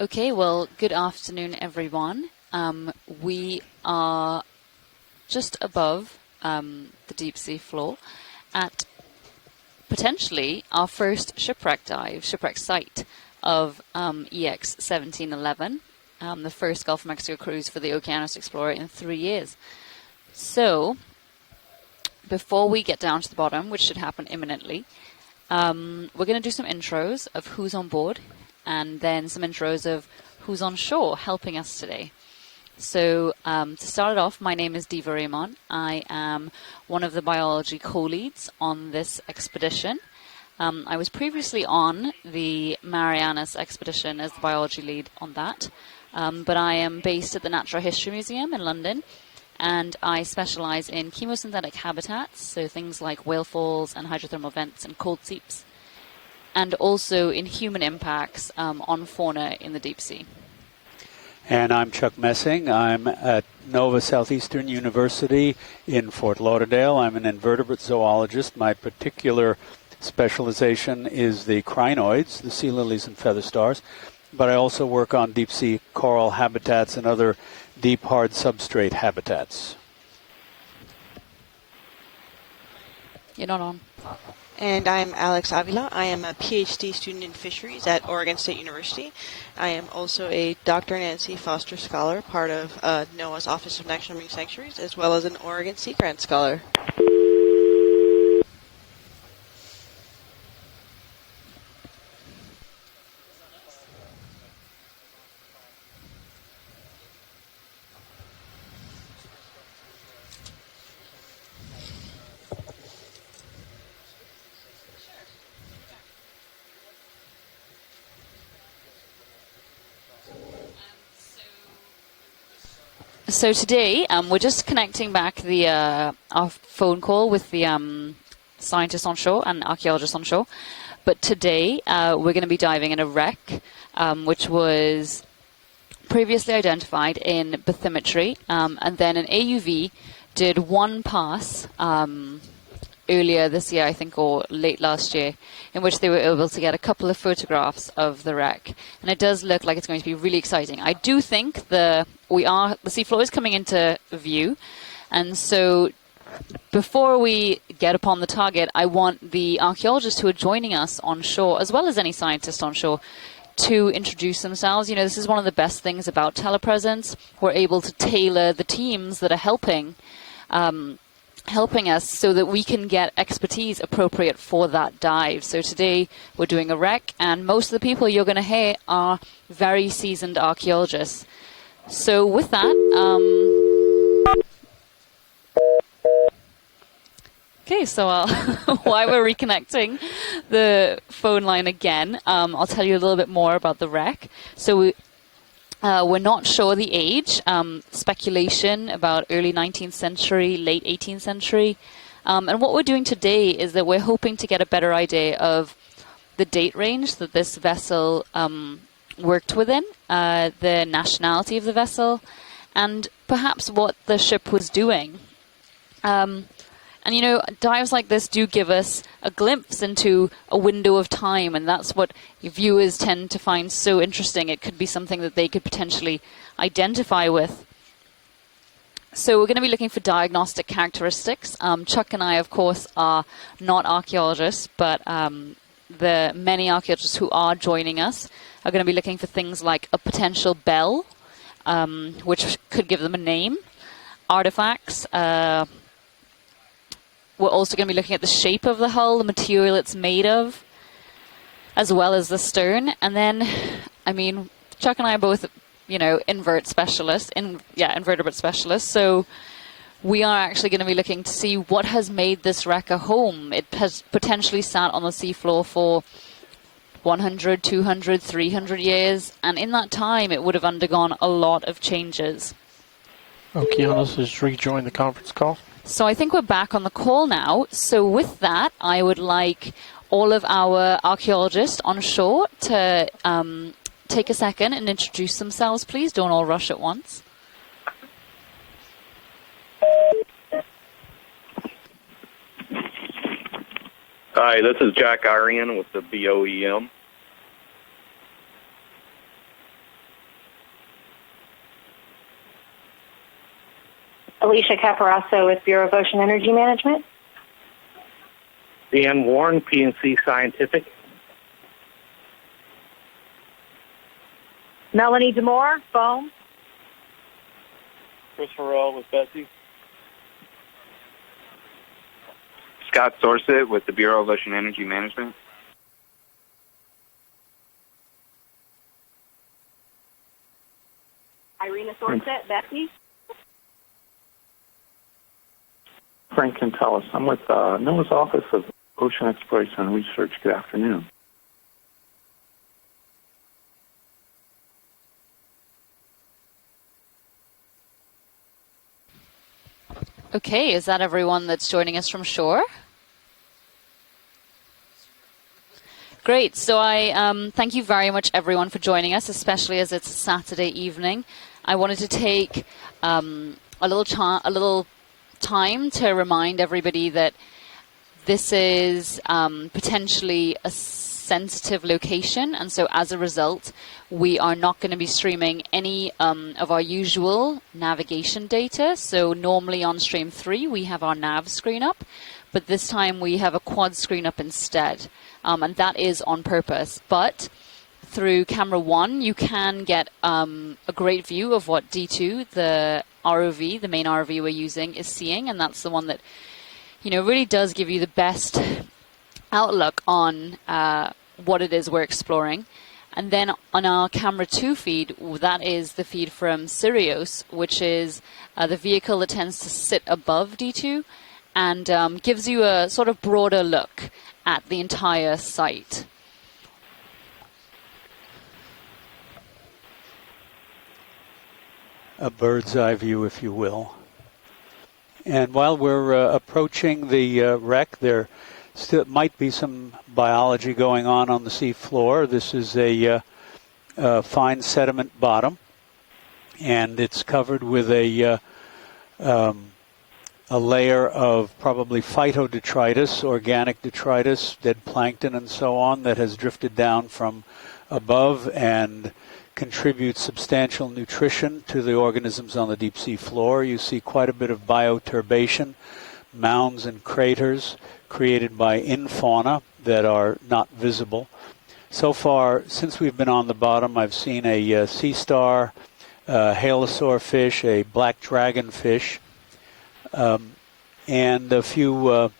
Okay, well, good afternoon, everyone. We are just above the deep sea floor at potentially our first shipwreck site of EX 1711, the first Gulf of Mexico cruise for the Okeanos Explorer in 3 years. So, before we get down to the bottom, which should happen imminently, we're going to do some intros of who's on board and then some intros of who's on shore helping us today. So to start it off, my name is Diva Raymond. I am one of the biology co-leads on this expedition. I was previously on the Marianas expedition as the biology lead on that, but I am based at the Natural History Museum in London, and I specialize in chemosynthetic habitats, so things like whale falls and hydrothermal vents and cold seeps, and also in human impacts on fauna in the deep sea. And I'm Chuck Messing. I'm at Nova Southeastern University in Fort Lauderdale. I'm an invertebrate zoologist. My particular specialization is the crinoids, the sea lilies and feather stars, but I also work on deep sea coral habitats and other deep hard substrate habitats. You're not on. And I'm Alex Avila. I am a PhD student in fisheries at Oregon State University. I am also a Dr. Nancy Foster Scholar, part of NOAA's Office of National Marine Sanctuaries, as well as an Oregon Sea Grant Scholar. So today, we're just connecting back the our phone call with the scientists on shore and archaeologists on shore. But today, we're going to be diving in a wreck, which was previously identified in bathymetry, and then an AUV did one pass earlier this year, I think, or late last year, in which they were able to get a couple of photographs of the wreck. And it does look like it's going to be really exciting. I do think the seafloor is coming into view. And so before we get upon the target, I want the archaeologists who are joining us on shore, as well as any scientist on shore, to introduce themselves. You know, this is one of the best things about telepresence. We're able to tailor the teams that are helping us so that we can get expertise appropriate for that dive. So today we're doing a wreck, and most of the people you're going to hear are very seasoned archaeologists. So with that, okay, so while we're reconnecting the phone line again, I'll tell you a little bit more about the wreck. So we're not sure the age, speculation about early 19th century, late 18th century. And what we're doing today is that we're hoping to get a better idea of the date range that this vessel worked within, the nationality of the vessel, and perhaps what the ship was doing. And, you know, dives like this do give us a glimpse into a window of time, and that's what viewers tend to find so interesting. It could be something that they could potentially identify with. So we're going to be looking for diagnostic characteristics. Chuck and I, of course, are not archaeologists, but the many archaeologists who are joining us are going to be looking for things like a potential bell, which could give them a name, artifacts. We're also going to be looking at the shape of the hull, the material it's made of, as well as the stern. And then, I mean, Chuck and I are both, you know, invertebrate specialists. So we are actually going to be looking to see what has made this wreck a home. It has potentially sat on the seafloor for 100, 200, 300 years. And in that time, it would have undergone a lot of changes. Okeanos has rejoined the conference call. So I think we're back on the call now. So with that, I would like all of our archaeologists on shore to take a second and introduce themselves, please. Don't all rush at once. Hi, this is Jack Arian with the BOEM. Alicia Caparasso with Bureau of Ocean Energy Management. Dan Warren, PNC Scientific. Melanie Demore, foam. Chris Farrell with Betsy. Scott Sorsett with the Bureau of Ocean Energy Management. Irina Sorsett, Betsy. Frank Cantellis. I'm with NOAA's Office of Ocean Exploration and Research. Good afternoon. Okay, is that everyone that's joining us from shore? Great. So I thank you very much, everyone, for joining us, especially as it's Saturday evening. I wanted to take a little time to remind everybody that this is potentially a sensitive location, and so as a result, we are not going to be streaming any of our usual navigation data. So normally on stream 3, we have our nav screen up, but this time we have a quad screen up instead, and that is on purpose. But through camera 1, you can get a great view of what D2, the ROV, the main ROV we're using, is seeing, and that's the one that, you know, really does give you the best outlook on what it is we're exploring. And then on our camera 2 feed, that is the feed from Sirius, which is the vehicle that tends to sit above D2 and gives you a sort of broader look at the entire site. A bird's eye view, if you will. And while we're approaching the wreck, there still might be some biology going on the sea floor. This is a fine sediment bottom, and it's covered with a layer of probably phytodetritus, organic detritus, dead plankton, and so on that has drifted down from above and contributes substantial nutrition to the organisms on the deep sea floor. You see quite a bit of bioturbation, mounds and craters created by infauna that are not visible. So far, since we've been on the bottom, I've seen a sea star, halosaur fish, a black dragonfish, and a few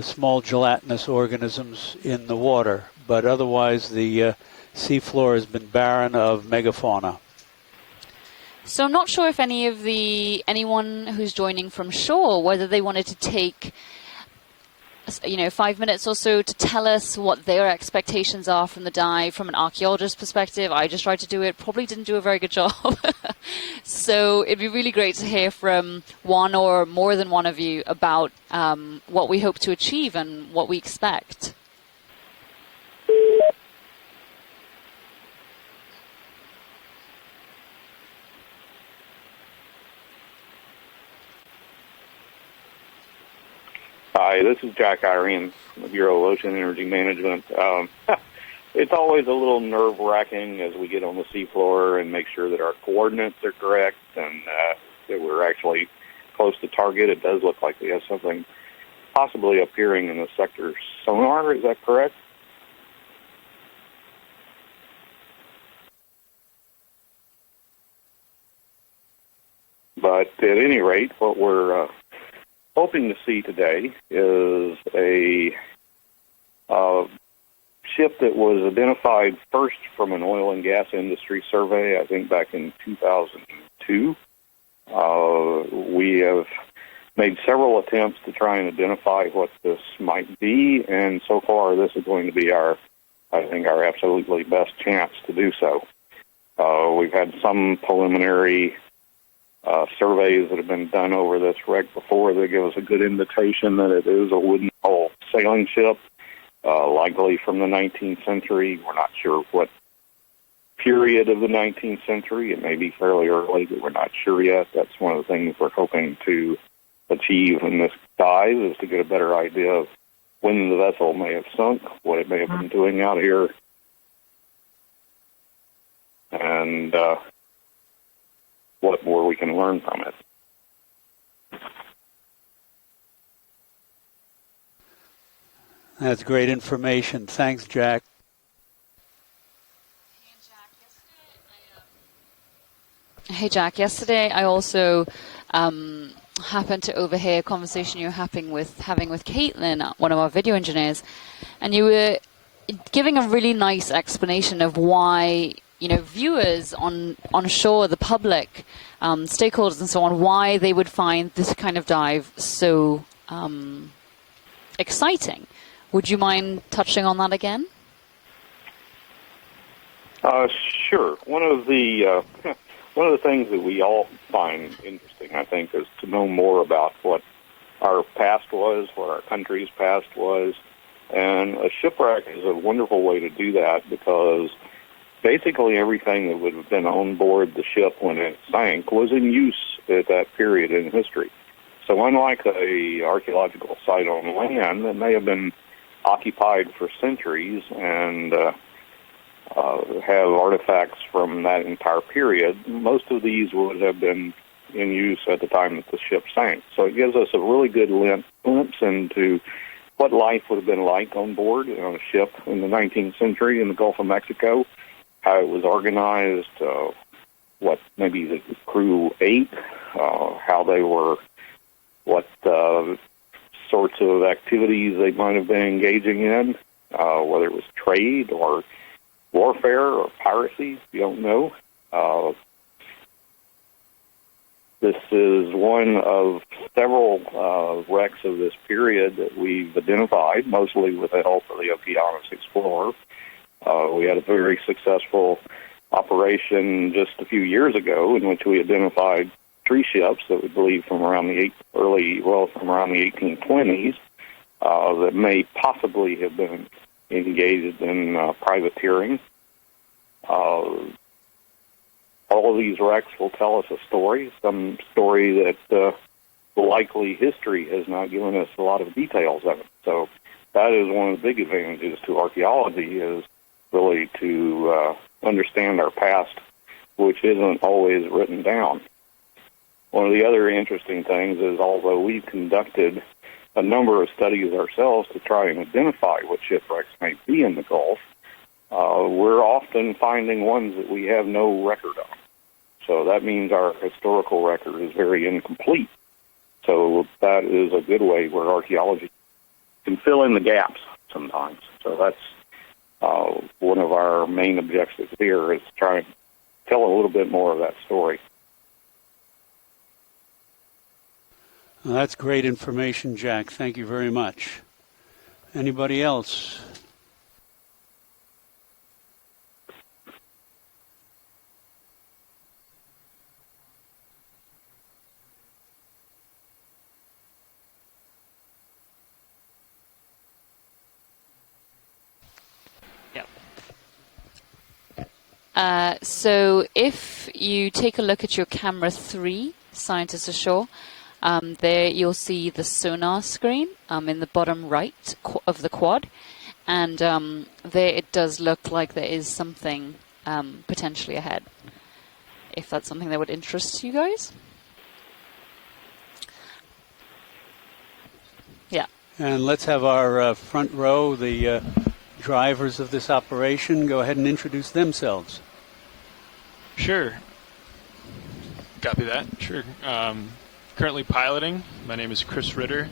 small gelatinous organisms in the water. But otherwise, the seafloor has been barren of megafauna. So I'm not sure if anyone who's joining from shore, whether they wanted to take 5 minutes or so to tell us what their expectations are from the dive from an archaeologist perspective. I just tried to do it, probably didn't do a very good job. So it'd be really great to hear from one or more than one of you about what we hope to achieve and what we expect. Hi, this is Jack Irene from the Bureau of Ocean Energy Management. It's always a little nerve-wracking as we get on the seafloor and make sure that our coordinates are correct and that we're actually close to target. It does look like we have something possibly appearing in the sector sonar. Is that correct? But at any rate, what we're hoping to see today is a ship that was identified first from an oil and gas industry survey, I think back in 2002. We have made several attempts to try and identify what this might be, and so far this is going to be our absolutely best chance to do so. We've had some preliminary surveys that have been done over this wreck before that give us a good indication that it is a wooden hull sailing ship, likely from the 19th century. We're not sure what period of the 19th century. It may be fairly early, but we're not sure yet. That's one of the things we're hoping to achieve in this dive, is to get a better idea of when the vessel may have sunk, what it may have been doing out here, and what more we can learn from it. That's great information. Thanks, Jack. Hey, Jack. Yesterday, I also happened to overhear a conversation you were having with Caitlin, one of our video engineers, and you were giving a really nice explanation of why, viewers on shore, the public, stakeholders and so on, why they would find this kind of dive so exciting. Would you mind touching on that again? Sure. One of the things that we all find interesting, I think, is to know more about what our past was, what our country's past was, and a shipwreck is a wonderful way to do that because basically everything that would have been on board the ship when it sank was in use at that period in history. So unlike a archaeological site on land that may have been occupied for centuries and have artifacts from that entire period, most of these would have been in use at the time that the ship sank. So it gives us a really good glimpse into what life would have been like on board on a ship in the 19th century in the Gulf of Mexico, how it was organized, what maybe the crew ate, how they were, what sorts of activities they might have been engaging in, whether it was trade or warfare or piracy, you don't know. This is one of several wrecks of this period that we've identified, mostly with the help of the Okeanos Explorer. We had a very successful operation just a few years ago in which we identified 3 ships that we believe from around the 1820s that may possibly have been engaged in privateering. All of these wrecks will tell us a story, some story that likely history has not given us a lot of details of it. So that is one of the big advantages to archaeology, is really to understand our past, which isn't always written down. One of the other interesting things is, although we've conducted a number of studies ourselves to try and identify what shipwrecks may be in the Gulf, we're often finding ones that we have no record of. So that means our historical record is very incomplete. So that is a good way where archaeology can fill in the gaps sometimes. So that's one of our main objectives here, is to try and tell a little bit more of that story. Well, that's great information, Jack. Thank you very much. Anybody else? So if you take a look at your camera 3, Scientists Ashore, there you'll see the sonar screen in the bottom right of the quad, and there it does look like there is something potentially ahead, if that's something that would interest you guys. Yeah. And let's have our front row, the drivers of this operation, go ahead and introduce themselves. Sure. Copy that. Sure. Currently piloting. My name is Chris Ritter,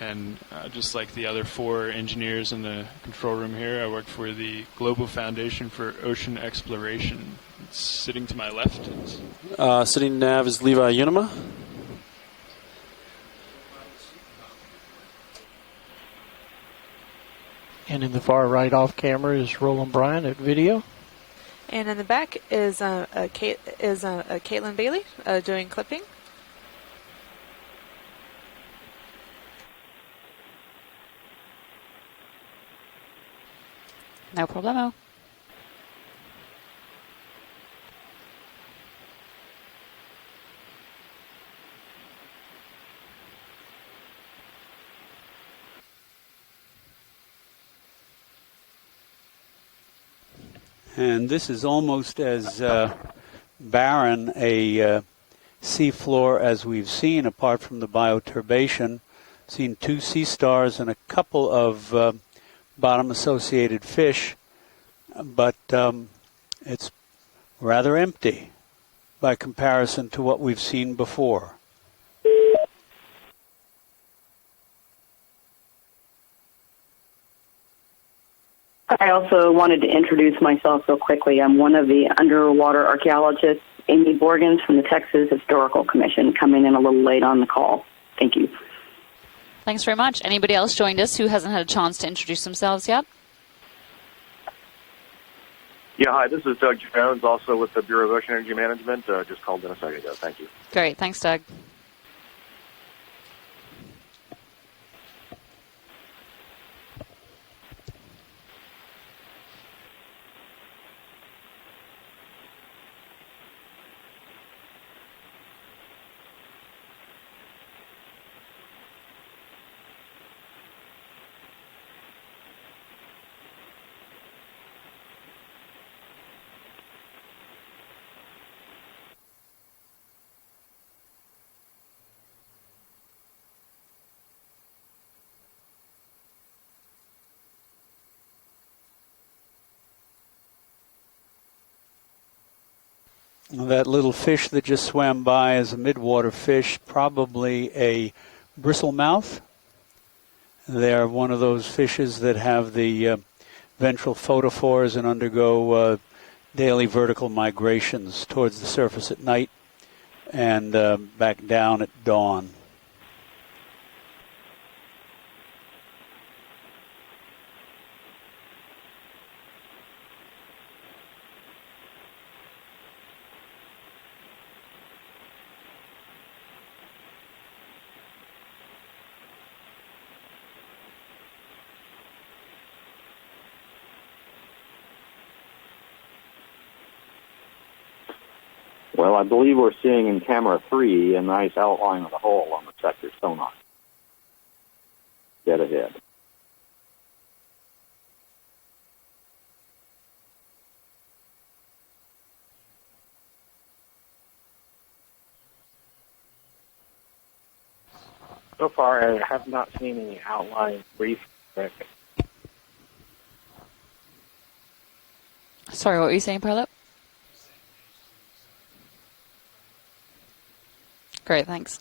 and just like the other 4 engineers in the control room here, I work for the Global Foundation for Ocean Exploration. It's sitting to my left. Sitting nav is Levi Unima. And in the far right off camera is Roland Bryan at video. And in the back is Caitlin Bailey doing clipping. No problemo. And this is almost as barren a seafloor as we've seen, apart from the bioturbation. Seen 2 sea stars and a couple of bottom-associated fish, but it's rather empty by comparison to what we've seen before. I also wanted to introduce myself real quickly. I'm one of the underwater archaeologists, Amy Borgens from the Texas Historical Commission, coming in a little late on the call. Thank you. Thanks very much. Anybody else joined us who hasn't had a chance to introduce themselves yet? Yeah, hi, this is Doug Jones, also with the Bureau of Ocean Energy Management. Just called in a second ago. Thank you. Great. Thanks, Doug. That little fish that just swam by is a midwater fish, probably a bristlemouth. They're one of those fishes that have the ventral photophores and undergo daily vertical migrations towards the surface at night and back down at dawn. Well, I believe we're seeing in camera 3 a nice outline of the hull on the sector sonar. Dead ahead. So far, I have not seen any outlying reef. Sorry, what were you saying, Pilot? Great, thanks.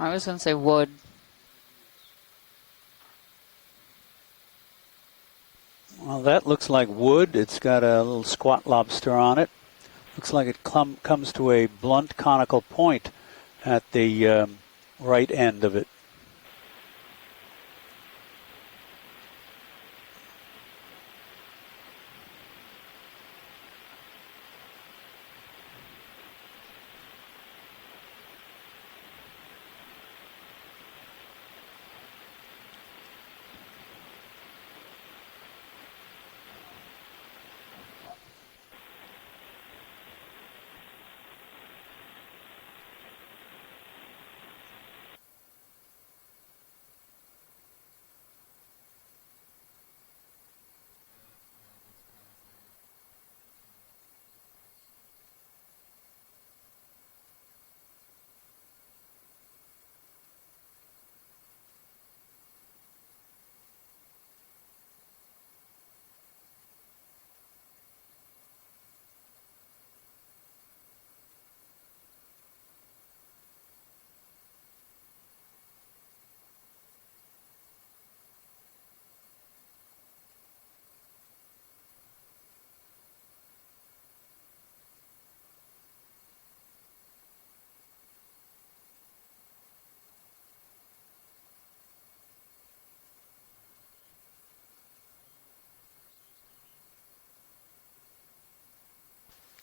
I was going to say wood. Well, that looks like wood. It's got a little squat lobster on it. Looks like it comes to a blunt conical point at the right end of it.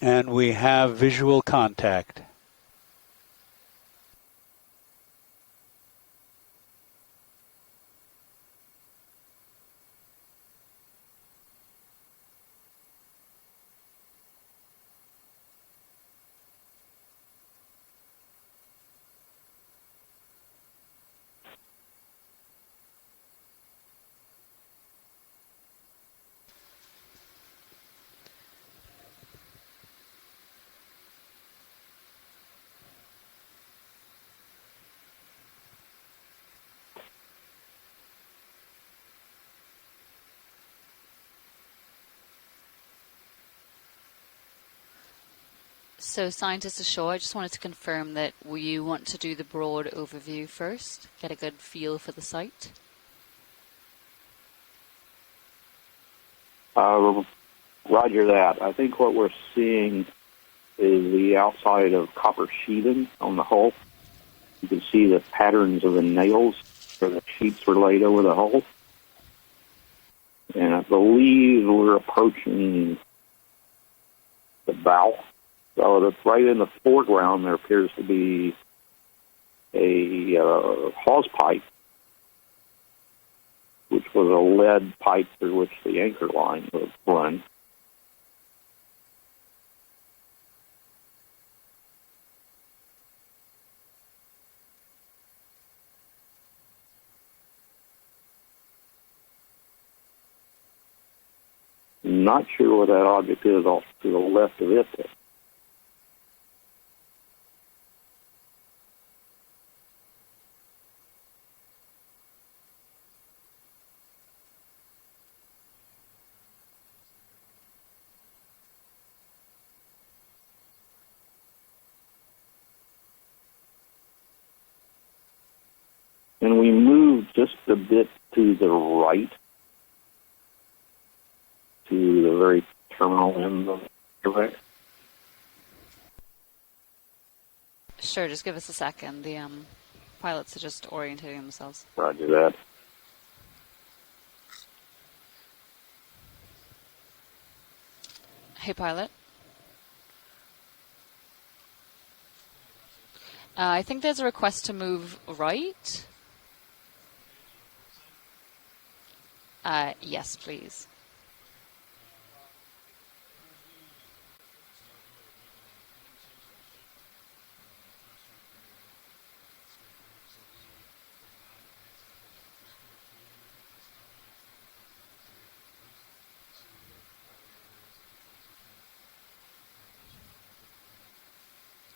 And we have visual contact. So, scientists ashore, I just wanted to confirm that you want to do the broad overview first, get a good feel for the site. Roger that. I think what we're seeing is the outside of copper sheathing on the hull. You can see the patterns of the nails where the sheets were laid over the hull. And I believe we're approaching the bow. So that's right in the foreground, there appears to be a hawse pipe, which was a lead pipe through which the anchor line would run. Not sure what that object is off to the left of it. And we moved just a bit to the right, to the very terminal end of the wreck. Sure, just give us a second. The pilots are just orientating themselves. Roger that. Hey, pilot. I think there's a request to move right. Yes, please.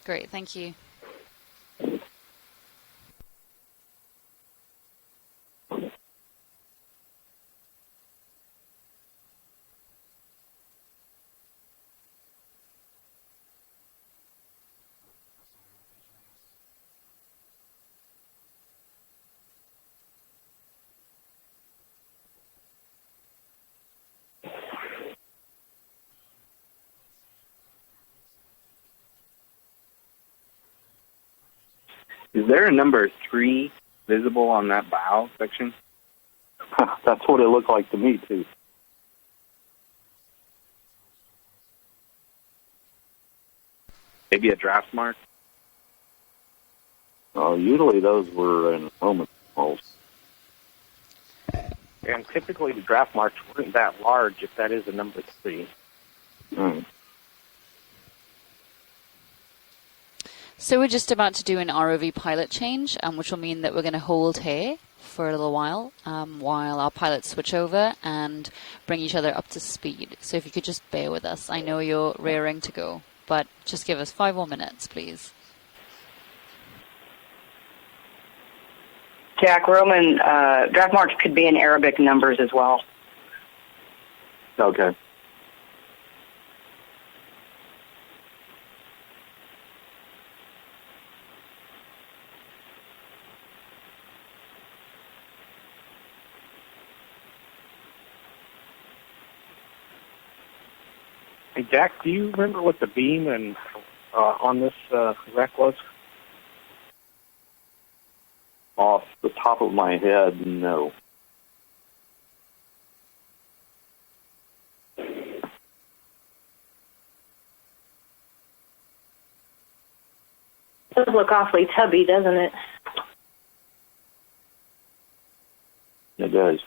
Great, thank you. Is there a number 3 visible on that bow section? That's what it looked like to me, too. Maybe a draft mark? Usually those were in Roman numerals. And typically the draft marks weren't that large if that is a number 3. Mm. So we're just about to do an ROV pilot change, which will mean that we're going to hold here for a little while our pilots switch over and bring each other up to speed. So if you could just bear with us. I know you're rearing to go, but just give us 5 more minutes, please. Jack, Roman draft marks could be in Arabic numbers as well. Okay. Hey, Jack, do you remember what the beam and on this wreck was? Off the top of my head, no. does look awfully tubby, doesn't it? It does.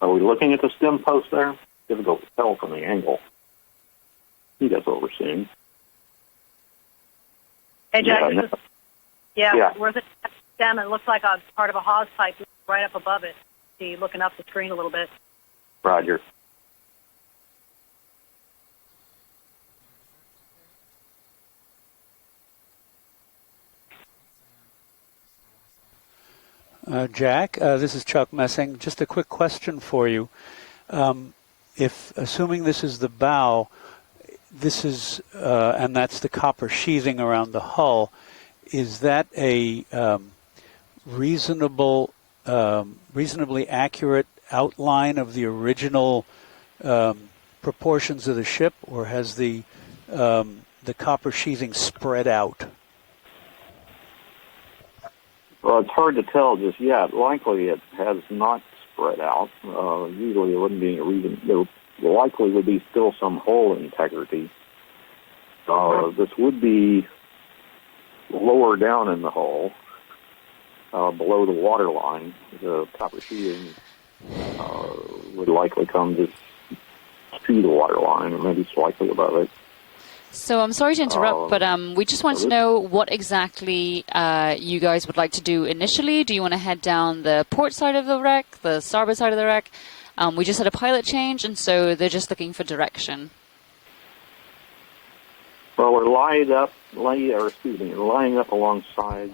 Are we looking at the stem post there? Difficult to tell from the angle. I think that's what we're seeing. Hey, Jack. Yeah. Where's it stem? It looks like a part of a hose pipe right up above it. See, looking up the screen a little bit. Roger. Jack, this is Chuck Messing. Just a quick question for you. If, assuming this is the bow, this is, and that's the copper sheathing around the hull, is that a reasonably accurate outline of the original proportions of the ship, or has the copper sheathing spread out? Well, it's hard to tell just yet. Likely it has not spread out. Usually there wouldn't be any reason. There likely would be still some hull integrity. This would be lower down in the hull, below the water line. The copper sheathing would likely come just to the water line, or maybe slightly above it. So I'm sorry to interrupt, but we just want to know what exactly you guys would like to do initially. Do you want to head down the port side of the wreck, the starboard side of the wreck? We just had a pilot change, and so they're just looking for direction. Well, we're lying up alongside,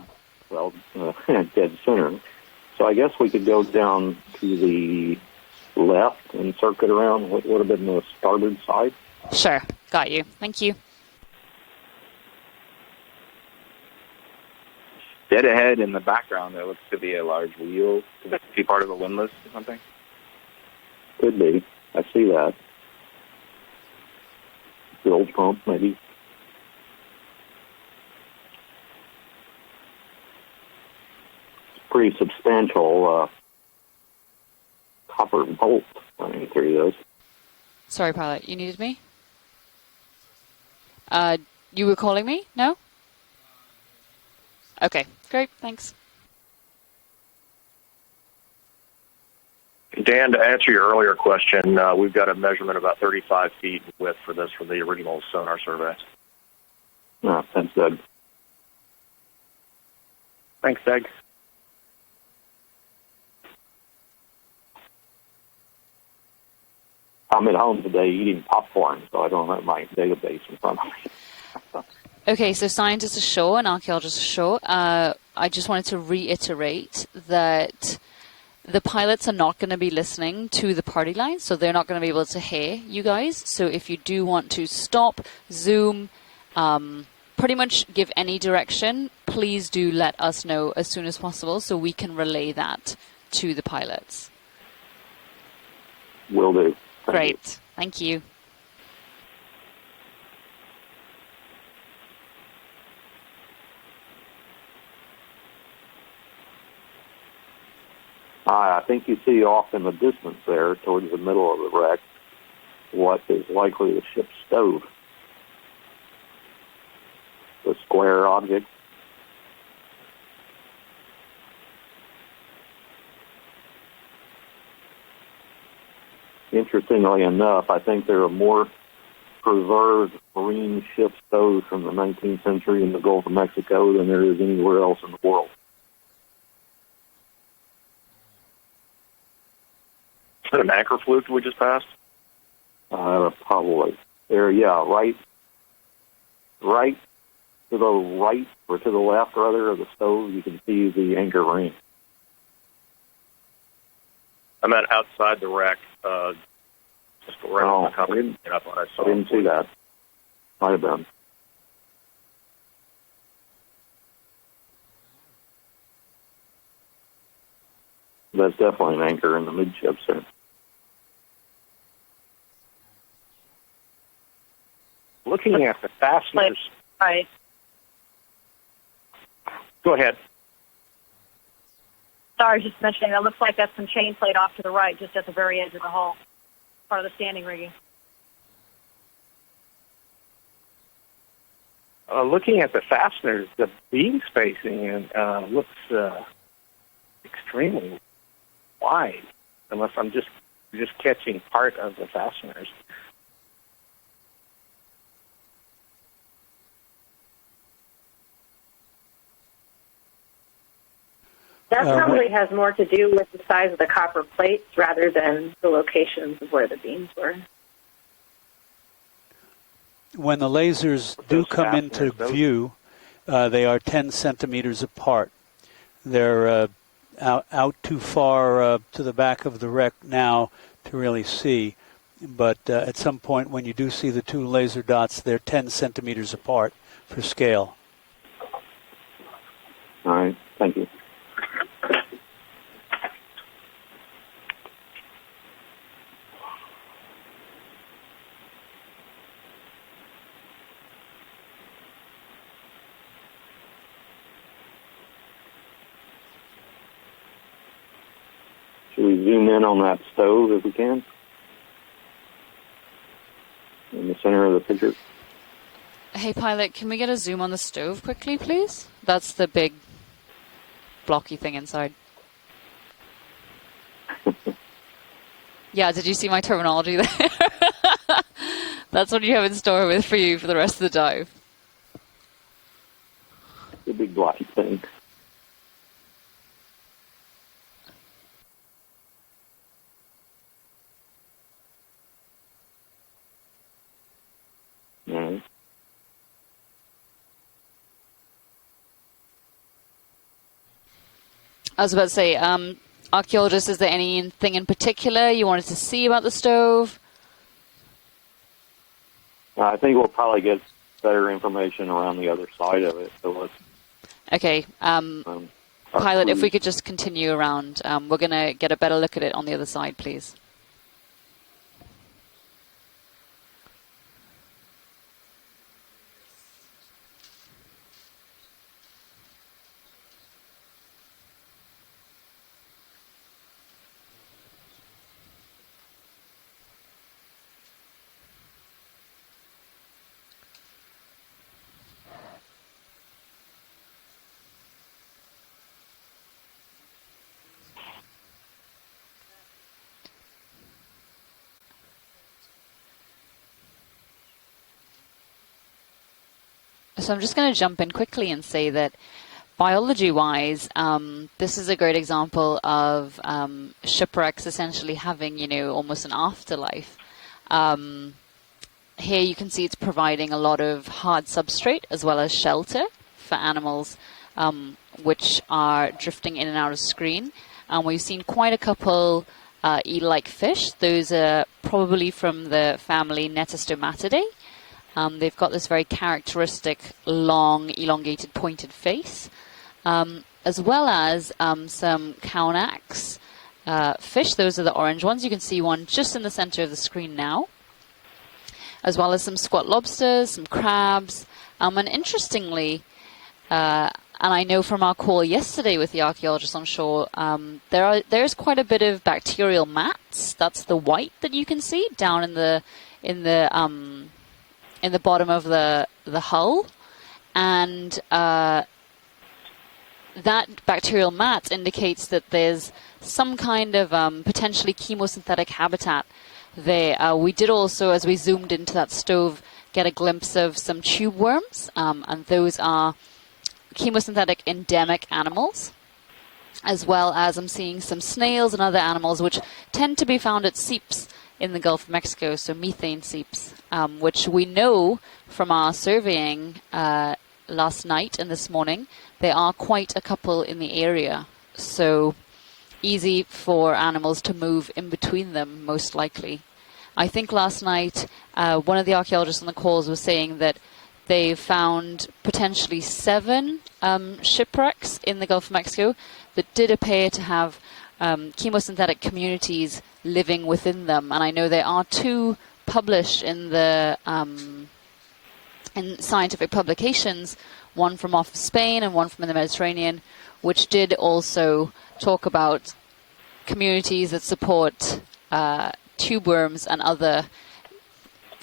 dead center. So I guess we could go down to the left and circuit around what would have been the starboard side. Sure, got you. Thank you. Dead ahead in the background, there looks to be a large wheel. Could that be part of a windlass or something? Could be. I see that. The old pump, maybe. It's pretty substantial copper bolt running through this. Sorry, pilot, you needed me? You were calling me? No? Okay, great, thanks. Dan, to answer your earlier question, we've got a measurement about 35 feet in width for this from the original sonar survey. Oh, that's good. Thanks, Doug. I'm at home today eating popcorn, so I don't have my database in front of me. Okay, so scientists ashore and archaeologists ashore, I just wanted to reiterate that the pilots are not going to be listening to the party line, so they're not going to be able to hear you guys. So if you do want to stop, zoom, pretty much give any direction, please do let us know as soon as possible so we can relay that to the pilots. Will do. Great. Thank you. I think you see off in the distance there, towards the middle of the wreck, what is likely the ship's stove. The square object. Interestingly enough, I think there are more preserved marine ship stoves from the 19th century in the Gulf of Mexico than there is anywhere else in the world. Is that an anchor fluke we just passed? Probably. There, yeah, right to the right, or to the left, rather, of the stove, you can see the anchor ring. I meant outside the wreck, just around the company. I didn't see that. Might have been. That's definitely an anchor in the midships there. Looking at the fasteners. Right. Go ahead. Sorry, just mentioning, that looks like that's some chain plate off to the right, just at the very edge of the hull, part of the standing rigging. looking at the fasteners, the beam spacing looks extremely wide, unless I'm just catching part of the fasteners. That probably has more to do with the size of the copper plates rather than the locations of where the beams were. When the lasers do come into view, they are 10 centimeters apart. They're out too far to the back of the wreck now to really see. But at some point when you do see the two laser dots, they're 10 centimeters apart for scale. All right. Thank you. Should we zoom in on that stove if we can? In the center of the picture. Hey, pilot, can we get a zoom on the stove quickly, please? That's the big blocky thing inside. Yeah, did you see my terminology there? That's what you have in store for you for the rest of the dive. The big blocky thing. Mm-hmm. I was about to say, archaeologists, is there anything in particular you wanted to see about the stove? I think we'll probably get better information around the other side of it. So let's. Okay, pilot, if we could just continue around, we're going to get a better look at it on the other side, please. So I'm just going to jump in quickly and say that biology-wise, this is a great example of shipwrecks essentially having, almost an afterlife. Here you can see it's providing a lot of hard substrate as well as shelter for animals which are drifting in and out of screen. We've seen quite a couple eel-like fish. Those are probably from the family Netostomatidae. They've got this very characteristic long, elongated, pointed face, as well as some Kaunax fish. Those are the orange ones. You can see one just in the center of the screen now, as well as some squat lobsters, some crabs, and interestingly, and I know from our call yesterday with the archaeologists on shore, there's quite a bit of bacterial mats. That's the white that you can see down in the bottom of the hull, and that bacterial mat indicates that there's some kind of potentially chemosynthetic habitat there. We did also, as we zoomed into that stove, get a glimpse of some tube worms, and those are chemosynthetic endemic animals, as well as I'm seeing some snails and other animals which tend to be found at seeps in the Gulf of Mexico, so methane seeps, which we know from our surveying last night and this morning, there are quite a couple in the area. So easy for animals to move in between them, most likely. I think last night one of the archaeologists on the calls was saying that they found potentially 7 shipwrecks in the Gulf of Mexico that did appear to have chemosynthetic communities living within them, and I know there are 2 published in the in scientific publications, one from off of Spain and one from in the Mediterranean, which did also talk about communities that support tube worms and other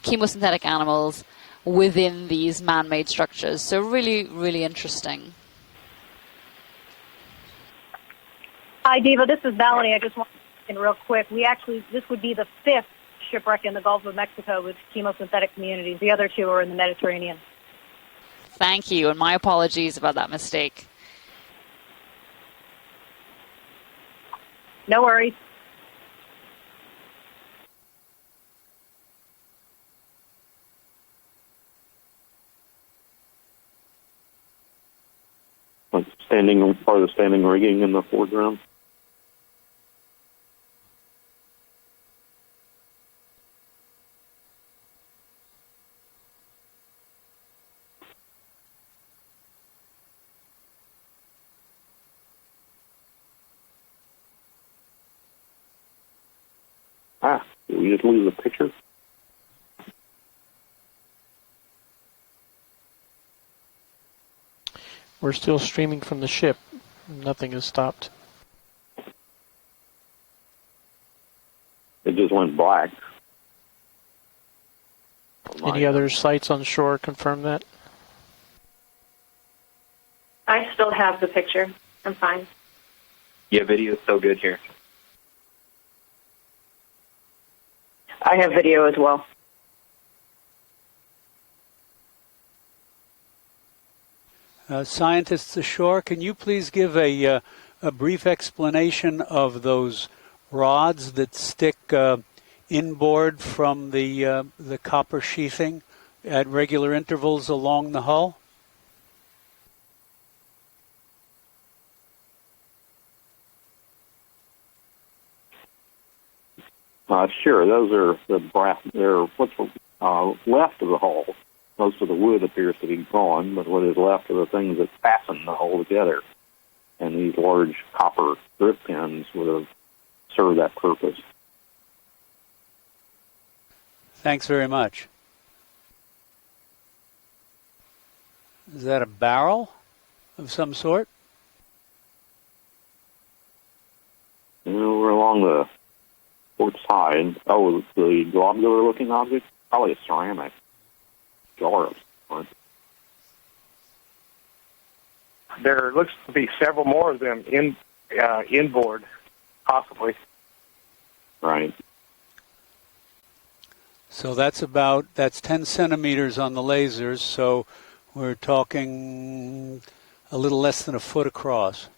chemosynthetic animals, within these man-made structures. So really, really interesting. Hi, Diva. This is Melanie. I just want to real quick. This would be the 5th shipwreck in the Gulf of Mexico with chemosynthetic communities. The other 2 are in the Mediterranean. Thank you, and my apologies about that mistake. No worries. Like part of the standing rigging in the foreground. Did we just lose the picture? We're still streaming from the ship. Nothing has stopped. It just went black. Any other sites on shore confirm that? I still have the picture. I'm fine. Yeah, video is so good here. I have video as well. Scientists ashore, can you please give a brief explanation of those rods that stick inboard from the copper sheathing at regular intervals along the hull? Sure. Those are the brass. They're what's left of the hull. Most of the wood appears to be gone, but what is left are the things that fasten the hull together. And these large copper grip pins would have served that purpose. Thanks very much. Is that a barrel of some sort? We're along the port side. Oh, the globular-looking object? Probably a ceramic jar of some sort. There looks to be several more of them inboard, possibly. Right. So that's 10 centimeters on the lasers, so we're talking a little less than a foot across.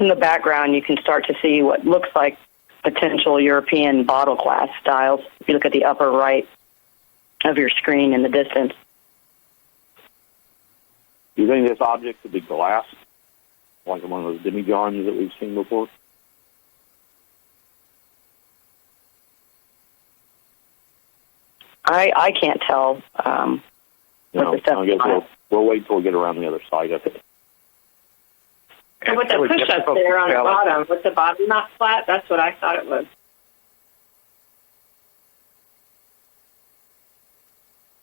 In the background, you can start to see what looks like potential European bottle glass styles. If you look at the upper right of your screen in the distance. Do you think this object could be glass? Like one of those demijohns that we've seen before? I can't tell. No, I guess we'll wait till we get around the other side of it. And with the push-up there on the bottom, with the bottom not flat, that's what I thought it was.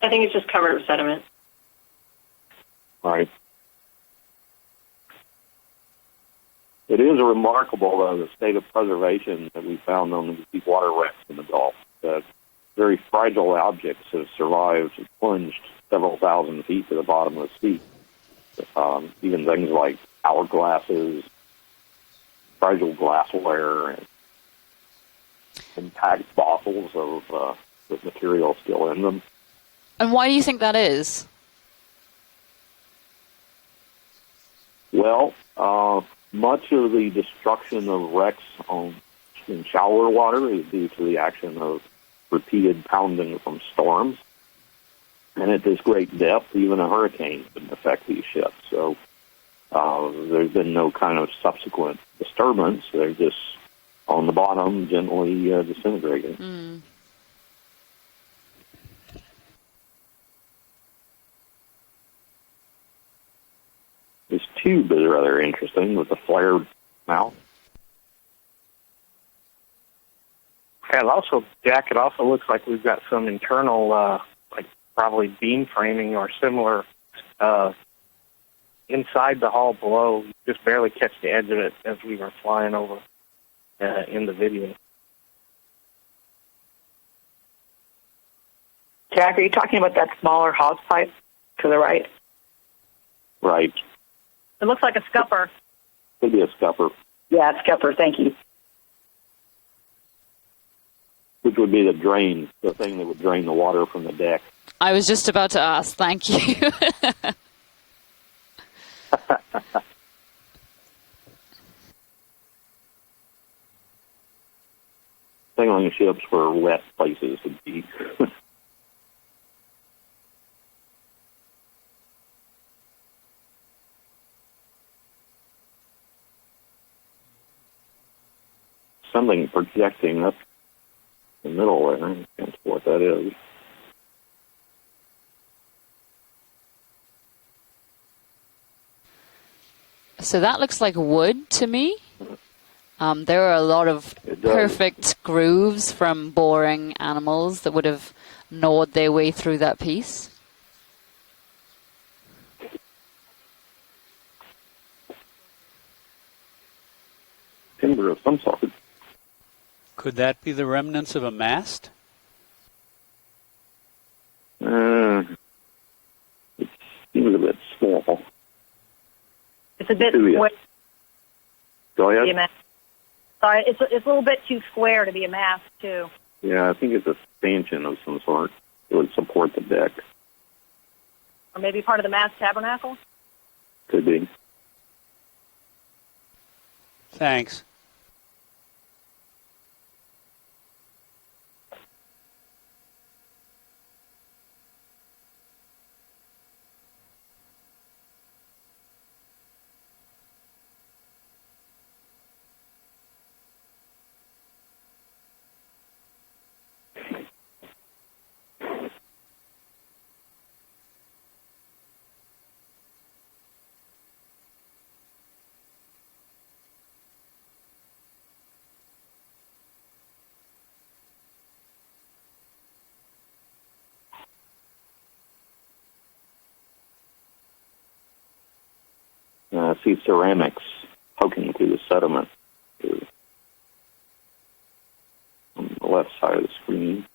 I think it's just covered with sediment. Right. It is remarkable, though, the state of preservation that we found on the deep water wrecks in the Gulf. That very fragile objects have survived, plunged several thousand feet to the bottom of the sea. Even things like hourglasses, fragile glassware, and intact bottles of with material still in them. And why do you think that is? Well, much of the destruction of wrecks in shallower water is due to the action of repeated pounding from storms. And at this great depth, even a hurricane could affect these ships. So there's been no kind of subsequent disturbance. They're just on the bottom, gently disintegrating. Mm. This tube is rather interesting with the flared mouth. And also, Jack, it also looks like we've got some internal, like probably beam framing or similar inside the hull below. Just barely catch the edge of it as we were flying over. in the video. Jack, are you talking about that smaller hose pipe to the right? Right. It looks like a scupper. Could be a scupper. Yeah, it's scupper. Thank you. Which would be the drain, the thing that would drain the water from the deck. I was just about to ask. Thank you. Sailing ships were wet places to be. Something projecting up the middle there. I can't see what that is. So that looks like wood to me. There are a lot of perfect grooves from boring animals that would have gnawed their way through that piece. Timber of some sort. Could that be the remnants of a mast? It seems a bit small. It's a bit Yeah. square Go to be a ahead. mast. Sorry, it's a little bit too square to be a mast, too. Yeah, I think it's a stanchion of some sort. It would support the deck. Or maybe part of the mast tabernacle. Could be. Thanks. I see ceramics poking through the sediment on the left side of the screen.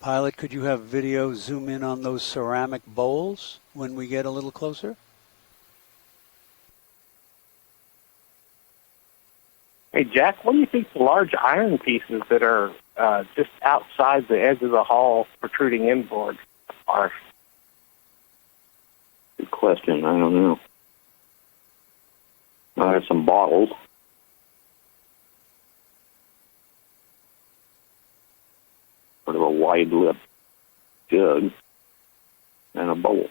Pilot, could you have video zoom in on those ceramic bowls when we get a little closer? Hey, Jack, what do you think the large iron pieces that are just outside the edge of the hull protruding inboard are? Good question. I don't know. I have some bottles. Sort of a wide lip jug and a bowl.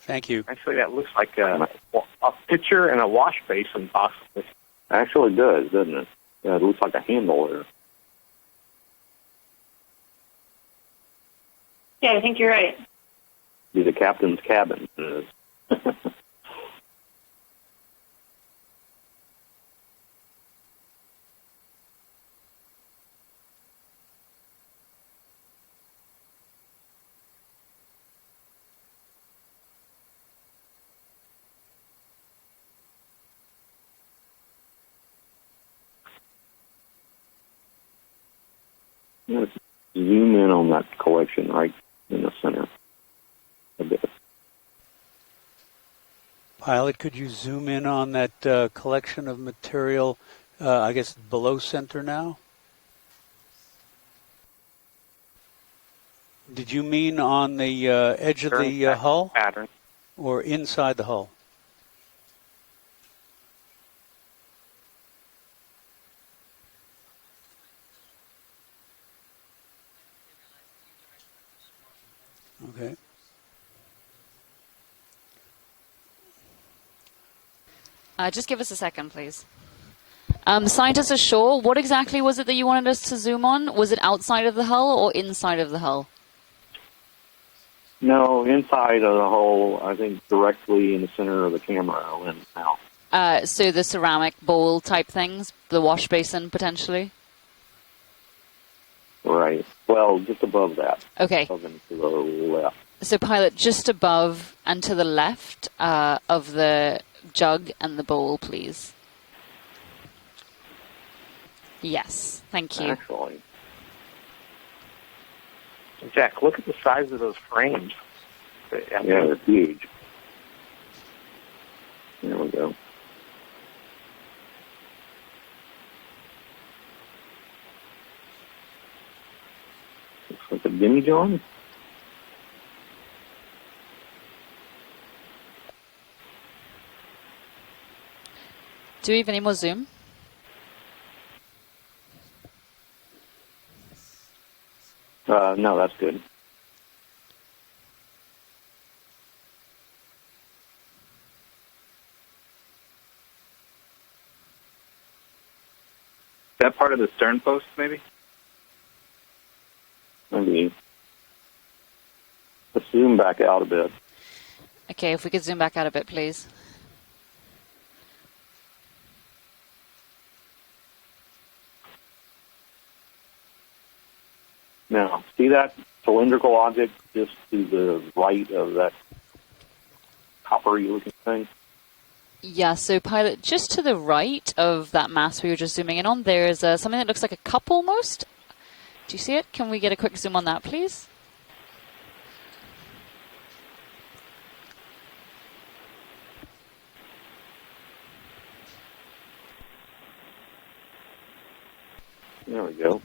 Thank you. Actually, that looks like a pitcher and a wash basin, possibly. Actually it does, doesn't it? Yeah, it looks like a handle there. Yeah, I think you're right. Be the captain's cabin. Let's zoom in on that collection right in the center a bit. Pilot, could you zoom in on that collection of material, I guess below center now? Did you mean on the edge of the hull? Pattern. Or inside the hull? Just give us a second, please. Scientists ashore, what exactly was it that you wanted us to zoom on? Was it outside of the hull or inside of the hull? No, inside of the hull, I think directly in the center of the camera lens now. So the ceramic bowl type things, the wash basin potentially? Right. Well, just above that. Okay. Above and to the left. So pilot, just above and to the left of the jug and the bowl, please. Yes, thank you. Excellent. Jack, look at the size of those frames. Yeah, they're huge. There we go. Looks like a Jimmy John. Do we have any more zoom? No, that's good. Is that part of the stern post, maybe? Maybe. Let's zoom back out a bit. Okay, if we could zoom back out a bit, please. Now, see that cylindrical object just to the right of that coppery looking thing? Yeah, so pilot, just to the right of that mass we were just zooming in on, there's something that looks like a cup almost. Do you see it? Can we get a quick zoom on that, please? There we go.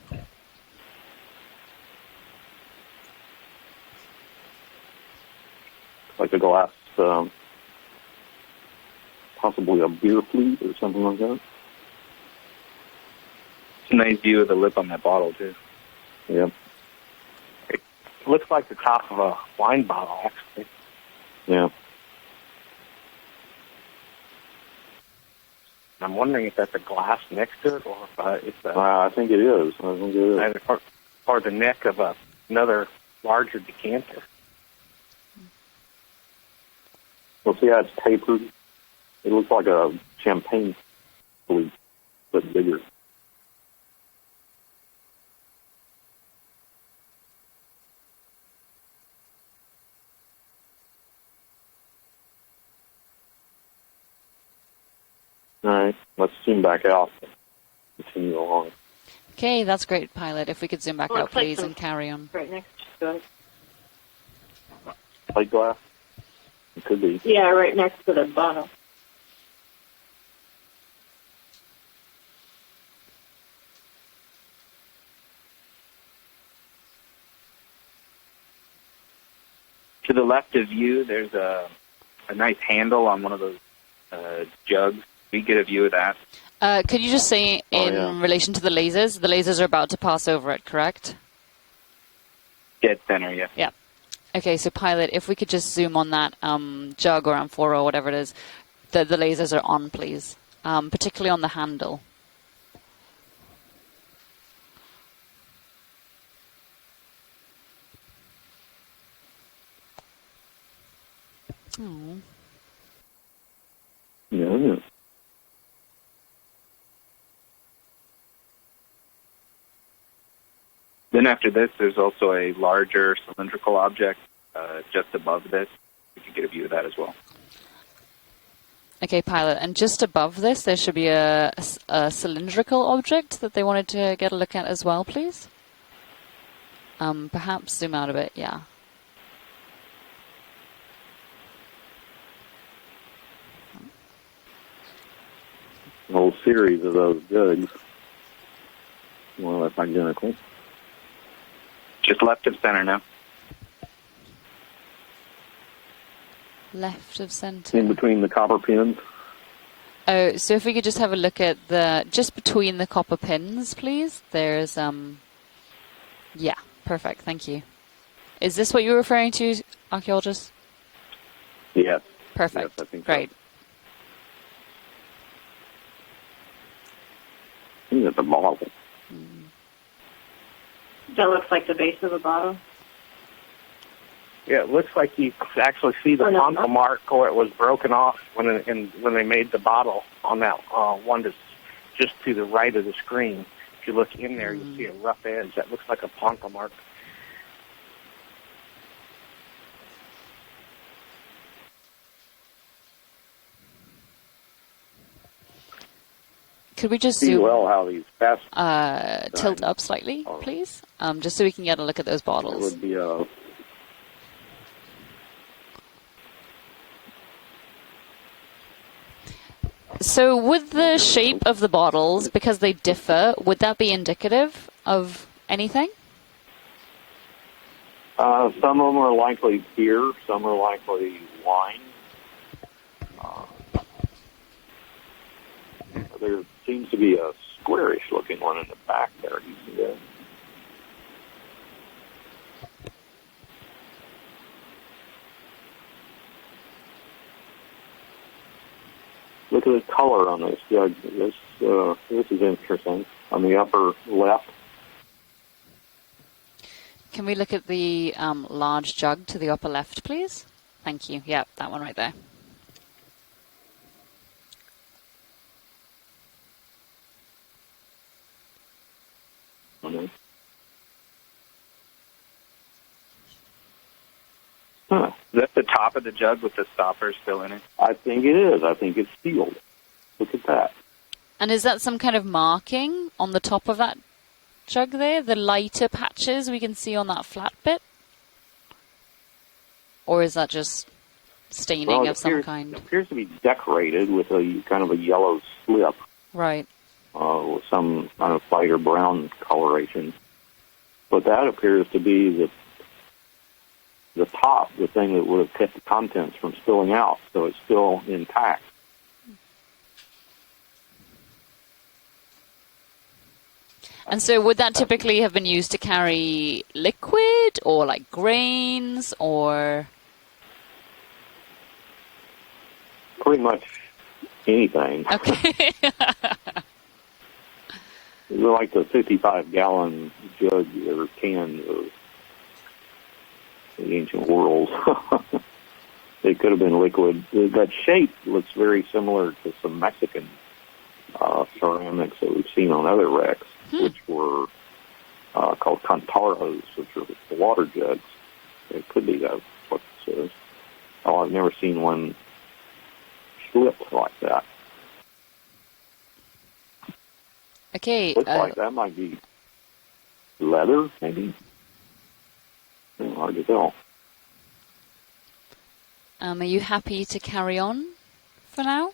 Like a glass, possibly a beer flute or something like that. It's a nice view of the lip on that bottle, too. Yep. It looks like the top of a wine bottle, actually. Yeah. I'm wondering if that's a glass next to it, or if it's I think it is. I think it is. either or the neck of another larger decanter. Well, see how it's tapered? It looks like a champagne flute, but bigger. All right, let's zoom back out. Continue along. Okay, that's great, pilot. If we could zoom back out, please, and carry on. Right next to it. Plate glass? It could be. Yeah, right next to the bottle. To the left of you, there's a nice handle on one of those jugs. We get a view of that. Could you just say in relation to the lasers are about to pass over it, correct? Dead center, yeah. Yeah. Okay, so pilot, if we could just zoom on that jug or amphora or whatever it is, the lasers are on, please, particularly on the handle. Oh. Yeah. Then after this, there's also a larger cylindrical object just above this. We can get a view of that as well. Okay, pilot, and just above this, there should be a cylindrical object that they wanted to get a look at as well, please. Perhaps zoom out a bit, yeah. A whole series of those jugs. Well, that's identical. Just left of center now. Left of center. In between the copper pins. Oh, so if we could just have a look at just between the copper pins, please. There's, yeah, perfect, thank you. Is this what you're referring to, archaeologist? Yes. Perfect, yes, I think great. so. at the bottle. That looks like the base of a bottle. Yeah, it looks like you actually see the poncle mark where it was broken off when they made the bottle on that one that's just to the right of the screen. If you look in there, you see a rough edge. That looks like a poncle mark. Could we just see zoom, well how these fast tilt up slightly, please? Just so we can get a look at those it bottles. would be a So with the shape of the bottles, because they differ, would that be indicative of anything? some of them are likely beer, some are likely wine. There seems to be a squarish looking one in the back there. You see that? Look at the color on this jug. This is interesting. On the upper left. Can we look at the large jug to the upper left, please? Thank you. Yep, that one right there. Huh. Is that the top of the jug with the stopper still in it? I think it is. I think it's sealed. Look at that. And is that some kind of marking on the top of that jug there? The lighter patches we can see on that flat bit? Or is that just staining of some kind? It appears to be decorated with a kind of a yellow slip. Right. With some kind of lighter brown coloration. But that appears to be the top, the thing that would have kept the contents from spilling out, so it's still intact. And so would that typically have been used to carry liquid or like grains or? Pretty much anything. Okay. They're like the 55-gallon jug or can of the ancient world. They could have been liquid. That shape looks very similar to some Mexican ceramics that we've seen on other wrecks, which were called cantaros, which are water jugs. It could be that what it says. Oh, I've never seen one slipped like that. Okay. Looks like that might be leather, maybe. Hard to tell. Are you happy to carry on for now?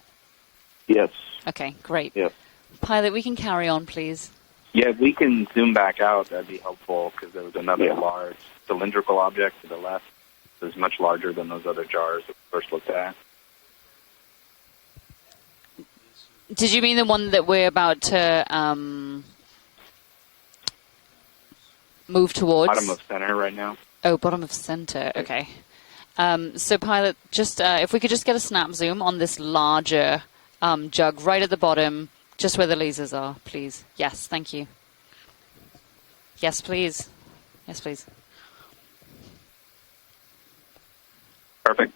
Yes. Okay, great. Yes. Pilot, we can carry on, please. Yeah, if we can zoom back out, that'd be helpful, because there was another large cylindrical object to the left. It was much larger than those other jars that we first looked at. Did you mean the one that we're about to move towards? Bottom of center right now. Oh, bottom of center. Okay. So, pilot, just if we could just get a snap zoom on this larger jug right at the bottom, just where the lasers are, please. Yes, thank you. Yes, please. Yes, please. Perfect.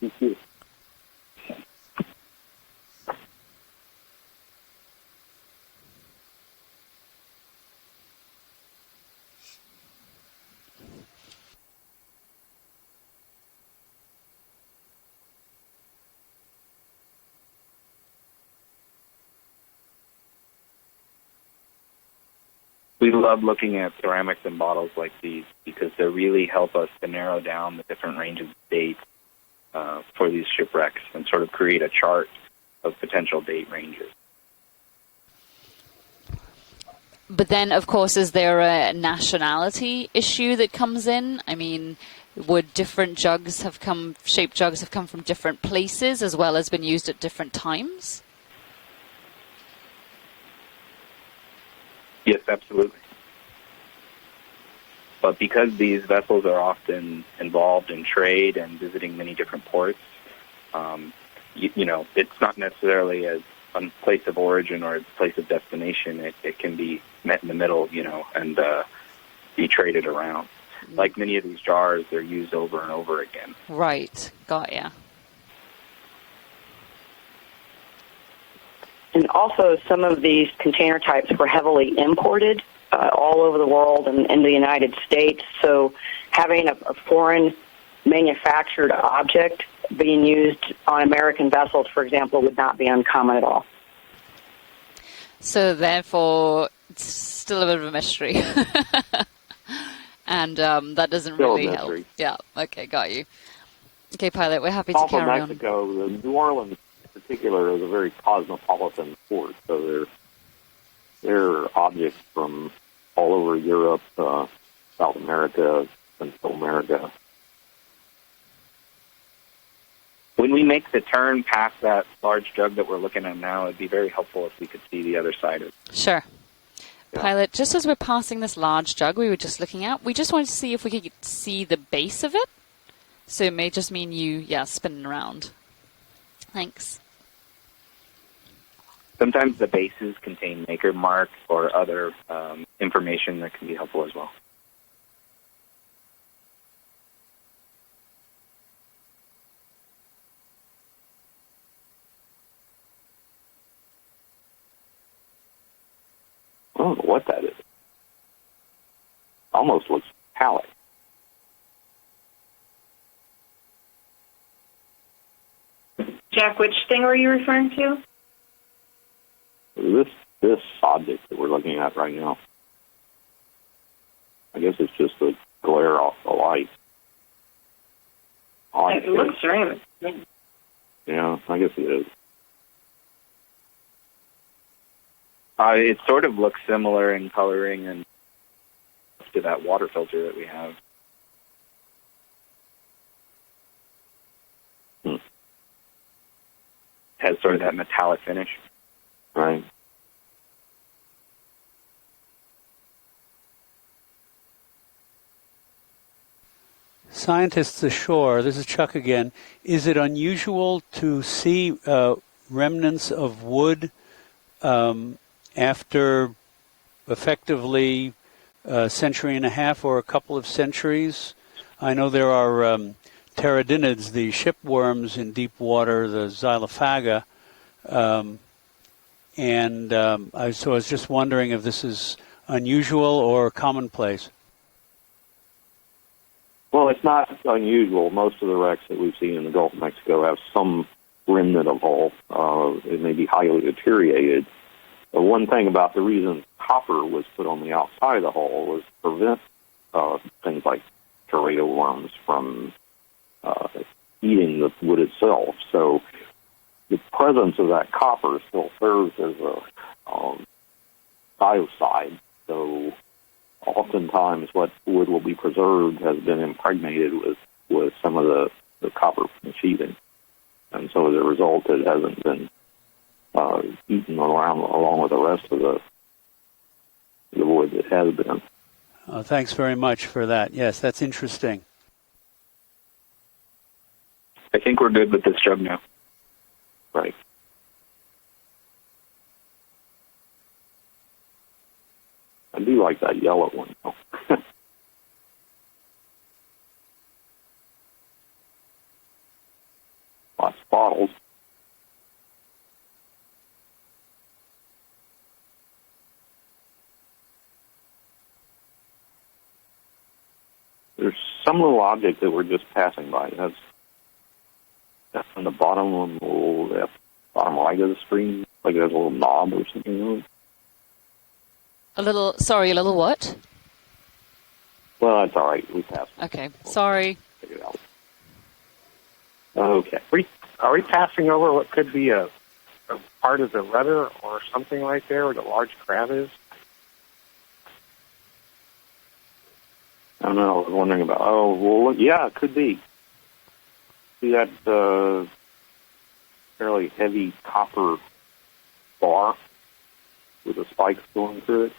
Thank you. We love looking at ceramics and bottles like these because they really help us to narrow down the different ranges of dates for these shipwrecks and sort of create a chart of potential date ranges. But then, of course, is there a nationality issue that comes in? I mean, would different jugs have come, shaped jugs have come from different places as well as been used at different times? Yes, absolutely. But because these vessels are often involved in trade and visiting many different ports, you know, it's not necessarily as place of origin or a place of destination, it can be met in the middle, and be traded around. Like many of these jars, they're used over and over again. Right. Got ya. And also, some of these container types were heavily imported all over the world and in the United States. So having a foreign manufactured object being used on American vessels, for example, would not be uncommon at all. So therefore, it's still a bit of a mystery. And that doesn't Still a really help. mystery. Yeah, okay, got you. Okay, Pilot, we're happy to Also, carry Mexico, the New Orleans in particular is a very cosmopolitan port, so there are objects from all over Europe, South America, Central America. When we make the turn past that large jug that we're looking at now, it'd be very helpful if we could see the other side of it. Sure. Yeah. Pilot, just as we're passing this large jug we were just looking at, we just wanted to see if we could see the base of it. So it may just mean you, spinning around. Thanks. Sometimes the bases contain maker marks or other information that can be helpful as well. I don't know what that is. Almost looks metallic. Jack, which thing were you referring to? This object that we're looking at right now. I guess it's just the glare off the light. It looks ceramic. Yeah, I guess it is. It sort of looks similar in coloring and to that water filter that we have. Has sort of that metallic finish. Right. Scientists ashore, this is Chuck again. Is it unusual to see remnants of wood after effectively a century and a half or a couple of centuries? I know there are pteridinids, the shipworms in deep water, the xylophaga, and I was just wondering if this is unusual or commonplace. Well, it's not unusual. Most of the wrecks that we've seen in the Gulf of Mexico have some remnant of hull. It may be highly deteriorated. But one thing about the reason copper was put on the outside of the hull was to prevent things like tornado worms from eating the wood itself. So the presence of that copper still serves as a biocide. So oftentimes what wood will be preserved has been impregnated with some of the copper sheathing. And so as a result, it hasn't been eaten along with the rest of the wood that has been. Thanks very much for that. Yes, that's interesting. I think we're good with this jug now. Right. I do like that yellow one, though. Lots of bottles. There's some little object that we're just passing by. That's on the bottom right of the screen, like it has a little knob or something on it. A little what? Well, that's all right. We passed. Okay, sorry. Figure it out. Okay. Are we passing over what could be a part of the rudder or something right there where the large crab is? I don't know. I was wondering about. Yeah, it could be. See that fairly heavy copper bar with the spikes going through it?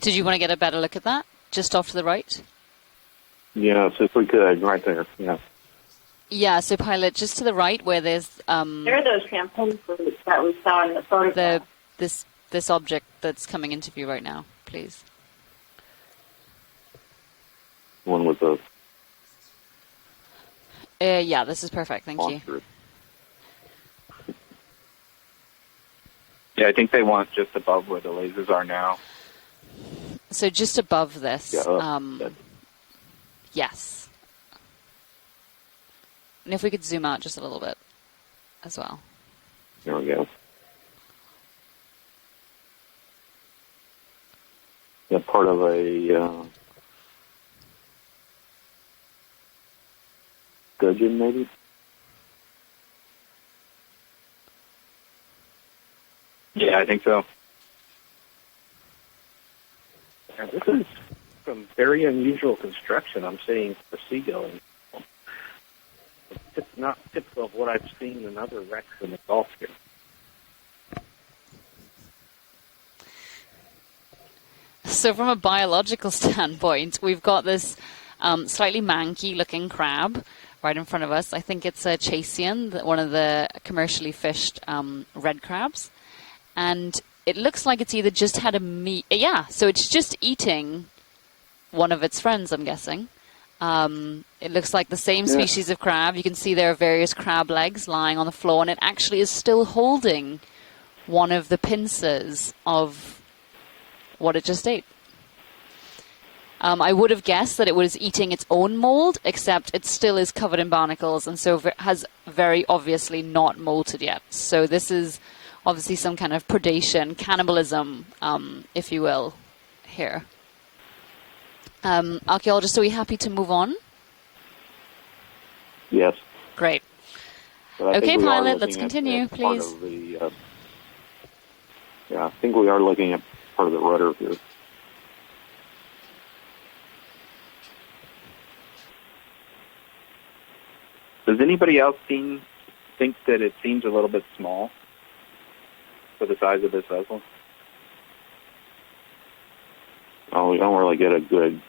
Did you want to get a better look at that? Just off to the right? Yes, if we could, right there. Yeah. Yeah, so Pilot, just to the right where there's There are those champagne fruits that we saw in the photograph. this object that's coming into view right now, please. One with the yeah, this is perfect. Thank you. Yeah, I think they want just above where the lasers are now. So just above this. Yeah, yes. And if we could zoom out just a little bit as well. there we go. Yeah, part of a gudgeon, maybe? Yeah, I think so. Now, this is some very unusual construction I'm seeing for seagoing. It's not typical of what I've seen in other wrecks in the Gulf here. So from a biological standpoint, we've got this slightly manky-looking crab right in front of us. I think it's a chasian, one of the commercially fished red crabs. And it looks like it's either just had a meat... Yeah, so it's just eating one of its friends, I'm guessing. It looks like the same species of crab. You can see there are various crab legs lying on the floor, and it actually is still holding one of the pincers of what it just ate. I would have guessed that it was eating its own mold, except it still is covered in barnacles, and so has very obviously not molted yet. So this is obviously some kind of predation, cannibalism, if you will, here. Archaeologists, are we happy to move on? Yes. Great. Okay, Pilot, let's continue, please. Yeah, I think we are looking at part of the rudder here. Does anybody else think that it seems a little bit small for the size of this vessel? Oh, we don't really get a good...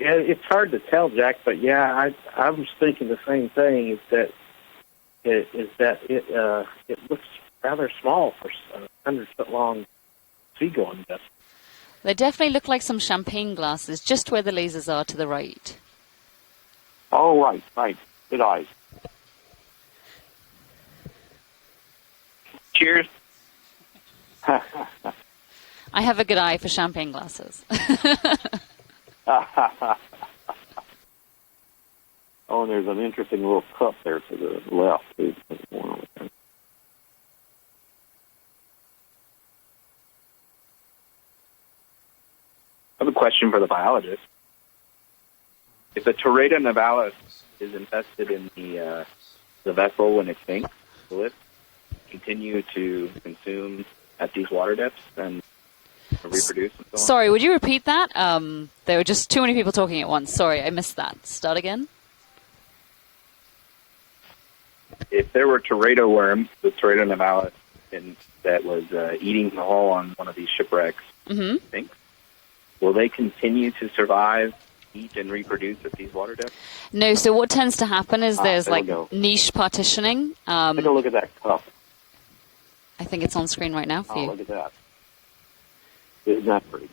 Yeah, it's hard to tell, Jack, but yeah, I was thinking the same thing. It looks rather small for a 100-foot long seagoing vessel. They definitely look like some champagne glasses, just where the lasers are to the right. Oh, right. Good eyes. Cheers. I have a good eye for champagne glasses. Oh, and there's an interesting little cup there to the left. I have a question for the biologist. If the Teredo nivalis is infested in the vessel when it sinks, will it continue to consume at these water depths and reproduce and so on? Sorry, would you repeat that? There were just too many people talking at once. Sorry, I missed that. Start again. If there were Teredo worms, the Teredo nivalis, that was eating the hull on one of these shipwrecks, sinks, will they continue to survive, eat, and reproduce at these water depths? No, so what tends to happen is there's like niche partitioning. Take a look at that cup. I think it's on screen right now for you. Look at that. Isn't that pretty?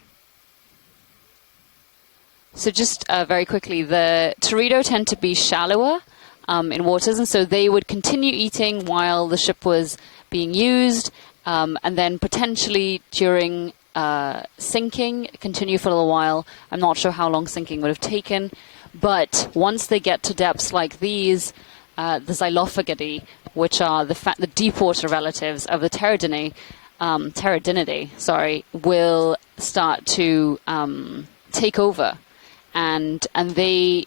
So just very quickly, the Teredo tend to be shallower in waters, and so they would continue eating while the ship was being used, and then potentially during sinking, continue for a little while. I'm not sure how long sinking would have taken, but once they get to depths like these, the Xylophagidea, which are the deep water relatives of the Pteridinidae, will start to take over, and they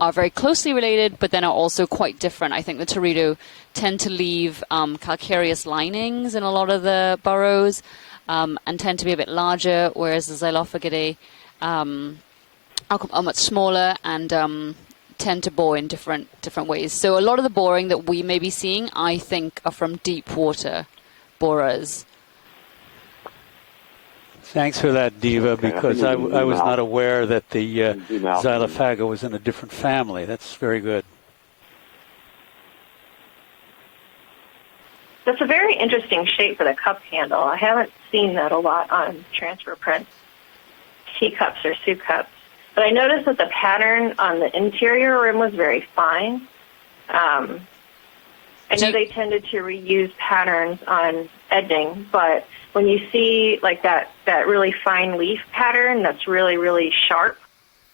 are very closely related, but then are also quite different. I think the Teredo tend to leave calcareous linings in a lot of the burrows, and tend to be a bit larger, whereas the Xylophagidea are much smaller and tend to bore in different ways. So a lot of the boring that we may be seeing, I think, are from deep water borers. Thanks for that, Diva, Okay, because I was not aware that the Zoom out. Xylophaga was in a different family. That's very good. That's a very interesting shape for the cup handle. I haven't seen that a lot on transfer prints, teacups or soup cups. But I noticed that the pattern on the interior rim was very fine. I know they tended to reuse patterns on edging, but when you see like that really fine leaf pattern that's really, really sharp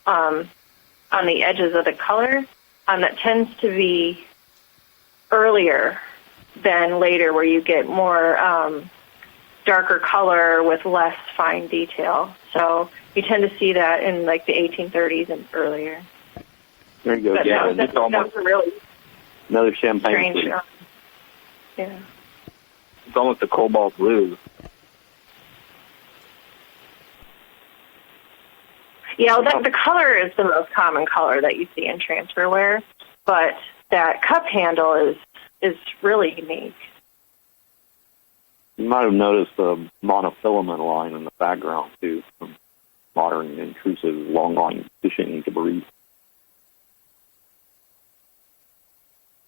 on the edges of the color, that tends to be earlier than later, where you get more darker color with less fine detail. So you tend to see that in like the 1830s and earlier. There you go. But Yeah, that's really another champagne. strange. Yeah. It's almost a cobalt blue. Yeah, well, the color is the most common color that you see in transferware, but that cup handle is really unique. You might have noticed the monofilament line in the background, too, from modern intrusive long-line fishing debris.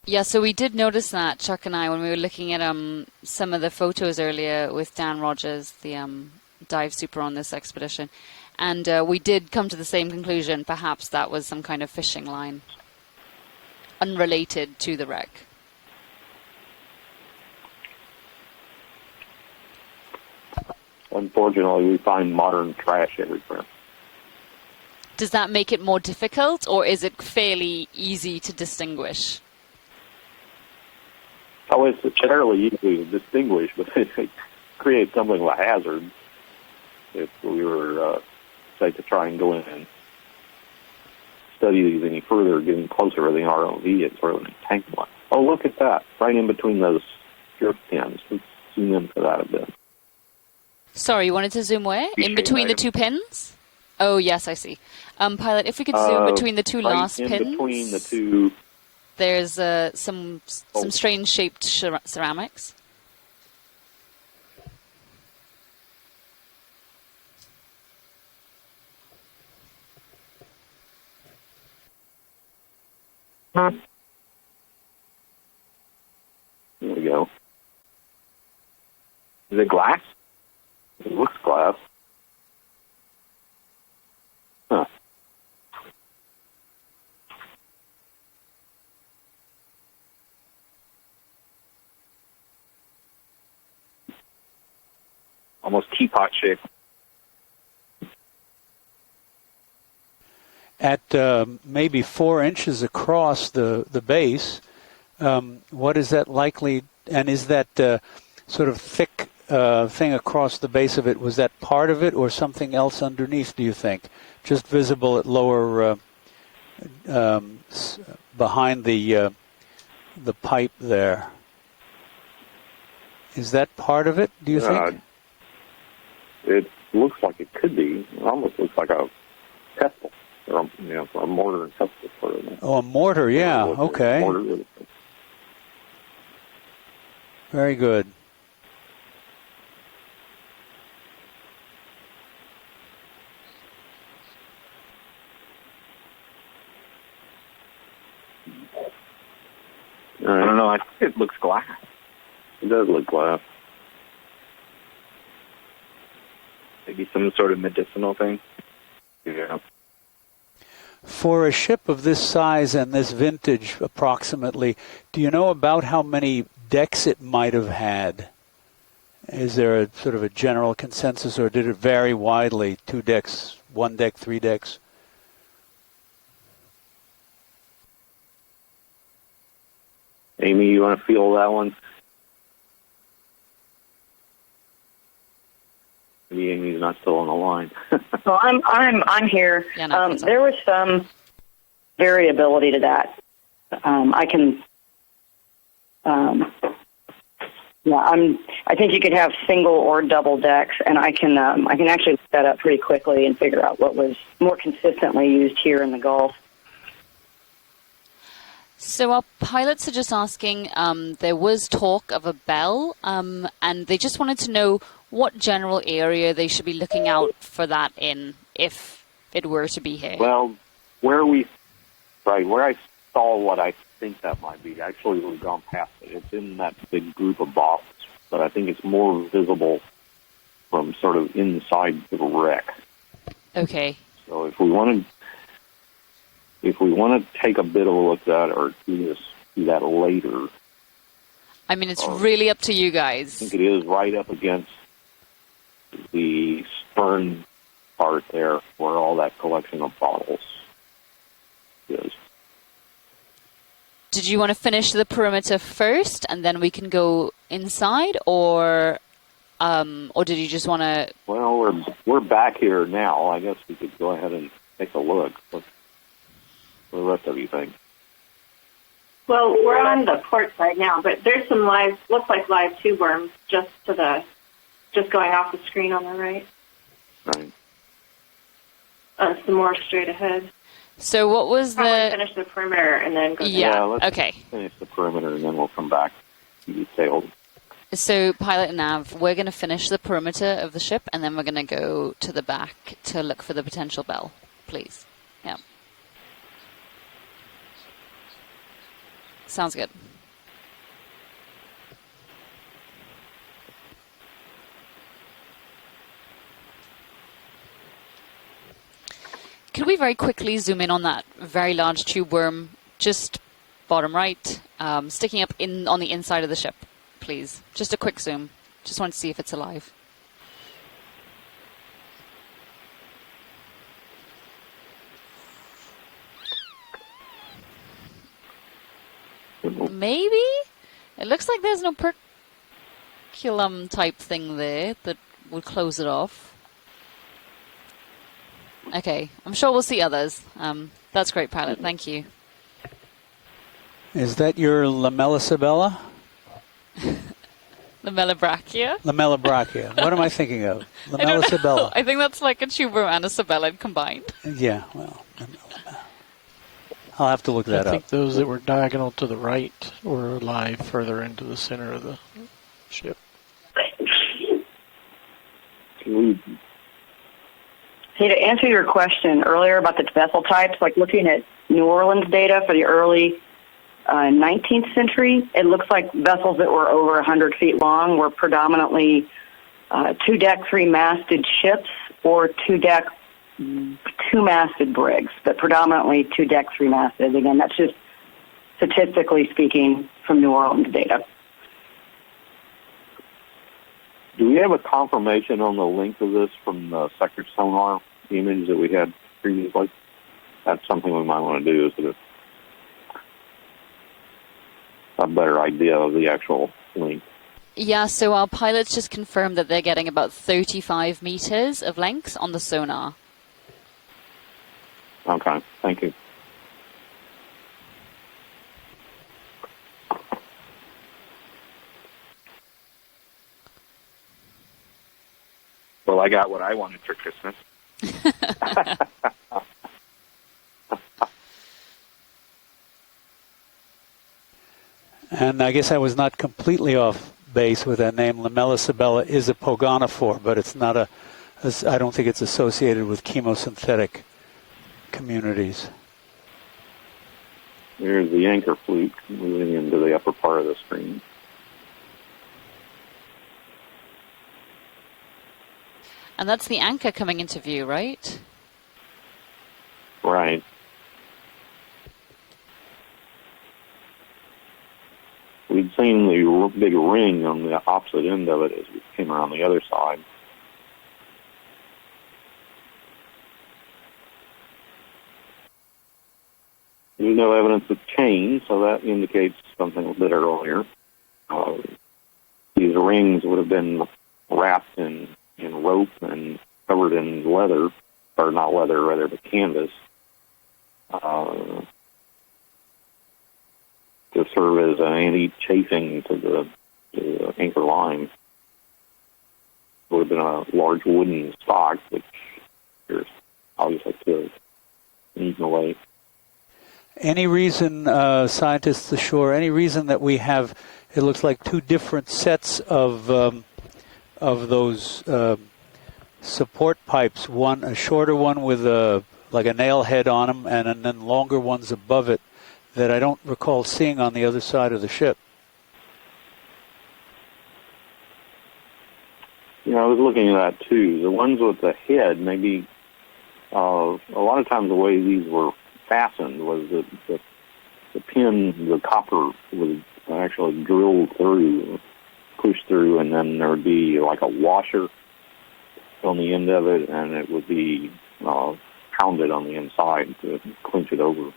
Yeah, so we did notice that, Chuck and I, when we were looking at some of the photos earlier with Dan Rogers, the dive super on this expedition. And we did come to the same conclusion. Perhaps that was some kind of fishing line unrelated to the wreck. Unfortunately, we find modern trash everywhere. Does that make it more difficult, or is it fairly easy to distinguish? Oh, it's fairly easy to distinguish, but it creates something of a hazard if we were, say, to try and go in and study these any further, getting closer to the ROV. It's sort of an entanglement. Oh, look at that, right in between those jerk pins. Let's zoom in for that a bit. Sorry, you wanted to zoom where? In between the two pins? Oh, yes, I see. Pilot, if we could zoom between the two last in pins. Between the two. There's some strange shaped ceramics. There we go. Is it glass? It looks glass. Huh. Almost teapot shape. At maybe 4 inches across the base, what is that likely, and is that sort of thick thing across the base of it, was that part of it or something else underneath, do you think? Just visible at lower, behind the pipe there. Is that part of it, do you think? It looks like it could be. It almost looks like a pestle, or a mortar and pestle sort of thing. Oh, a mortar, yeah, okay. Mortar. Very good. I don't know. I think it looks glass. It does look glass. Maybe some sort of medicinal thing. Yeah. For a ship of this size and this vintage, approximately, do you know about how many decks it might have had? Is there a sort of a general consensus, or did it vary widely? 2 decks, 1 deck, 3 decks? Amy, you want to feel that one? Maybe Amy's not still on the line. Well, I'm here. Yeah, no, there was some variability to that. I think you could have single or double decks, and I can actually look that up pretty quickly and figure out what was more consistently used here in the Gulf. So our pilots are just asking, there was talk of a bell, and they just wanted to know what general area they should be looking out for that in if it were to be here? Well, where I saw what I think that might be, actually we've gone past it. It's in that big group of boxes, but I think it's more visible from sort of inside the wreck. Okay. So if we want to take a bit of a look at that or do that later. I mean, it's really up to you guys. I think it is right up against the stern part there where all that collection of bottles is. Did you want to finish the perimeter first and then we can go inside, or did you just want to... Well, we're back here now. I guess we could go ahead and take a look. What the rest of you think? Well, we're on the port side now, but there's some looks like live tube worms just going off the screen on the right. Right. Some more straight ahead. So what was Probably finish the perimeter and then go. Let's finish the perimeter and then we'll come back to detailed. So, Pilot and Nav, we're going to finish the perimeter of the ship and then we're going to go to the back to look for the potential bell, please. Yeah. Sounds good. Could we very quickly zoom in on that very large tube worm, just bottom right, sticking up on the inside of the ship, please? Just a quick zoom. Just want to see if it's alive. Maybe? It looks like there's no perculum type thing there that would close it off. Okay, I'm sure we'll see others. That's great, Pilot. Thank you. Is that your Lamellisabella? Lamellibrachia? Lamellibrachia. What am I thinking of? Lamellisabella. I think that's like a tuber and a sabellid combined. Yeah, well, I'll have to look that up. I think those that were diagonal to the right were alive further into the center of the ship. Hey, to answer your question earlier about the vessel types, like looking at New Orleans data for the early 19th century, it looks like vessels that were over 100 feet long were predominantly two-deck, three-masted ships or two-deck, two-masted brigs, but predominantly two-deck, three-masted. Again, that's just statistically speaking from New Orleans data. Do we have a confirmation on the length of this from the sector sonar image that we had previously? That's something we might want to do, is to get a better idea of the actual length. Yeah, so our pilots just confirmed that they're getting about 35 meters of length on the sonar. Okay, thank you. Well, I got what I wanted for Christmas. And I guess I was not completely off base with that name. Lamellisabella is a pogonophore, but it's not I don't think it's associated with chemosynthetic communities. There's the anchor fluke moving into the upper part of the screen. And that's the anchor coming into view, right? Right. We'd seen the big ring on the opposite end of it as we came around the other side. There's no evidence of chain, so that indicates something a bit earlier. These rings would have been wrapped in rope and covered in leather, or not leather, rather, but canvas, to serve as an anti-chafing to the anchor line. It would have been a large wooden stock, which there's obviously to have eaten away. Any reason, scientists ashore, any reason that we have, it looks like two different sets of of those support pipes, one a shorter one with like a nail head on them, and then longer ones above it that I don't recall seeing on the other side of the ship. I was looking at that too. The ones with the head, maybe a lot of times the way these were fastened was the pin, the copper was actually drilled through, pushed through, and then there would be like a washer on the end of it, and it would be pounded on the inside to clinch it over.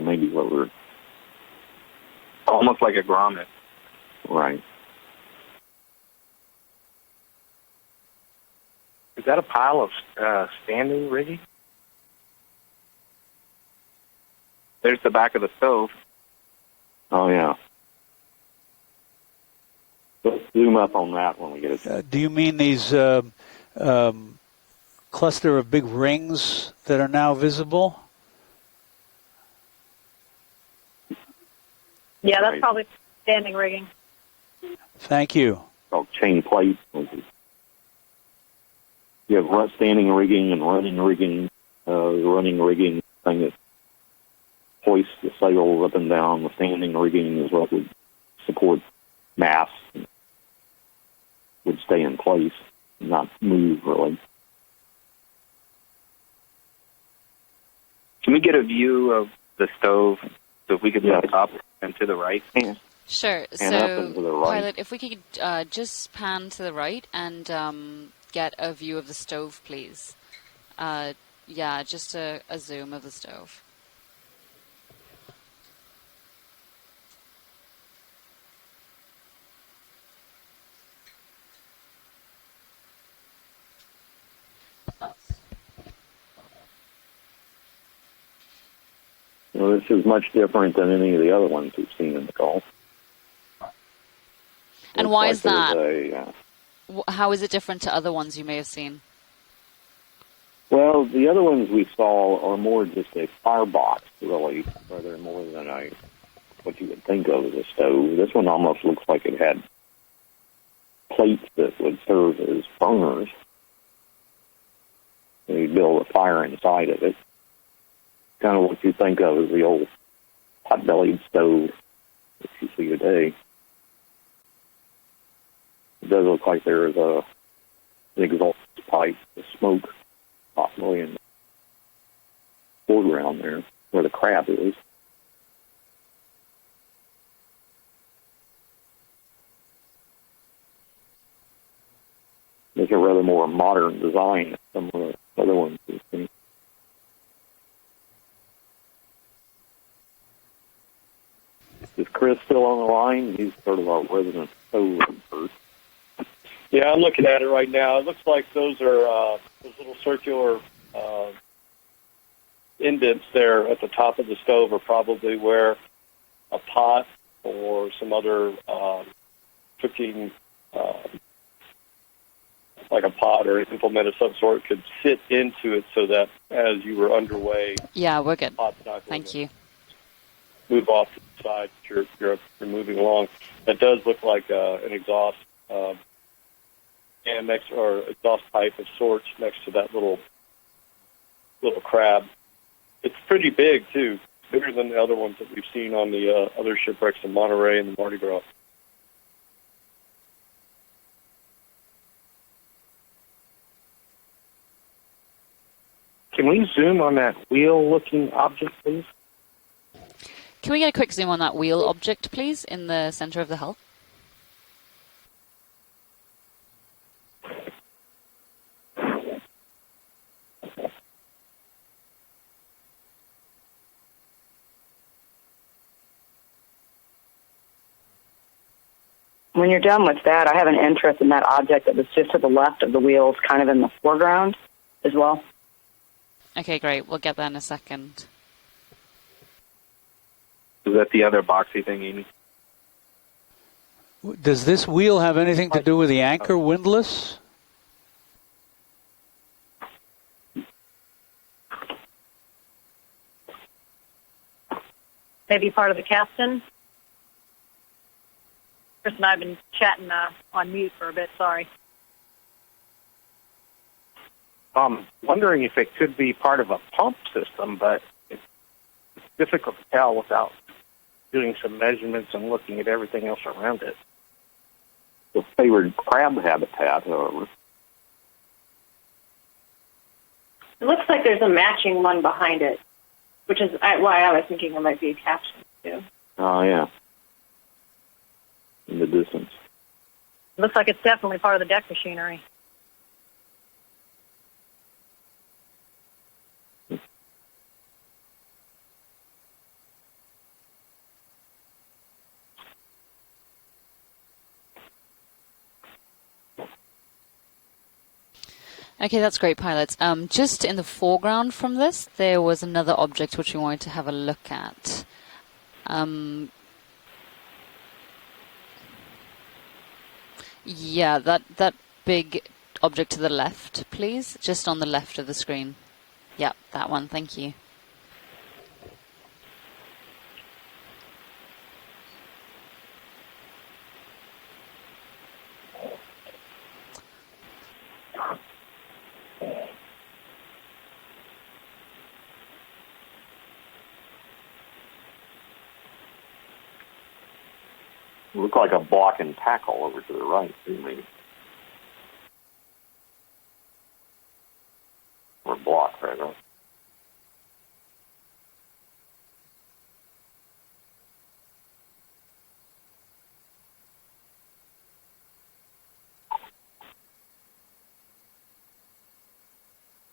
Maybe what we're... Almost like a grommet. Right. Is that a pile of standing rigging? There's the back of the stove. Oh, yeah. Let's zoom up on that when we get it. Do you mean these cluster of big rings that are now visible? Yeah, that's probably standing rigging. Thank you. Oh, chain plate. You have standing rigging and running rigging. The running rigging thing that hoists the sails up and down. The standing rigging is what would support masts, would stay in place, not move really. Can we get a view of the stove? So if we could look up and to the right. Sure. And up and to the right. Pilot, if we could just pan to the right and get a view of the stove, please. Yeah, just a zoom of the stove. This is much different than any of the other ones we've seen in the Gulf. And Looks why like is that? there's How is it different to other ones you may have seen? Well, the other ones we saw are more just a firebox, really, rather more than what you would think of as a stove. This one almost looks like it had plates that would serve as burners. You build a fire inside of it. Kind of what you think of as the old pot-bellied stove that you see today. It does look like there is an exhaust pipe, the smoke, possibly in the foreground there, where the crab is. It's a rather more modern design than some of the other ones we've seen. Is Chris still on the line? He's sort of our resident stove expert. Yeah, I'm looking at it right now. It looks like those are those little circular indents there at the top of the stove are probably where a pot or some other cooking, like a pot or implement of some sort, could sit into it so that as you were underway, Yeah, we're good. pot's not going Thank to you. move off to the side that you're moving along. That does look like an exhaust and next or exhaust pipe of sorts next to that little crab. It's pretty big too, bigger than the other ones that we've seen on the other shipwrecks in Monterey and the Mardi Gras. Can we zoom on that wheel-looking object, please? Can we get a quick zoom on that wheel object, please, in the center of the hull? When you're done with that, I have an interest in that object that was just to the left of the wheels, kind of in the foreground as well. Okay, great. We'll get that in a second. Is that the other boxy thing, Amy? Does this wheel have anything to do with the anchor windlass? Maybe part of the capstan. Chris and I have been chatting on mute for a bit. Sorry. Wondering if it could be part of a pump system, but it's difficult to tell without doing some measurements and looking at everything else around it. The favored crab habitat, however. It looks like there's a matching one behind it, which is why I was thinking there might be a caption too. Oh, yeah. In the distance. Looks like it's definitely part of the deck machinery. Okay, that's great, pilots. Just in the foreground from this, there was another object which we wanted to have a look at. Yeah, that big object to the left, please. Just on the left of the screen. Yeah, that one. Thank you. Look like a block and tackle over to the right, too, maybe. Or block, rather.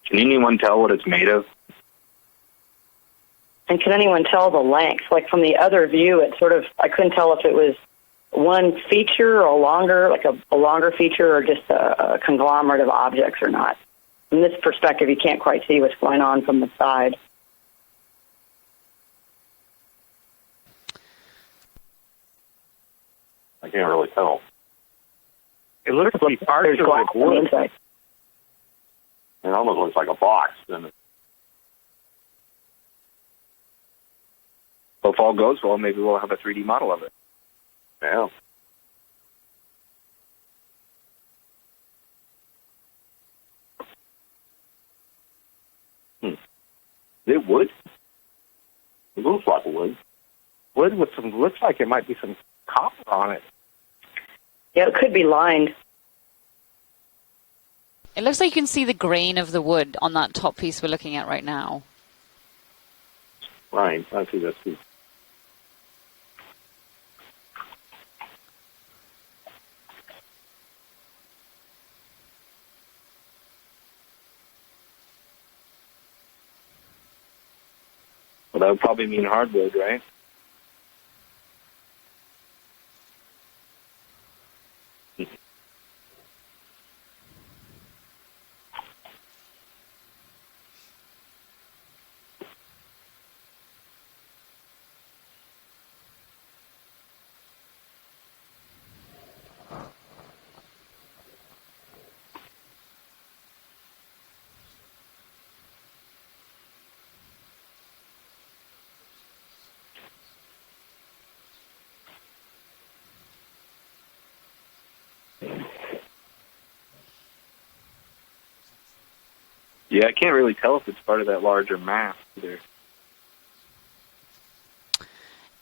Can anyone tell what it's made of? And can anyone tell the length? Like from the other view, it sort of, I couldn't tell if it was one feature or a longer feature or just a conglomerate of objects or not. From this perspective, you can't quite see what's going on from the side. I can't really tell. It looks like part of glass it on the wood. inside. It almost looks like a box, doesn't it? So if all goes well, maybe we'll have a 3D model of it. Yeah. Is it wood? It looks like wood. Wood with some, looks like it might be some copper on it. Yeah, it could be lined. It looks like you can see the grain of the wood on that top piece we're looking at right now. Right, I see that too. Well, that would probably mean hardwood, right? Yeah, I can't really tell if it's part of that larger mass either.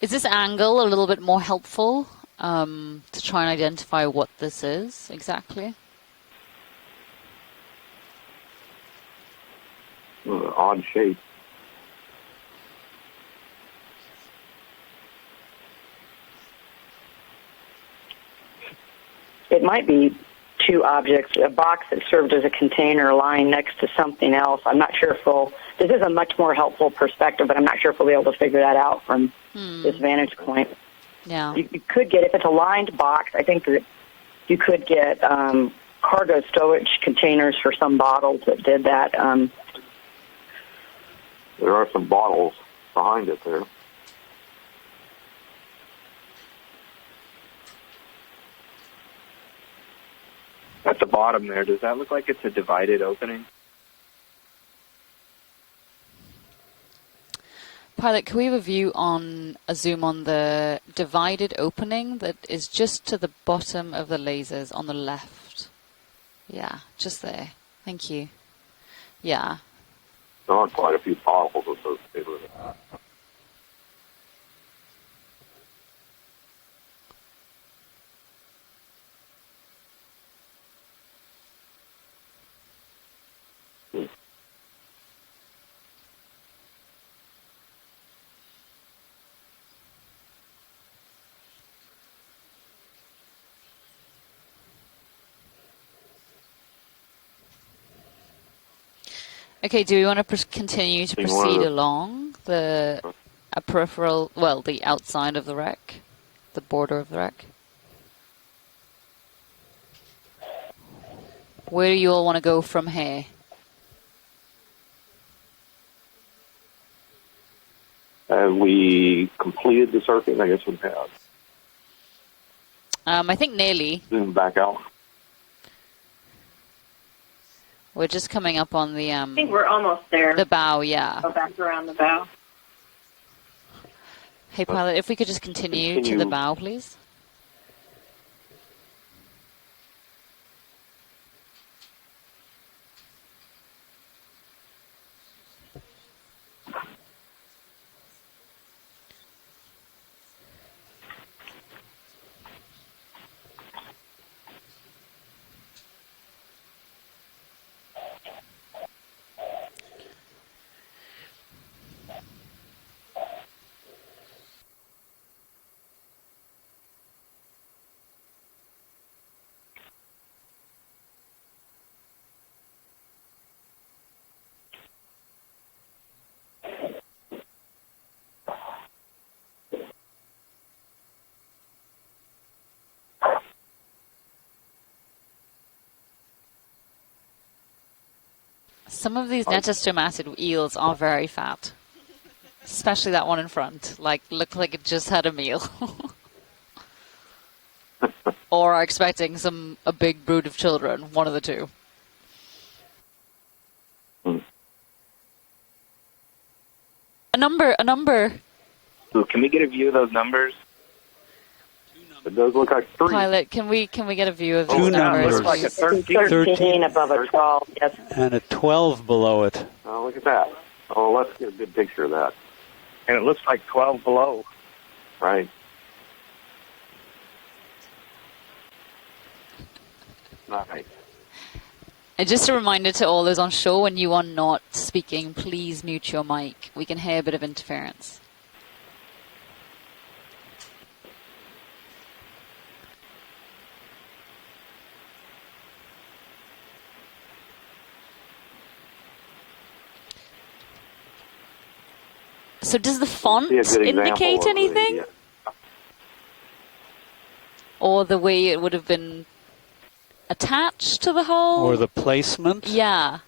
Is this angle a little bit more helpful to try and identify what this is exactly? Odd shape. It might be two objects, a box that served as a container lying next to something else. I'm not sure if this is a much more helpful perspective, but I'm not sure if we'll be able to figure that out from this vantage point. Yeah. You could get, if it's a lined box, I think that you could get cargo storage containers for some bottles that did that. There are some bottles behind it there. At the bottom there, does that look like it's a divided opening? Pilot, can we have a zoom on the divided opening that is just to the bottom of the lasers on the left? Yeah, just there. Thank you. Yeah. There are quite a few particles associated with it. Okay, do we want to continue to proceed along the peripheral, well, the outside of the wreck, the border of the wreck? Where do you all want to go from here? Have we completed the circuit? I guess we have. I think nearly. Zoom back out. We're just coming up on the I think we're almost there. the bow, yeah. Go back around the bow. Hey, pilot, if we could just continue to the bow, please. Some of these netastomatid eels are very fat, especially that one in front. Like, look like it just had a meal, or are expecting a big brood of children. One of the two. A number. So can we get a view of those numbers? It does look like 3. Pilot, can we get a view of Two these numbers. numbers? Like a 13 above a 12, yes. And a 12 below it. Oh, look at that. Oh, let's get a good picture of that. And it looks like 12 below. Right. Nice. And just a reminder to all those on shore, when you are not speaking, please mute your mic. We can hear a bit of interference. So does the font indicate anything? Or the way it would have been attached to the hull? Or the placement? Yeah.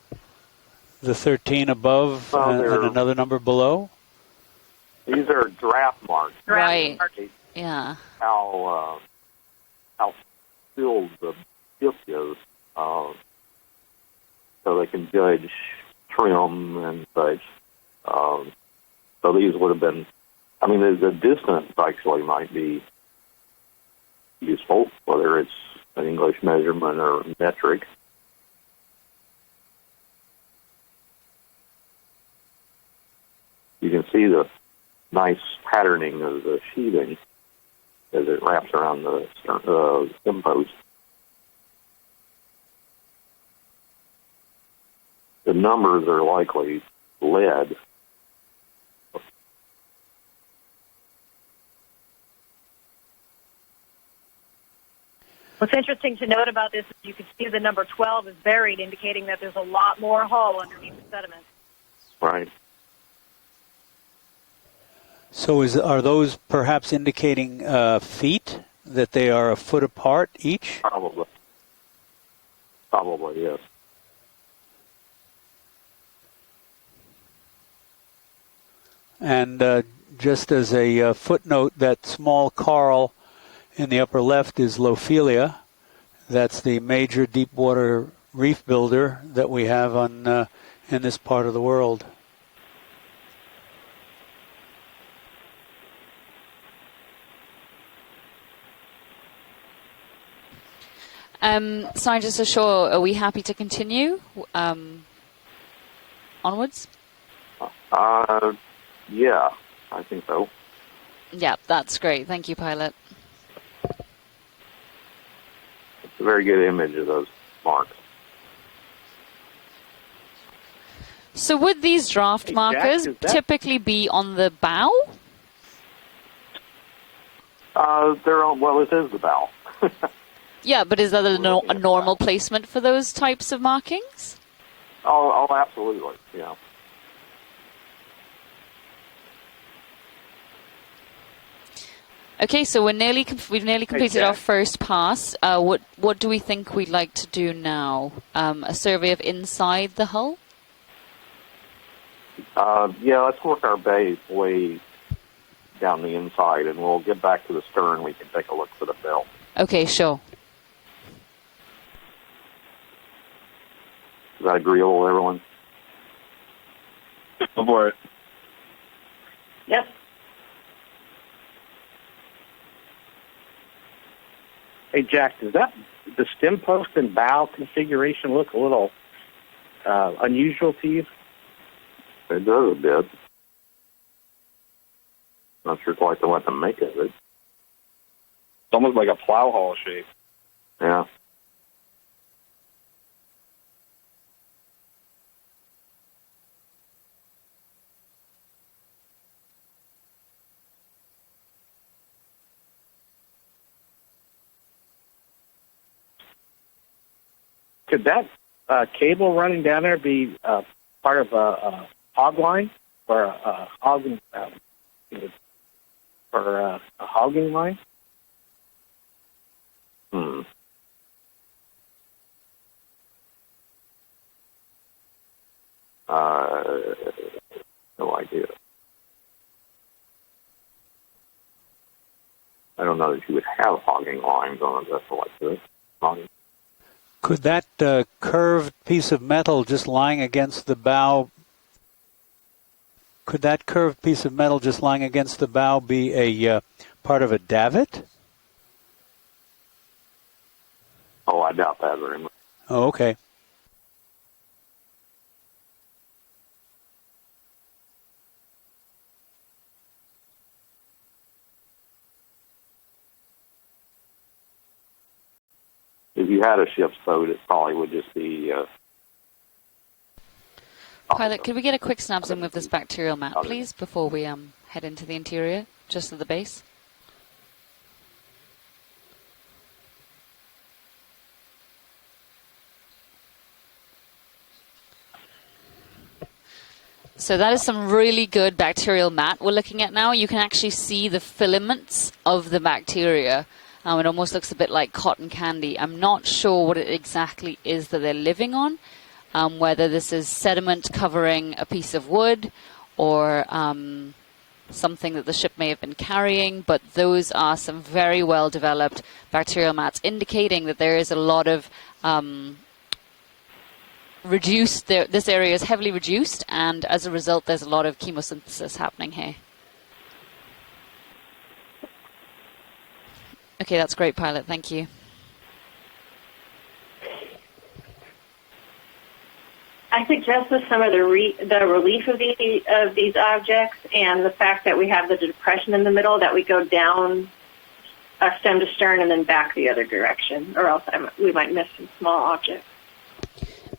The 13 above and another number below? These are draft marks. Right. Yeah. How filled the ship is, so they can judge trim and such. So these would have been, I mean, the distance actually might be useful, whether it's an English measurement or metric. You can see the nice patterning of the sheathing as it wraps around the stem post. The numbers are likely lead. What's interesting to note about this is you can see the number 12 is buried, indicating that there's a lot more hull underneath the sediment. Right. So are those perhaps indicating feet, that they are a foot apart each? Probably. Probably, yes. And just as a footnote, that small coral in the upper left is Lophelia. That's the major deep water reef builder that we have on in this part of the world. Scientist ashore, are we happy to continue onwards? Yeah, I think so. Yeah, that's great. Thank you, pilot. It's a very good image of those marks. So would these draft markers typically be on the bow? They're on, well, it is the bow. Yeah, but is that a normal placement for those types of markings? Oh, absolutely, yeah. Okay, so we've nearly completed our first pass. What do we think we'd like to do now? A survey of inside the hull? Yeah, let's work our way down the inside, and we'll get back to the stern. We can take a look for the bell. Okay, sure. Is that agreeable, everyone? Go for it. Yep. Hey, Jack, does the stem post and bow configuration look a little unusual to you? It does a bit. Not sure quite what to make of it. It's almost like a plow haul shape. Yeah. Could that cable running down there be part of a hog line or a hogging line? No idea. I don't know that you would have hogging lines on a vessel like this. Could that curved piece of metal just lying against the bow, be a part of a davit? Oh, I doubt that very much. Oh, okay. If you had a ship's boat, it probably would just be... Pilot, could we get a quick snap zoom of this bacterial mat, please, before we head into the interior, just at the base? So that is some really good bacterial mat we're looking at now. You can actually see the filaments of the bacteria. It almost looks a bit like cotton candy. I'm not sure what it exactly is that they're living on, whether this is sediment covering a piece of wood or something that the ship may have been carrying, but those are some very well-developed bacterial mats, indicating that there is a lot of this area is heavily reduced, and as a result, there's a lot of chemosynthesis happening here. Okay, that's great, pilot. Thank you. I suggest with some of the relief of these objects and the fact that we have the depression in the middle, that we go down stem to stern and then back the other direction, or else we might miss some small objects.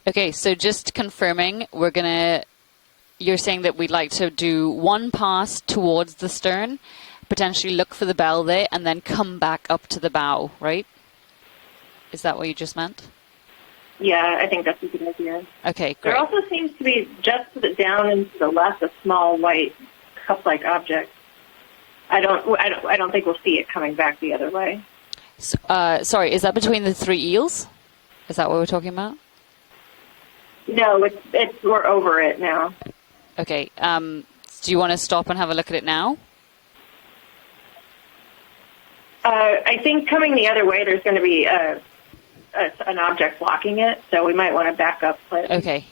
Okay, so just confirming, you're saying that we'd like to do one pass towards the stern, potentially look for the bell there, and then come back up to the bow, right? Is that what you just meant? Yeah, I think that's a good idea. Okay, great. There also seems to be, just down and to the left, a small white cup-like object. I don't think we'll see it coming back the other way. Sorry, is that between the three eels? Is that what we're talking about? No, we're over it now. Okay. Do you want to stop and have a look at it now? I think coming the other way, there's going to be an object blocking it, so we might want to back up slightly. Okay.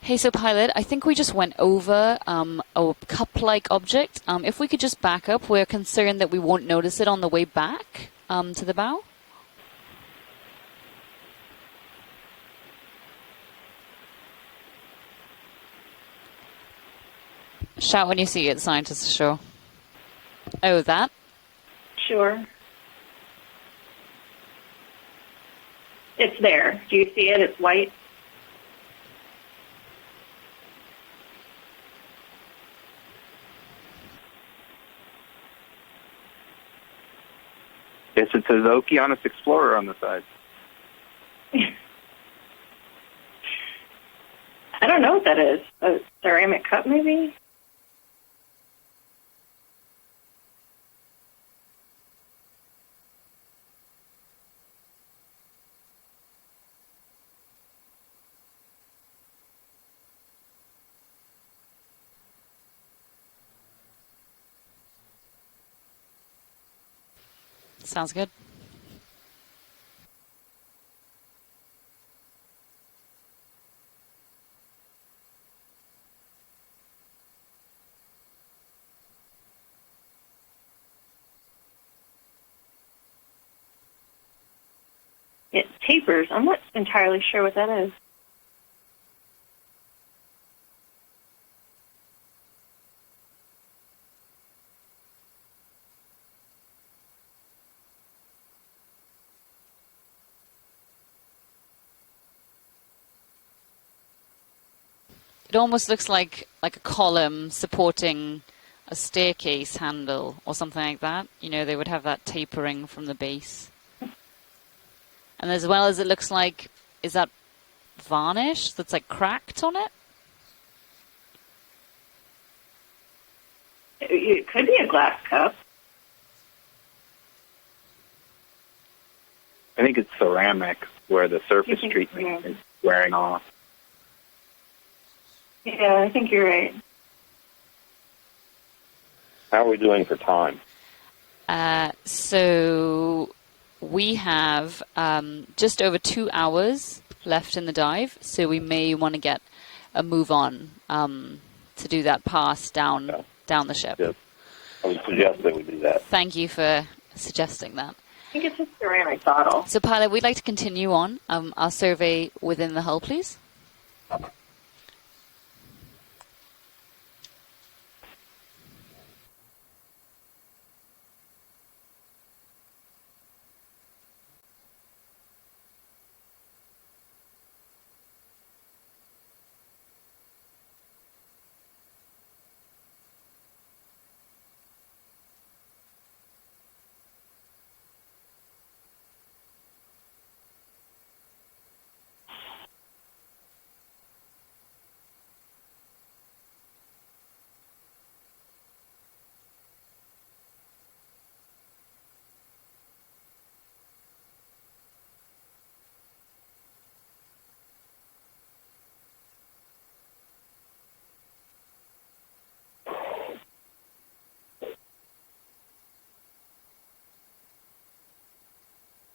Hey, so pilot, I think we just went over a cup-like object. If we could just back up, we're concerned that we won't notice it on the way back to the bow. Shout when you see it, scientists, sure. Oh, that? Sure. It's there. Do you see it? It's white. Yes, it says Okeanos Explorer on the side. I don't know what that is. A ceramic cup, maybe? Sounds good. It tapers. I'm not entirely sure what that is. It almost looks like a column supporting a staircase handle or something like that. You know, they would have that tapering from the base. And as well as it looks like, is that varnish that's like cracked on it? It could be a glass cup. I think it's ceramic where the surface treatment is wearing off. Yeah, I think you're right. How are we doing for time? So we have just over 2 hours left in the dive, so we may want to get a move on to do that pass down the ship. Yes. I would suggest that we do that. Thank you for suggesting that. I think it's a ceramic bottle. So, pilot, we'd like to continue on our survey within the hull, please.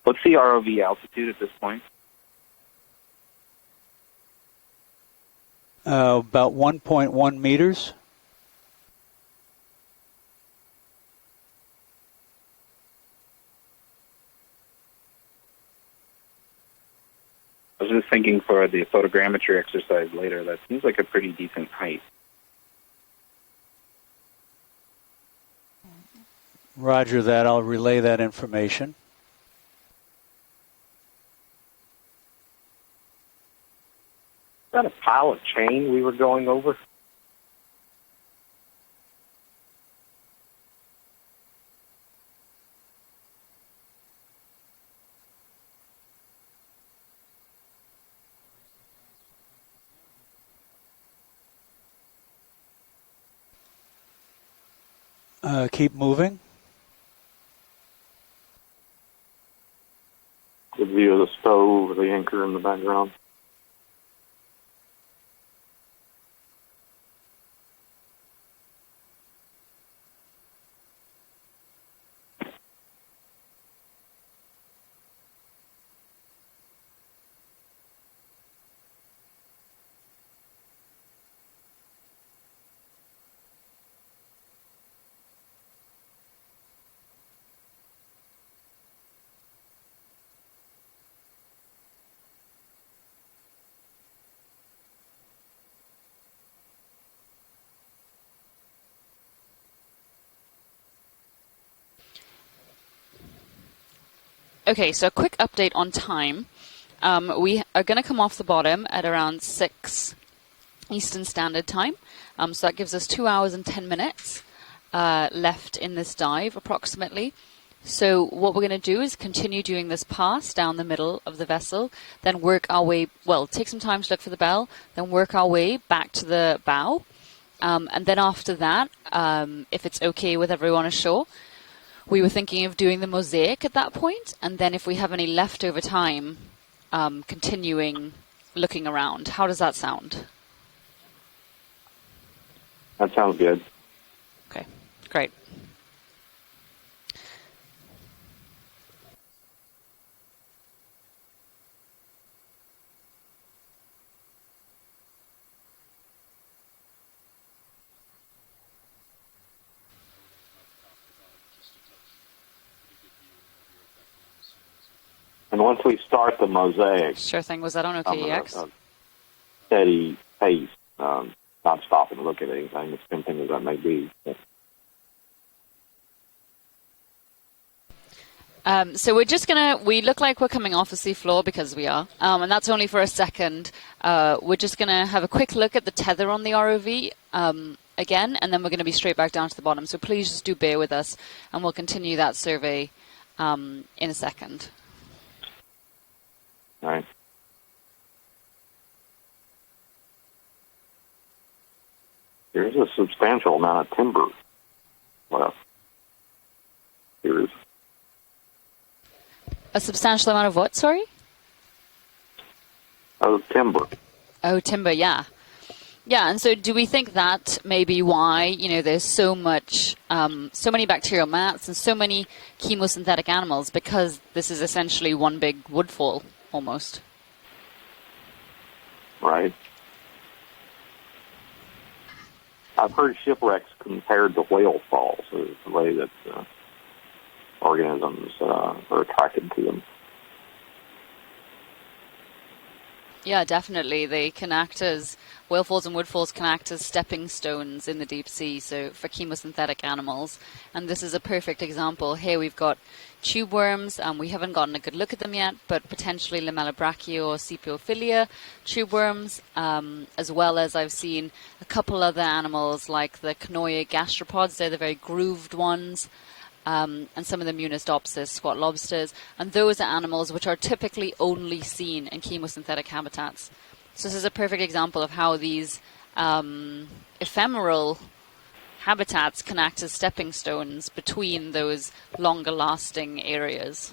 What's the ROV altitude at this point? About 1.1 meters. I was just thinking for the photogrammetry exercise later, that seems like a pretty decent height. Roger that. I'll relay that information. Is that a pile of chain we were going over? Keep moving. Good view of the stove, the anchor in the background. Okay, so a quick update on time. We are going to come off the bottom at around 6 Eastern Standard Time. So that gives us 2 hours and 10 minutes left in this dive, approximately. So what we're going to do is continue doing this pass down the middle of the vessel, then work our way, well, take some time to look for the bell, then work our way back to the bow. And then after that, if it's okay with everyone ashore, we were thinking of doing the mosaic at that point, and then if we have any leftover time, continuing looking around. How does that sound? That sounds good. Okay, great. And once we start the mosaic, Sure thing. Was that on OKEX? A steady pace, not stop and look at anything, as tempting as that may be. So we're just we look like we're coming off the seafloor because we are, and that's only for a second. We're just going to have a quick look at the tether on the ROV again, and then we're going to be straight back down to the bottom. So please just do bear with us, and we'll continue that survey in a second. All right. There's a substantial amount of timber left. Here's A substantial amount of what, sorry? timber. Oh, timber, yeah. Yeah, and so do we think that may be why, there's so much, so many bacterial mats and so many chemosynthetic animals, because this is essentially one big woodfall, almost? Right. I've heard shipwrecks compared to whale falls, the way that organisms are attracted to them. Yeah, definitely. They can act as, whale falls and woodfalls can act as stepping stones in the deep sea, so for chemosynthetic animals. And this is a perfect example. Here we've got tube worms. We haven't gotten a good look at them yet, but potentially Lamellobrachia or Sepiphilia tube worms, as well as I've seen a couple other animals like the Canoia gastropods. They're the very grooved ones. And some of the Munistopsis, squat lobsters, and those are animals which are typically only seen in chemosynthetic habitats. So this is a perfect example of how these ephemeral habitats can act as stepping stones between those longer-lasting areas.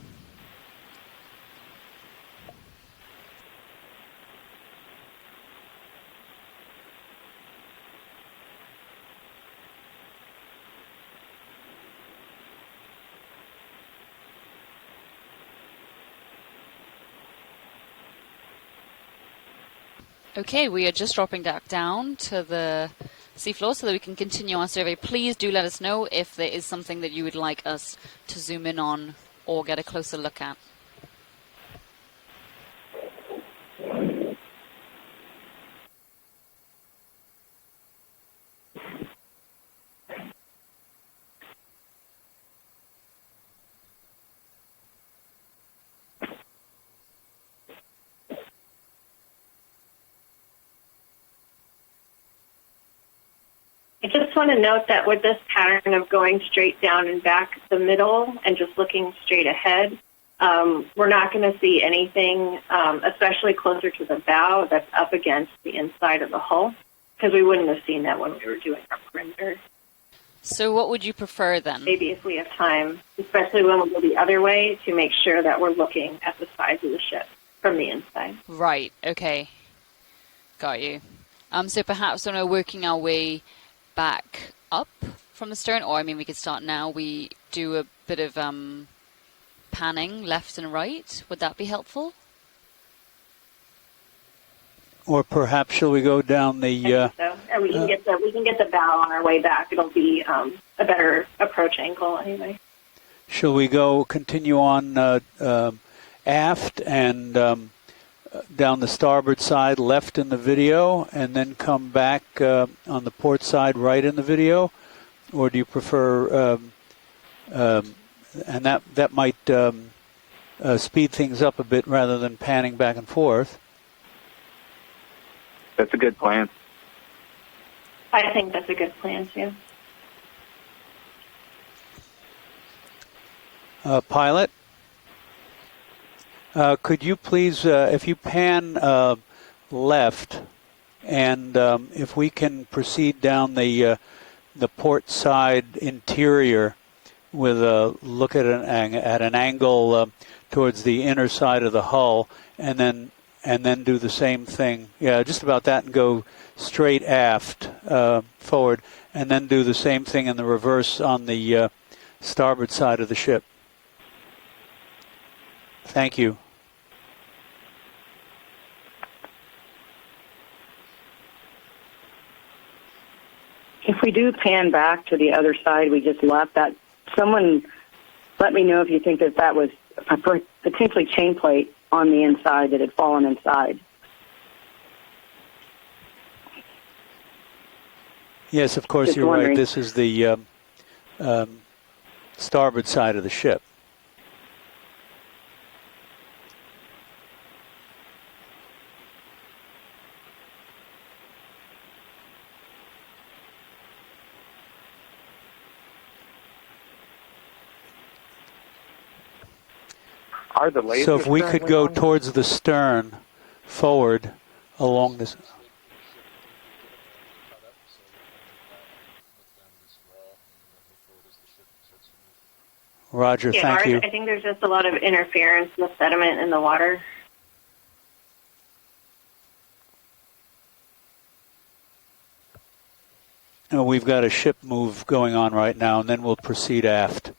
Okay, we are just dropping back down to the seafloor so that we can continue our survey. Please do let us know if there is something that you would like us to zoom in on or get a closer look at. I just want to note that with this pattern of going straight down and back the middle and just looking straight ahead, we're not going to see anything, especially closer to the bow, that's up against the inside of the hull, because we wouldn't have seen that when we were doing our perimeter. So what would you prefer then? Maybe if we have time, especially when we go the other way, to make sure that we're looking at the sides of the ship from the inside. Right, okay. Got you. So perhaps when we're working our way back up from the stern, or we could start now, we do a bit of panning left and right. Would that be helpful? Or perhaps shall we go down the... So. And we can get the bow on our way back. It'll be a better approach angle anyway. Shall we continue on aft and down the starboard side left in the video, and then come back on the port side right in the video? Or do you prefer... and that might speed things up a bit rather than panning back and forth. That's a good plan. I think that's a good plan, too. Pilot, could you please, if you pan left, and if we can proceed down the port side interior with a look at an angle towards the inner side of the hull, and then do the same thing. Yeah, just about that, and go straight aft forward, and then do the same thing in the reverse on the starboard side of the ship. Thank you. If we do pan back to the other side we just left, that someone let me know if you think that was a potentially chain plate on the inside that had fallen inside. Yes, of course, Just you're wondering. right. This is the starboard side of the ship. Are the lasers So if we could currently go on? towards the stern, forward, along this. Roger, Yeah, thank you. I think there's just a lot of interference with sediment in the water. We've got a ship move going on right now, and then we'll proceed aft.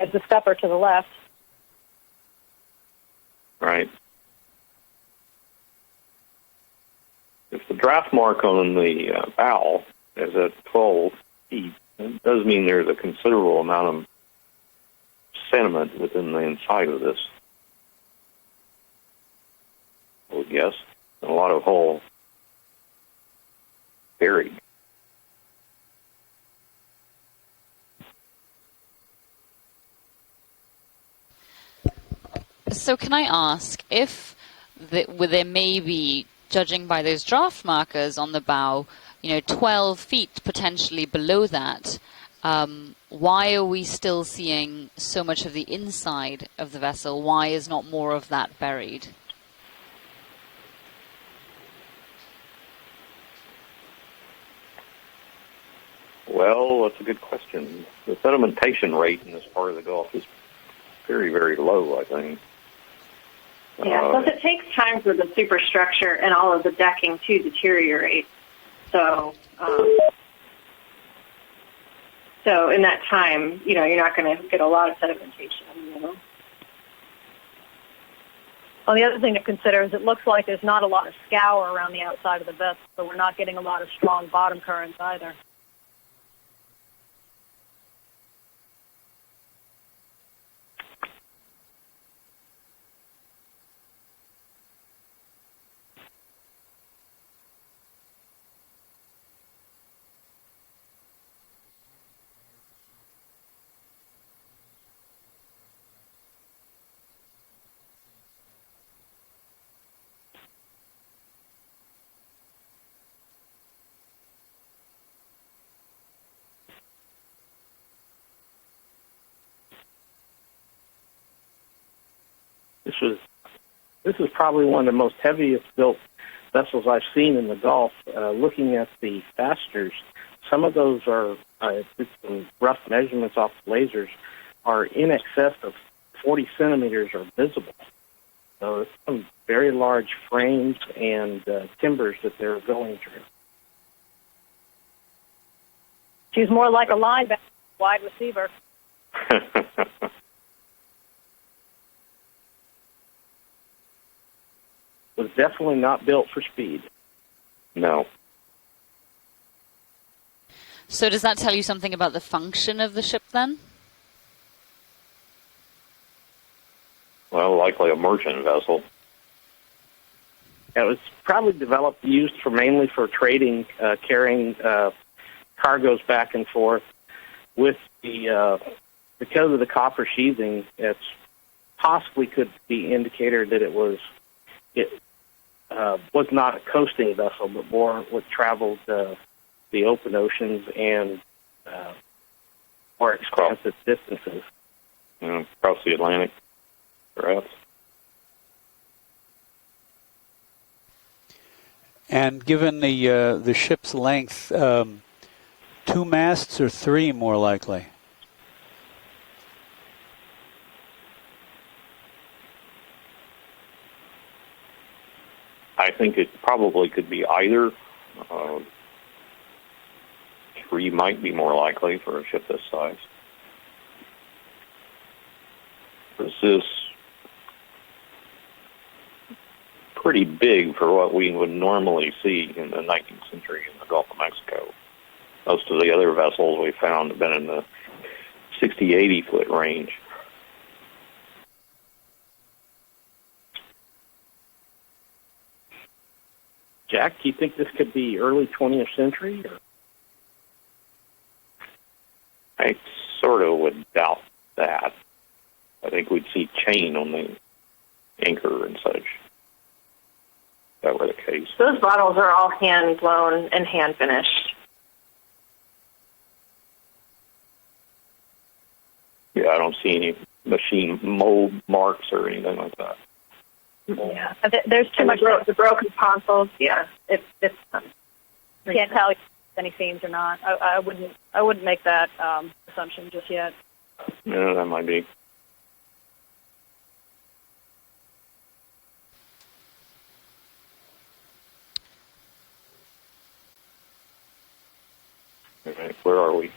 As the stepper to the left. Right. If the draft mark on the bow is at 12 feet, it does mean there's a considerable amount of sediment within the inside of this, I would guess. A lot of hull buried. So can I ask if there may be, judging by those draft markers on the bow, 12 feet potentially below that, why are we still seeing so much of the inside of the vessel? Why is not more of that buried? Well, that's a good question. The sedimentation rate in this part of the Gulf is very, very low, I think. Yeah, plus it takes time for the superstructure and all of the decking to deteriorate. So in that time, you're not going to get a lot of sedimentation. Well, the other thing to consider is it looks like there's not a lot of scour around the outside of the vessel, so we're not getting a lot of strong bottom currents either. This is probably one of the most heaviest built vessels I've seen in the Gulf. Looking at the fasters, some of those are, some rough measurements off the lasers, are in excess of 40 centimeters are visible. So it's some very large frames and timbers that they're going through. She's more like a linebacker, wide receiver. Was definitely not built for speed. No. So does that tell you something about the function of the ship then? Well, likely a merchant vessel. It was probably developed, used mainly for trading, carrying cargoes back and forth. With the because of the copper sheathing, it's possibly could be indicator that it was not a coasting vessel, but more what traveled the open oceans and more expansive distances. Across the Atlantic, perhaps. And given the ship's length, 2 masts or 3 more likely? I think it probably could be either. 3 might be more likely for a ship this size. This is pretty big for what we would normally see in the 19th century in the Gulf of Mexico. Most of the other vessels we found have been in the 60, 80 foot range. Jack, do you think this could be early 20th century? Or? I sort of would doubt that. I think we'd see chain on the anchor and such. If that were the case. Those bottles are all hand blown and hand finished. Yeah, I don't see any machine mold marks or anything like that. Yeah, there's too much. The broken consoles. Yeah, it's Can't tell if any seams or not. I wouldn't make that assumption just yet. Yeah, that might be. All right, where are we?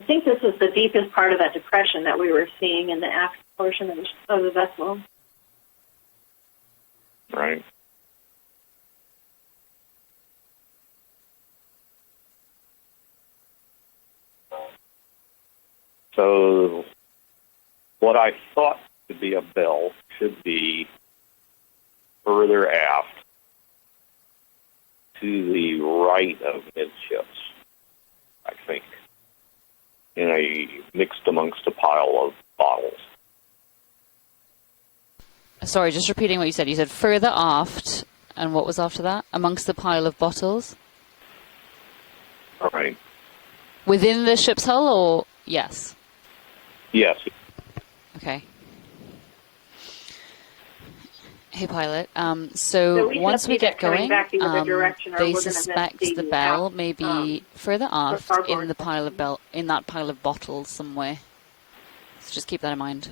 I think this is the deepest part of that depression that we were seeing in the aft portion of the vessel. Right. So what I thought to be a bell should be further aft to the right of midships, I think, mixed amongst a pile of bottles. Sorry, just repeating what you said. You said further aft, and what was after that? Amongst the pile of bottles? All right. Within the ship's hull, or yes? Yes. Okay. Hey, pilot. So once we get going, they suspect the bell may be further aft in the pile of that pile of bottles somewhere. So just keep that in mind.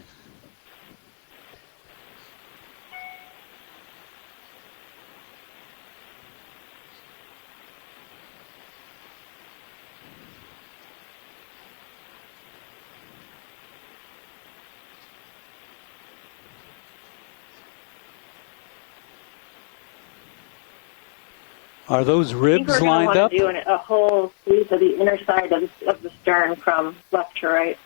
Are those ribs lined up? I think we're going to want to do a whole sweep of the inner side of the stern from left to right.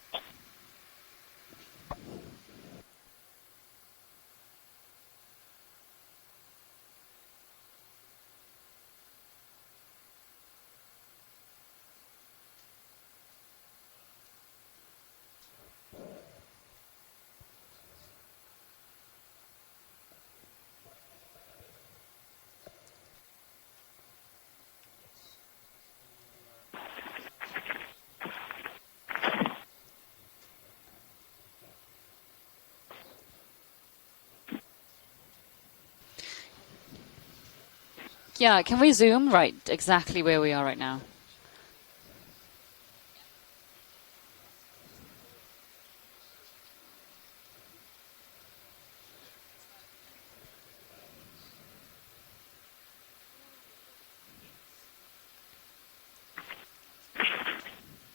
Yeah, can we zoom right exactly where we are right now?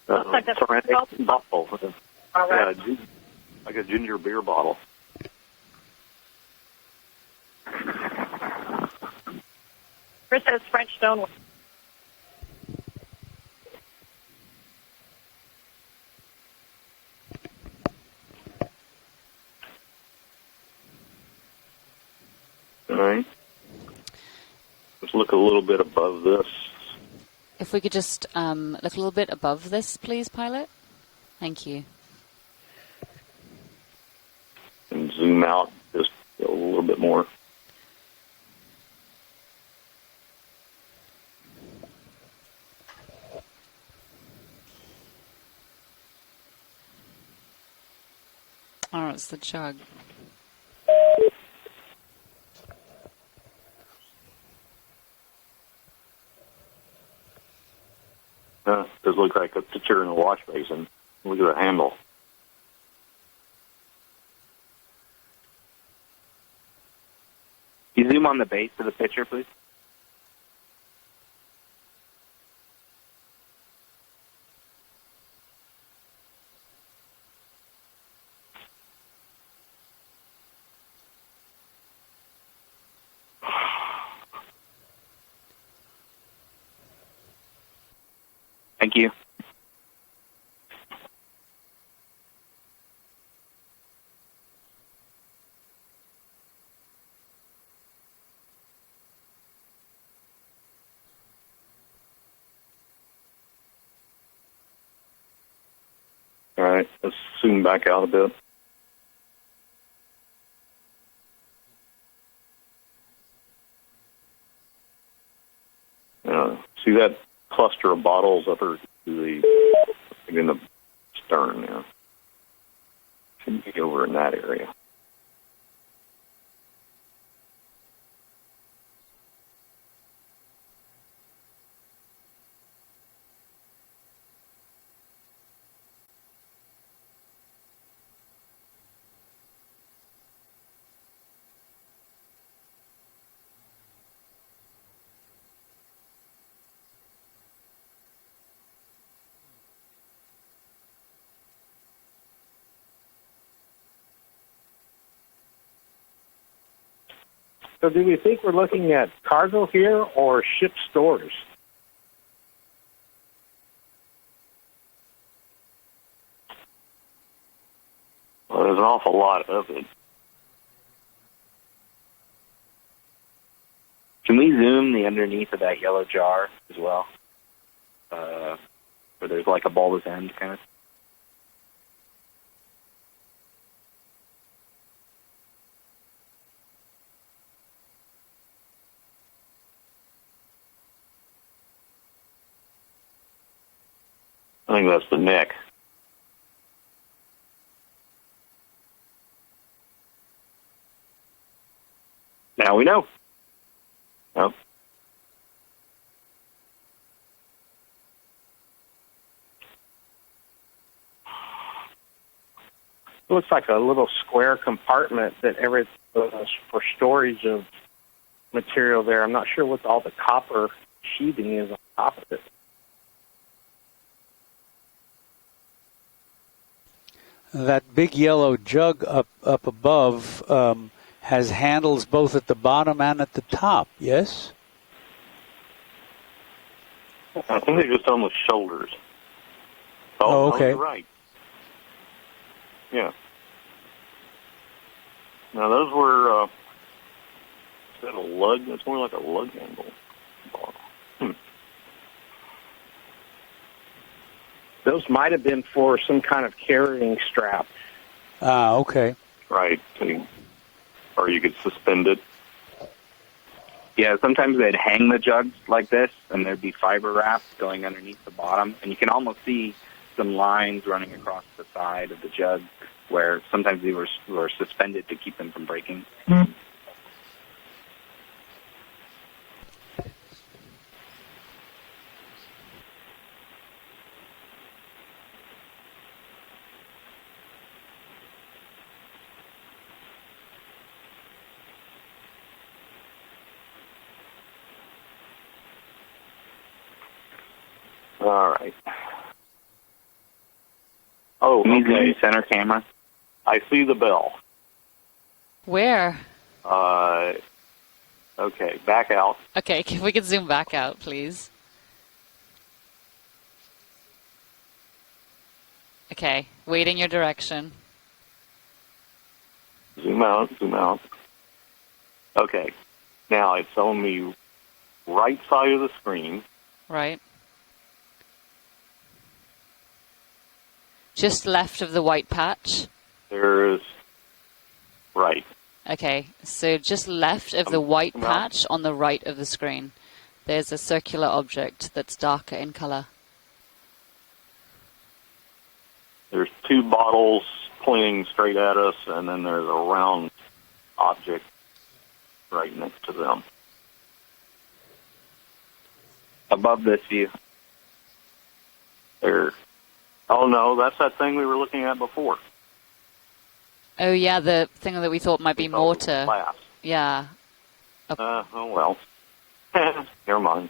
Like a ceramic bottle. Yeah, like a ginger beer bottle. Chris says French stoneware. All right. Let's look a little bit above this. If we could just look a little bit above this, please, pilot. Thank you. And zoom out just a little bit more. Oh, it's the jug. Does look like a picture in a wash basin. Look at the handle. Can you zoom on the base of the picture, please? Thank you. All right, let's zoom back out a bit. See that cluster of bottles up to in the stern there? Should be over in that area. So do we think we're looking at cargo here or ship stores? Well, there's an awful lot of it. Can we zoom the underneath of that yellow jar as well? Where there's like a bulbous end kind of? I think that's the neck. Now we know. Nope. It looks like a little square compartment that for storage of material there. I'm not sure what all the copper sheathing is on top of it. That big yellow jug up above has handles both at the bottom and at the top, yes? I think they're just on the shoulders. Oh, okay. You're right. Yeah. Now those were, is that a lug? That's more like a lug handle. Those might have been for some kind of carrying strap. Ah, okay. Right. Or you could suspend it. Yeah, sometimes they'd hang the jugs like this, and there'd be fiber wrap going underneath the bottom, and you can almost see some lines running across the side of the jug where sometimes they were suspended to keep them from breaking. All right. Oh, okay. Center camera. I see the bell. Where? Okay, back out. Okay, if we could zoom back out, please. Okay, wait in your direction. Zoom out, zoom out. Okay. Now it's on the right side of the screen. Right. Just left of the white patch. There's right. Okay, so just left of the white patch on the right of the screen, there's a circular object that's darker in color. There's two bottles pointing straight at us, and then there's a round object right next to them. Above this view. There. Oh, no, that's that thing we were looking at before. Oh, yeah, the thing that we thought might be mortar. Glass. Yeah. Oh, well. Never mind.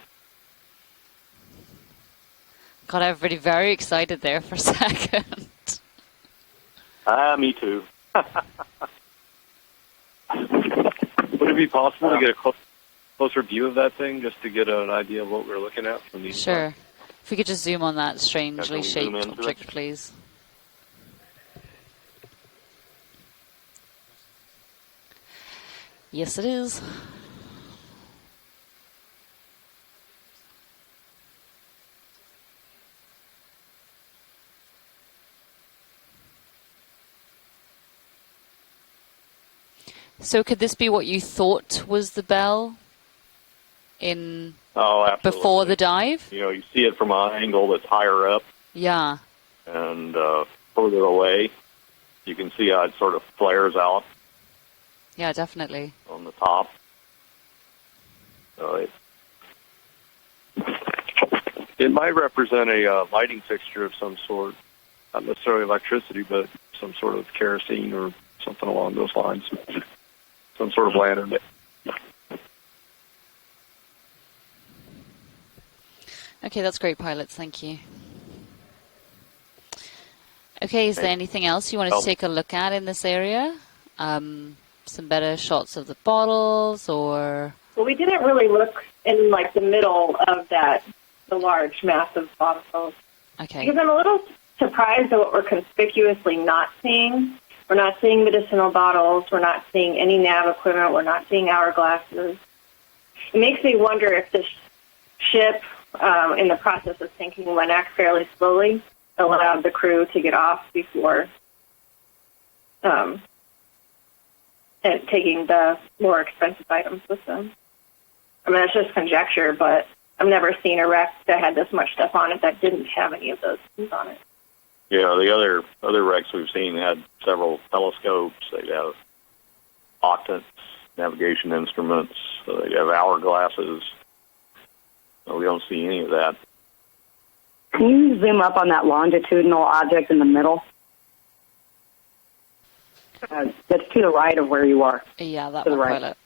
Got everybody very excited there for a second. Me too. Would it be possible to get a closer view of that thing, just to get an idea of what we're looking at from these? Sure. If we could just zoom on that strangely zoom shaped into object, please. Yes, it is. So could this be what you thought was the bell in before the dive? You know, you see it from an angle that's higher up. Yeah. And further away, you can see how it sort of flares out. Yeah, definitely. On the top. So it might represent a lighting fixture of some sort. Not necessarily electricity, but some sort of kerosene or something along those lines. Some sort of lantern. Okay, that's great, pilots. Thank you. Okay, is there anything else you wanted to take a look at in this area? Some better shots of the bottles, or? Well, we didn't really look in like the middle of the large, massive bottles. Okay. Because I'm a little surprised at what we're conspicuously not seeing. We're not seeing medicinal bottles. We're not seeing any nav equipment. We're not seeing hourglasses. It makes me wonder if this ship, in the process of sinking, went out fairly slowly, allowed the crew to get off before and taking the more expensive items with them. I mean, that's just conjecture, but I've never seen a wreck that had this much stuff on it that didn't have any of those things on it. Yeah, the other wrecks we've seen had several telescopes. They'd have octants, navigation instruments. They'd have hourglasses. So we don't see any of that. Can you zoom up on that longitudinal object in the middle? That's to the right of where you are. Yeah, that to the one, right. pilot.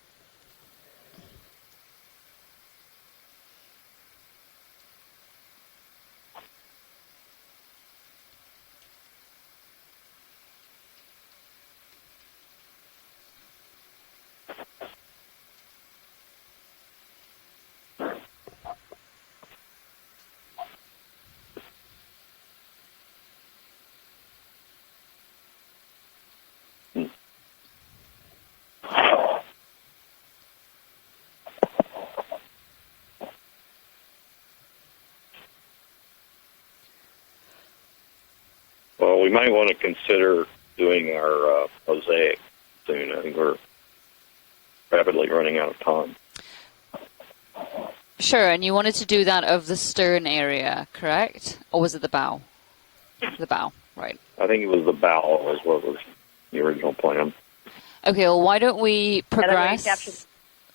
Well, we might want to consider doing our mosaic soon. I think we're rapidly running out of time. Sure, and you wanted to do that of the stern area, correct? Or was it the bow? The bow, right. I think it was the bow was what was the original plan. Okay, well, why don't we progress?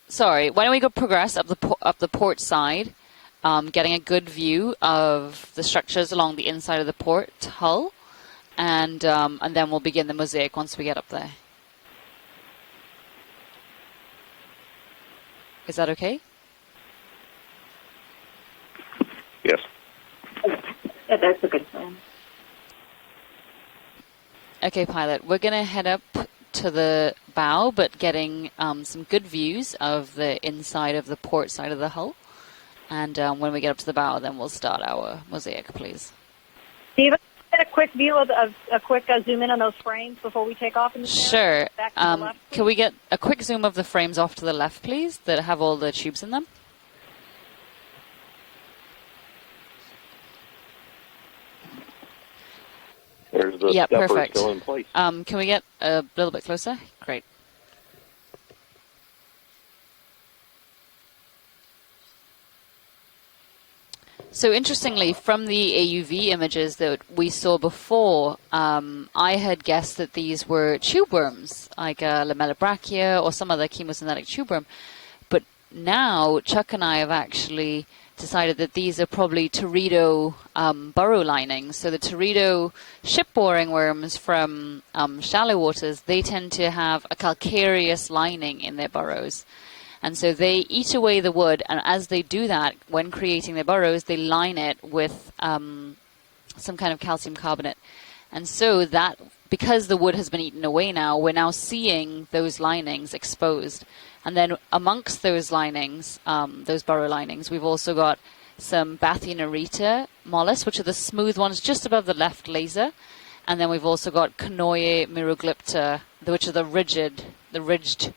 Sorry, why don't we go progress up the port side, getting a good view of the structures along the inside of the port hull, and then we'll begin the mosaic once we get up there. Is that okay? Yes. that's a good plan. Okay, pilot, we're going to head up to the bow, but getting some good views of the inside of the port side of the hull. And when we get up to the bow, then we'll start our mosaic, please. Steve, get a quick view of a quick zoom in on those frames before we take off in the Sure. Back to the left, can we get a quick zoom of the frames off to the left, please, that have all the tubes in them? There's the Yeah, stepper perfect. still in place. Can we get a little bit closer? Great. So interestingly, from the AUV images that we saw before, I had guessed that these were tube worms, like Lamellobrachia or some other chemosynthetic tube worm. But now Chuck and I have actually decided that these are probably teredo burrow linings. So the teredo ship-boring worms from shallow waters, they tend to have a calcareous lining in their burrows. And so they eat away the wood, and as they do that, when creating their burrows, they line it with some kind of calcium carbonate. And so that, because the wood has been eaten away now, we're now seeing those linings exposed. And then amongst those linings, those burrow linings, we've also got some Bathynorita mollusks, which are the smooth ones just above the left laser. And then we've also got Conoia miroglypta, which are the ridged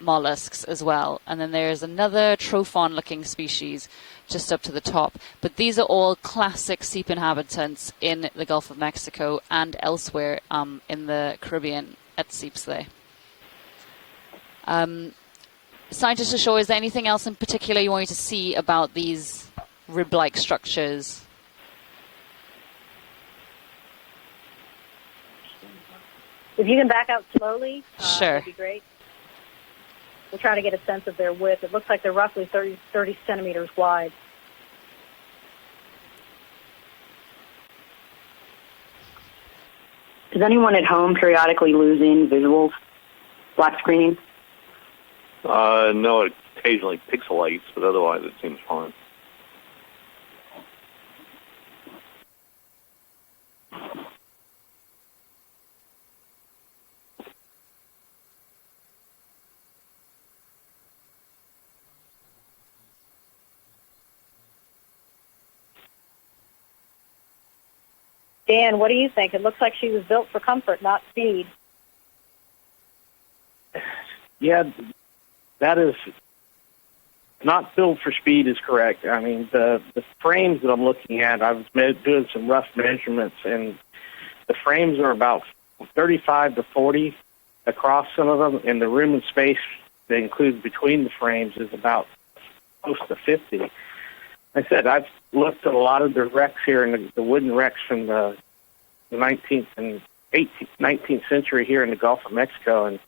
mollusks as well. And then there's another trophon-looking species just up to the top. But these are all classic seep inhabitants in the Gulf of Mexico and elsewhere in the Caribbean at seeps there. Scientists ashore, is there anything else in particular you want me to see about these rib-like structures? If you can back out slowly, sure. that'd be great. We'll try to get a sense of their width. It looks like they're roughly 30 centimeters wide. Does anyone at home periodically lose in visuals, black screening? No, it occasionally pixelates, but otherwise it seems fine. Dan, what do you think? It looks like she was built for comfort, not speed. Yeah, that is not built for speed is correct. I mean, the frames that I'm looking at, I was doing some rough measurements, and the frames are about 35 to 40 across some of them, and the room and space that includes between the frames is about close to 50. Like I said, I've looked at a lot of the wrecks here, and the wooden wrecks from the 19th and 19th century here in the Gulf of Mexico, and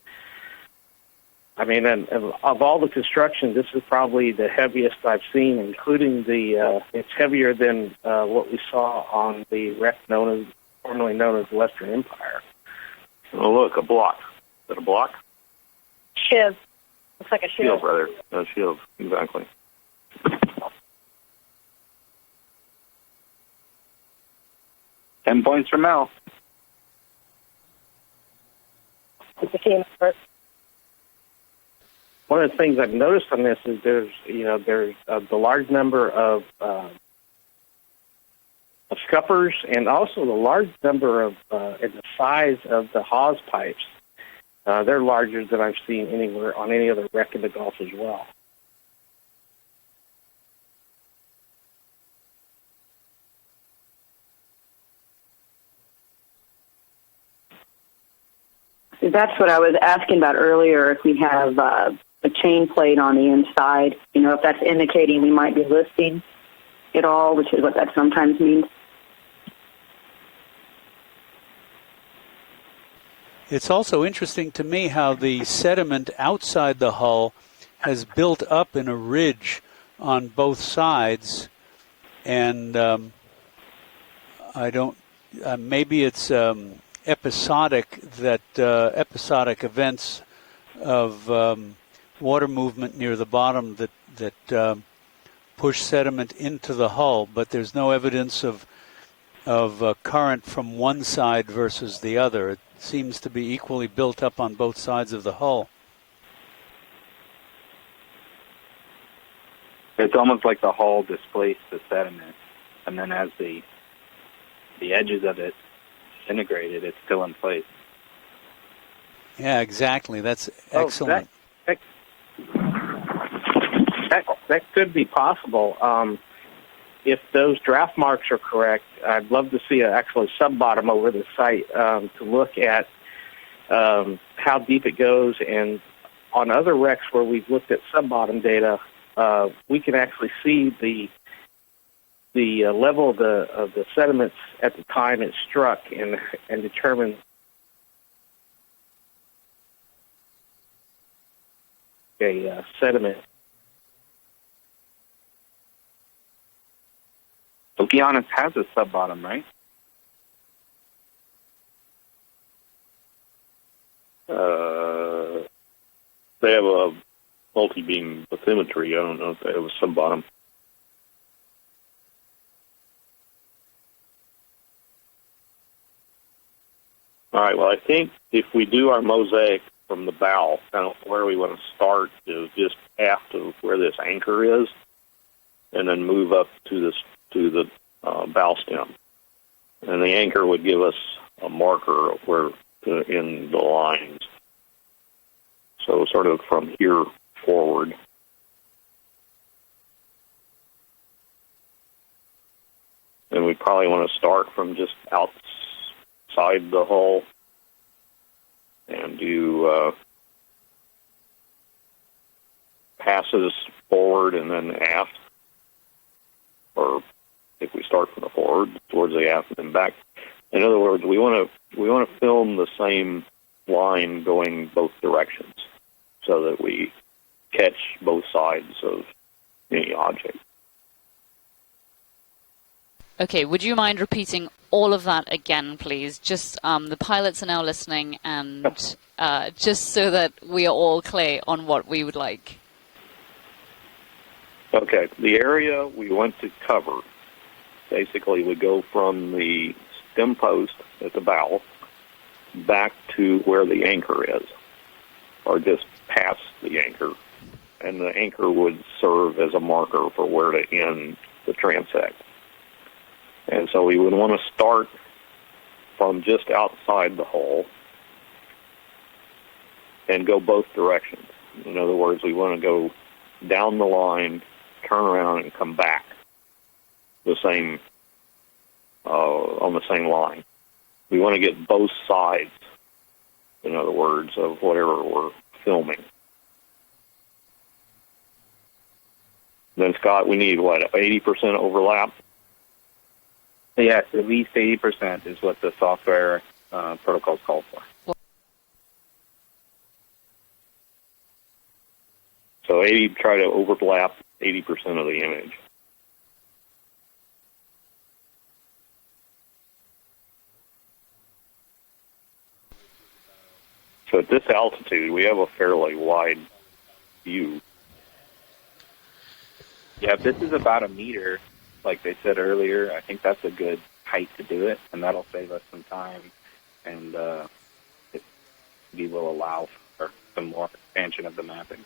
I mean, and of all the construction, this is probably the heaviest I've seen, including it's heavier than what we saw on the wreck formerly known as Western Empire. Oh, look, a block. Is that a block? Shiv. Looks like a shiv. Shield, rather. No, shield, exactly. 10 points for Mel. It's a team effort. One of the things I've noticed on this is there's the large number of scuppers, and also the large number of and the size of the hawse pipes. They're larger than I've seen anywhere on any other wreck in the Gulf as well. That's what I was asking about earlier, if we have a chain plate on the inside, if that's indicating we might be listing it all, which is what that sometimes means. It's also interesting to me how the sediment outside the hull has built up in a ridge on both sides, and maybe it's episodic events of water movement near the bottom that push sediment into the hull, but there's no evidence of current from one side versus the other. It seems to be equally built up on both sides of the hull. It's almost like the hull displaced the sediment, and then as the edges of it disintegrated, it's still in place. Yeah, exactly. That's excellent. That could be possible. If those draft marks are correct, I'd love to see actually sub-bottom over the site to look at how deep it goes. And on other wrecks where we've looked at sub-bottom data, we can actually see the level of the sediments at the time it struck and determine a sediment. Okeanos has a sub-bottom, right? They have a multi-beam bathymetry. I don't know if they have a sub-bottom. All right, well, I think if we do our mosaic from the bow, kind of where we want to start is just aft of where this anchor is, and then move up to the bow stem. And the anchor would give us a marker of where in the lines. So sort of from here forward. And we probably want to start from just outside the hull and do passes forward and then aft. Or if we start from the forward towards the aft and then back. In other words, we want to film the same line going both directions so that we catch both sides of any object. Okay, would you mind repeating all of that again, please? Just the pilots are now listening, and just so that we are all clear on what we would like. Okay, the area we want to cover basically would go from the stem post at the bow back to where the anchor is, or just past the anchor. And the anchor would serve as a marker for where to end the transect. And so we would want to start from just outside the hull and go both directions. In other words, we want to go down the line, turn around, and come back the same on the same line. We want to get both sides, in other words, of whatever we're filming. Then, Scott, we need, 80% overlap? Yes, at least 80% is what the software protocols call for. So try to overlap 80% of the image. So at this altitude, we have a fairly wide view. Yeah, if this is about a meter, like they said earlier, I think that's a good height to do it, and that'll save us some time, and we will allow for some more expansion of the mapping.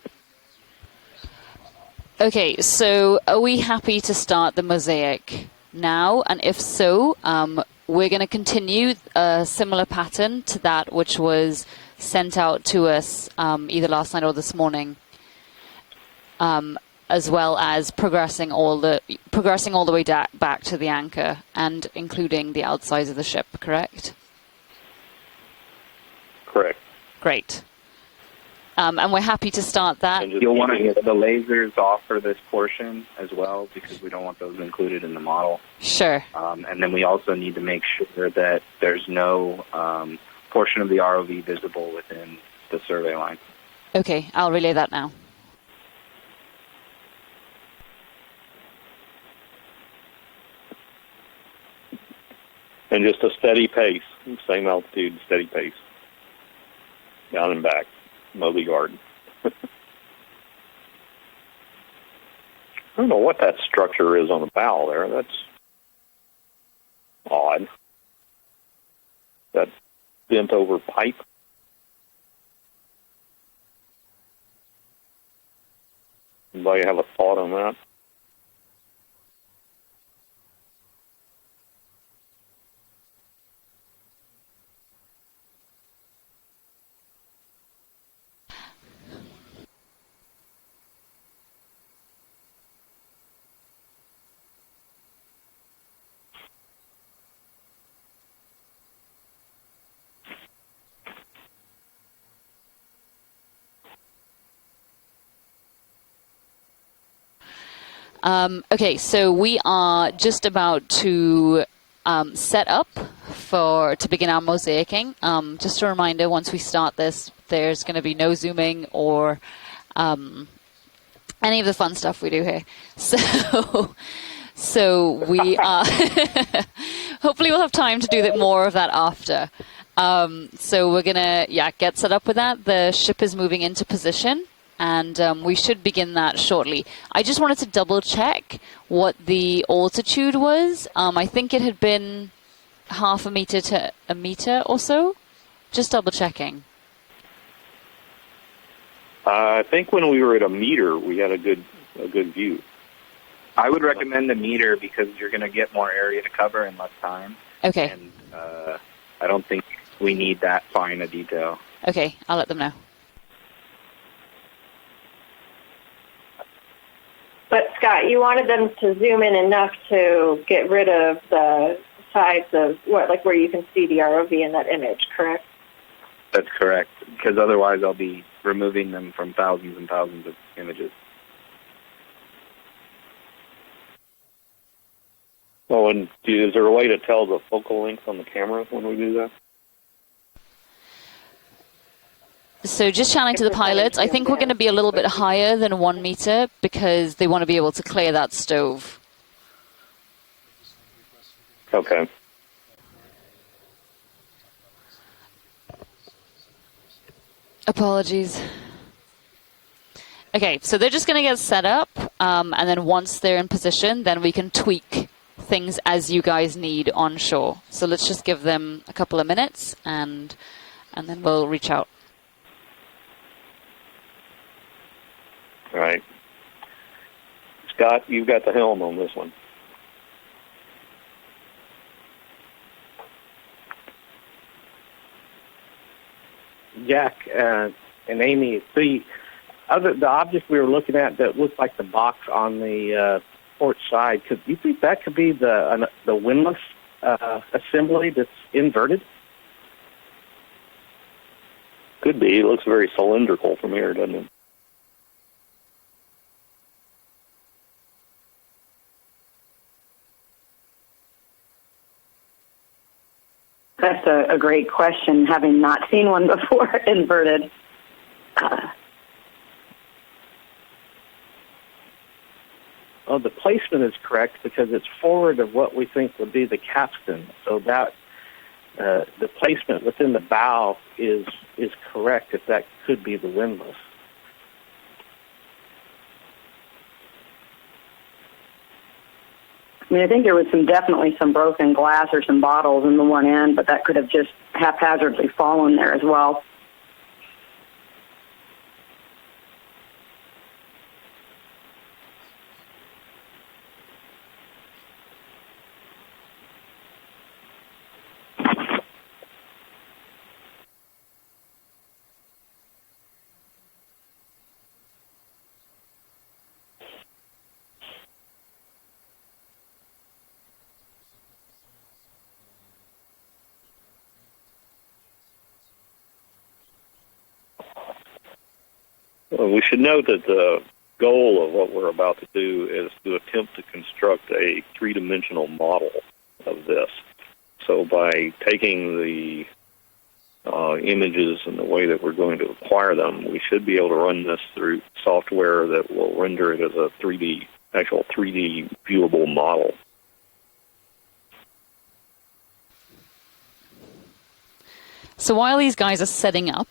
Okay, so are we happy to start the mosaic now? And if so, we're going to continue a similar pattern to that which was sent out to us either last night or this morning, as well as progressing all the way back to the anchor and including the outsides of the ship. Correct? Correct. Great. And we're happy to start that. You'll want to get the lasers off for this portion as well, because we don't want those included in the model. Sure. And then we also need to make sure that there's no portion of the ROV visible within the survey line. Okay, I'll relay that now. And just a steady pace, same altitude, steady pace. Down and back, mow the garden. I don't know what that structure is on the bow there. That's odd. That bent over pipe. Anybody have a thought on that? Okay, so we are just about to set up to begin our mosaicing. Just a reminder, once we start this, there's going to be no zooming or any of the fun stuff we do here. So we are hopefully we'll have time to do more of that after. So we're gonna get set up with that. The ship is moving into position, and we should begin that shortly. I just wanted to double check what the altitude was. I think it had been 0.5 meter to 1 meter or so. Just double checking. I think when we were at 1 meter, we had a good view. I would recommend 1 meter because you're going to get more area to cover in less time. Okay. And I don't think we need that fine a detail. Okay, I'll let them know. But Scott, you wanted them to zoom in enough to get rid of the sides of where you can see the ROV in that image, correct? That's correct, because otherwise I'll be removing them from thousands and thousands of images. Oh, and is there a way to tell the focal length on the camera when we do that? So just chatting to the pilots, I think we're going to be a little bit higher than 1 meter because they want to be able to clear that stove. Okay. Apologies. Okay, so they're just going to get set up, and then once they're in position, then we can tweak things as you guys need on shore. So let's just give them a couple of minutes, and then we'll reach out. All right. Scott, you've got the helm on this one. Jack and Amy, the object we were looking at that looked like the box on the port side, do you think that could be the windlass assembly that's inverted? Could be. It looks very cylindrical from here, doesn't it? That's a great question, having not seen one before inverted. Well, the placement is correct because it's forward of what we think would be the capstan. So that the placement within the bow is correct if that could be the windlass. I mean, I think there was definitely some broken glass or some bottles in the one end, but that could have just haphazardly fallen there as well. We should note that the goal of what we're about to do is to attempt to construct a three-dimensional model of this. So by taking the images and the way that we're going to acquire them, we should be able to run this through software that will render it as a 3D viewable model. So while these guys are setting up,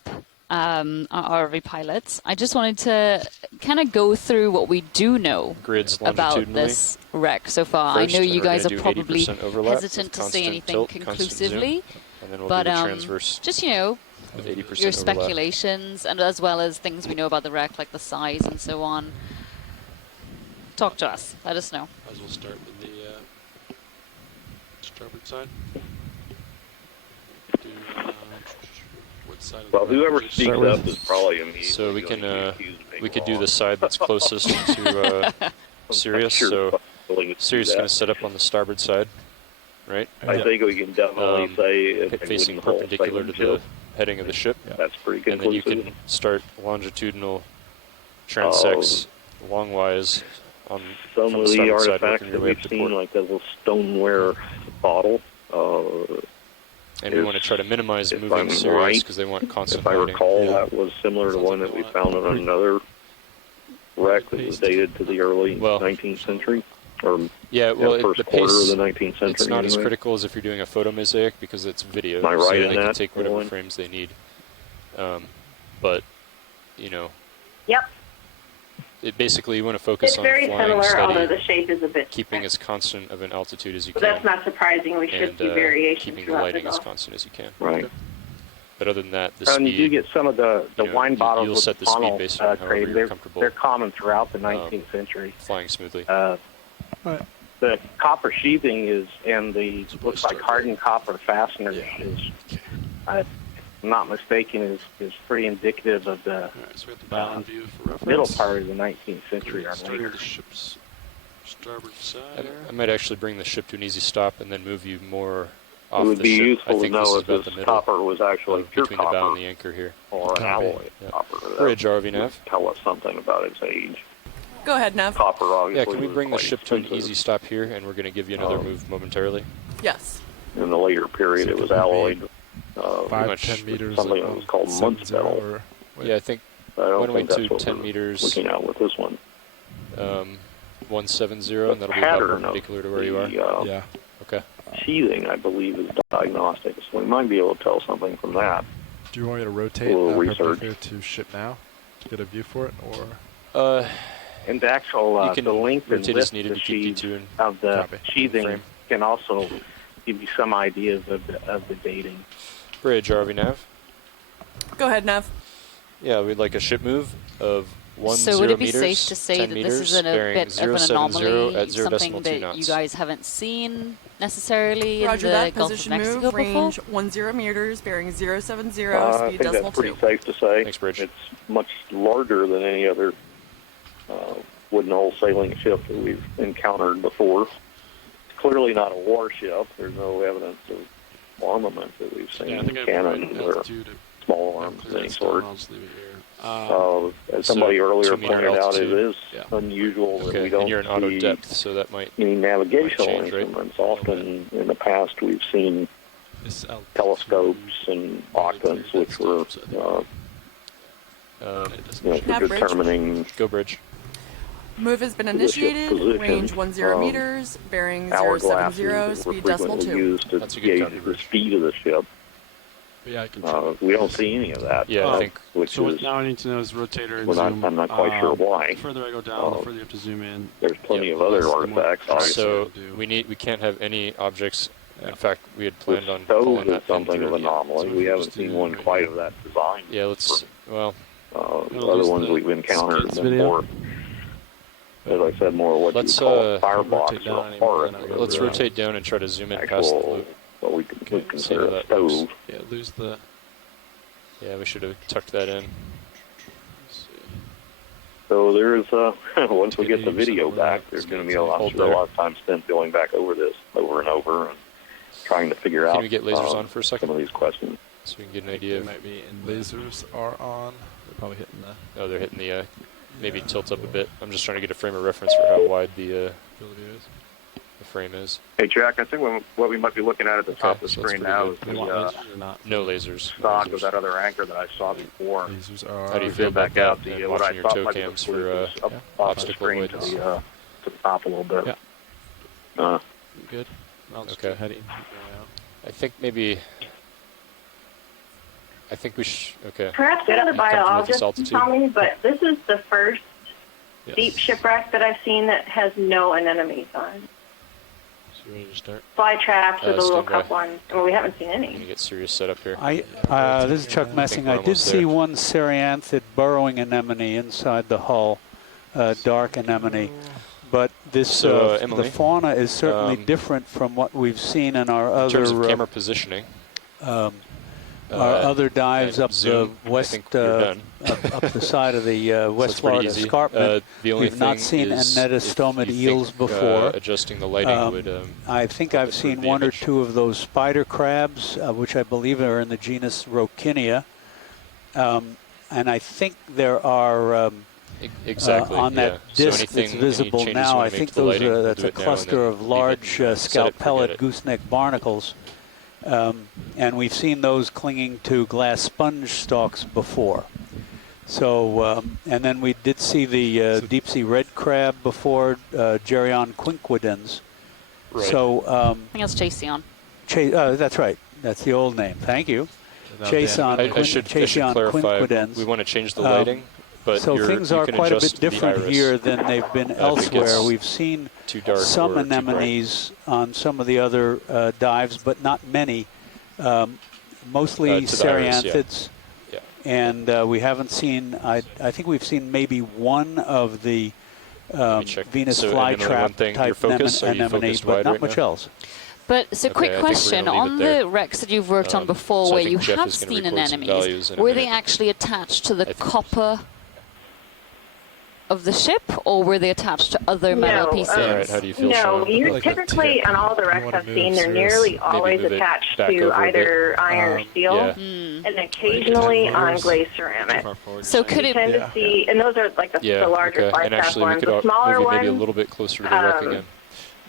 our RV pilots. I just wanted to kind of go through what we do know Grids about longitudinally. this wreck so far. First, I know and you we're guys gonna are do probably 80% overlap hesitant with to say constant anything tilt, constant zoom, conclusively, and then we'll but do the transverse just, you know, with 80% your overlap. speculations, and as well as things we know about the wreck, like the size and so on. Talk to us. Let us know. Might as well start with the starboard side. Do, what side Well, of the whoever wreck? speaks up is probably immediately So we going can to be accused of being we could do wrong. the side that's closest to Sirius. sure So willing to do Sirius is that. going to set up on the starboard side, right? I think we can definitely say it's a facing wooden hull perpendicular to sailing the ship. heading of the ship. That's pretty And then you conclusive. can start longitudinal transects longwise on Some from of the the starboard side, artifacts working that your way we've up to seen, port. like that little stoneware bottle, And we want to try to minimize if moving I'm Sirius right, because they want constant if I lighting. recall, that was similar to one that we found on another wreck that was dated to the early 19th century, or Yeah, well, first the quarter pace, of the 19th century. it's not as anyway. critical as if you're doing a photo mosaic because it's video. Am I so right in they can that, take whatever Owen? frames they need. But, you know, Yep. it basically you want to focus It's on very flying similar, steady, although the shape is a bit keeping as constant of an altitude as you But can. that's not surprising. We should and, see variation keeping the throughout lighting the as Gulf. constant as you can. Right. But other than that, the And speed. you do get some of the you know, wine bottles you'll with set the funnel speed based on however trade. you're They're, comfortable. they're common throughout the 19th century. Flying smoothly. The copper sheathing is, and the looks like hardened copper fastener is, I'm not mistaken, is pretty indicative of the, So we got the bow and view for reference. middle part of the 19th century or Starting later. with the ship's starboard side. I might actually bring the ship to an easy stop and then move you more It off would the be ship. useful I to think know this is if about this the middle copper was actually pure between the bow copper and the anchor here. or an alloy Yep. copper. That Bridge, RV would nav. tell us something about its age. Go ahead, Nev. Copper, obviously. Yeah, can we was bring the quite ship to an expensive. easy stop here, and we're going to give you another move momentarily. Yes. In the later period, it was alloyed. 5 to 10 meters Something at that was called Muntz metal. Yeah, I think. I don't why don't think we that's do what 10 we're meters? looking at with this one. 170, and that'll be about Pattern of perpendicular to where you are. the, Okay. sheathing, I believe, is diagnostic. So we might be able to tell something from that. Do you want me to rotate A little research. to ship now to get a view for it, or? And the actual You can the length and rotate width as needed of the to keep sheath D2 in of the copy. sheathing Frame. can also give you some ideas of the dating. Bridge, RV nav. Go ahead, Nev. Yeah, we'd like a ship move of 10 So would it be meters, safe to say 10 that meters, this is a bearing bit of an 070 anomaly, at 0 something decimal 2 that knots. you guys haven't seen necessarily Roger in the that. Gulf of Position Mexico move, before? range 10 meters, bearing 070, I speed think decimal that's pretty 2. safe to say. Thanks, Bridge. It's much larger than any other wooden hull sailing ship that we've encountered before. It's clearly not a warship. There's no evidence of armament that we've seen, Yeah, I think I have cannons the right or altitude to small arms of any clearance down. sort. I'll just leave it here. As somebody So, earlier 2 meter pointed out, it altitude. is unusual that Okay, we don't and you're in auto see depth, so that might any navigational change, right? instruments. Often in the past, we've seen telescopes and octants, which were for Bridge. determining Go Bridge. Move has been the ship's initiated, position. range 10 meters, bearing Hourglasses 070, that were speed decimal frequently 2. used to That's a good gauge copy, the speed of the ship. Yeah, I can We don't see any of that. Yeah, I think. Which So is what now I need to know is rotator and well, zoom. I'm not quite sure why. The further I go down, the further you have to zoom in. There's plenty of other the more artifacts. Obviously, So we can't have any objects. In fact, we had the planned on stove pulling is that pin something through of an yet. anomaly. We haven't seen one quite of that design. Yeah, let's. Well, Other ones we've encountered have been more, as I said, more what let's you call a firebox or a hearth. let's rotate down and try to zoom in past the Actual, loop. what we could See consider how a that stove. looks. Yeah, lose the. Yeah, we should have tucked that in. So there's once we get the video back, there's going to be a lot of time spent going back over this over and over and trying to figure out. Can we get lasers on for a second? Some of these questions. So we can get an idea. They might be in Lasers are on. They're probably hitting the. Oh, they're hitting the. Maybe tilt up a bit. I'm just trying to get a frame of reference for how wide the frame is. Hey, Jack, I think what we might be looking at the top of the so that's screen pretty now good. is They want the lasers or not? No lasers. stock Lasers. of that other anchor that I saw before. Lasers are. How do you feel about back out that? the And what I watching your thought toe might be cams the for up off the obstacle screen to avoidance. the top a little bit. Yeah. Good. I'll just Okay. go heading. I think maybe I think we should. Okay. Perhaps another Comfortable with this biologist altitude? can tell me, but this is the first deep shipwreck that I've seen that has no anemones on. So you ready to start? Fly traps or the little stand by. cup ones. Well, we haven't seen I'm any. gonna get serious setup here. This is Chuck Messing. I did see one Cereanthid burrowing anemone inside the hull, dark anemone. But this So, Emily, the fauna is certainly different from what we've seen in our in other terms of camera positioning. our other dives and up zoom, the west, I think we're done. up the side of the So West it's pretty Florida easy. escarpment. The only We've not thing seen is anetastomid if you eels think, before. adjusting the lighting would. I think I've seen the one image. or two of those spider crabs, which I believe are in the genus Rockinia. And I think there are Exactly. on that So disc that's anything, visible any changes now. you wanna I make think to the those lighting, are we'll that's do a it now and cluster then of leave it large and, set scalp it, forget pellet it. gooseneck barnacles. And we've seen those clinging to glass sponge stalks before. So, and then we did see the deep sea red crab before, Geryon quinquidens. Right. So, I think that's Chaseon. that's right. That's the old name. Thank you. I should Chaseon clarify. quinquidens. We want to change the lighting, but so things you are can quite a adjust bit different the iris, here than they've been if it elsewhere. gets We've seen too dark some or too bright. anemones on some of the other dives, but not many. Mostly to the iris, Cereanthids. Yeah. And we haven't seen, I think we've seen maybe one of the Venus So, and then one flytrap thing, type your focus, are you anemone, focused but wide not right much now? else. But so, Okay, I quick think we're question gonna leave on it there. the wrecks that you've worked on before, so I where think you Jeff have is gonna seen record some values anemones, in a were they minute. actually attached to the copper of the ship, or were they attached to other metal pieces? All right, how do you feel, No, Sean? you typically on all the wrecks I've seen, they're nearly always move it attached back to over a either bit. iron or steel, Yeah. and occasionally on glazed ceramic. So could You it? tend to see, and those are like the larger okay. fly And trap actually, we ones. could The smaller move you ones, maybe a little bit closer to the wreck again.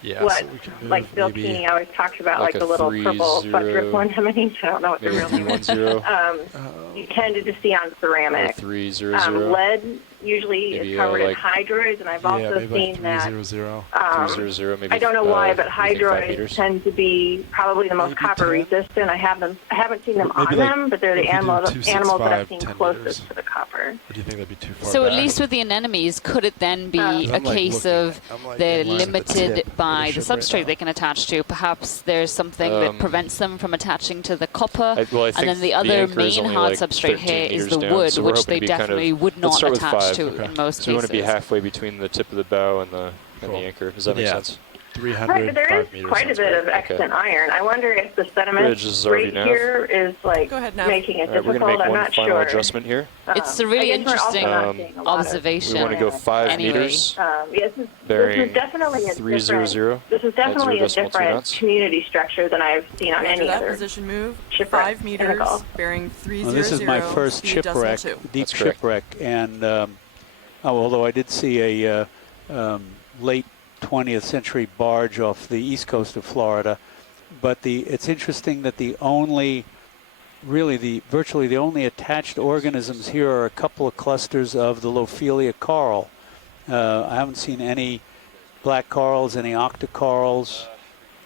Yeah, what, so we can move like Bill maybe Keeney always talks about, like like a the little purple 3-0, quadruple anemones. I don't know what the maybe real name is. 3-1-0. You tended to see on ceramic. 3-0-0. Lead usually Maybe, is covered like- in hydroids, and I've yeah, also maybe seen like that. 3-0-0. 3-0-0, maybe. I don't know why, but what do you think, 5 hydroids meters? tend to be probably the most Maybe copper 10? resistant. I haven't seen them Maybe on like them, but they're if the we do animals that I've 265, seen 10 closest meters. to the copper. Or do you think that'd be too far So back? at least with the anemones, could it then be 'Cause a I'm, like, case looking of at- I'm, like, they're in line at the limited tip of by the the ship right substrate now. they can attach to? Perhaps there's something that prevents them from attaching to the copper, I think and then the other anchor is main only hard like substrate 13 here is meters the down, wood, so we're which hoping they to be kind of- definitely would let's not start with attach 5. to Okay. in most So we want to be cases. halfway between the tip of the bow and the anchor. Does that make Yeah. sense? 300, Right, but there 5 is meters. quite a sounds bit great. of extant iron. I wonder if the sediment Bridge is already rate nav. here is like Go ahead, nav. making it All right, we're difficult. going to make I'm one not final sure. adjustment here. It's a really I guess we're also interesting not seeing a lot of observation. We want to go 5 Anyway. meters, This is bearing definitely a 300 different. This is at definitely a 0.2 different knots. community structure than I've seen on After any that other position move, shipwreck 5 in the meters, Gulf. bearing 300. Well, this is my first speed decimal shipwreck, 2. deep That's correct. shipwreck, and although I did see a late 20th century barge off the east coast of Florida, but it's interesting that virtually the only attached organisms here are a couple of clusters of the Lophelia coral. I haven't seen any black corals, any octocorals,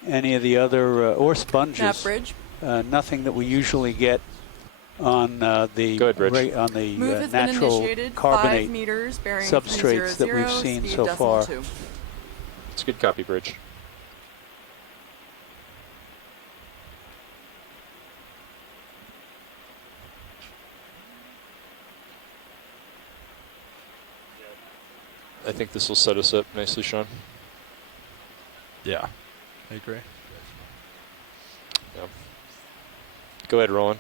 any of the other or sponges. Nav bridge. Nothing that we usually get on the Go ahead, Bridge. Move has been natural initiated. 5 carbonate meters, bearing substrates that we've 300, seen speed so decimal far. 2. It's a good copy, Bridge. I think this will set us up nicely, Sean. Yeah, I agree. Yeah. Go ahead, Roland.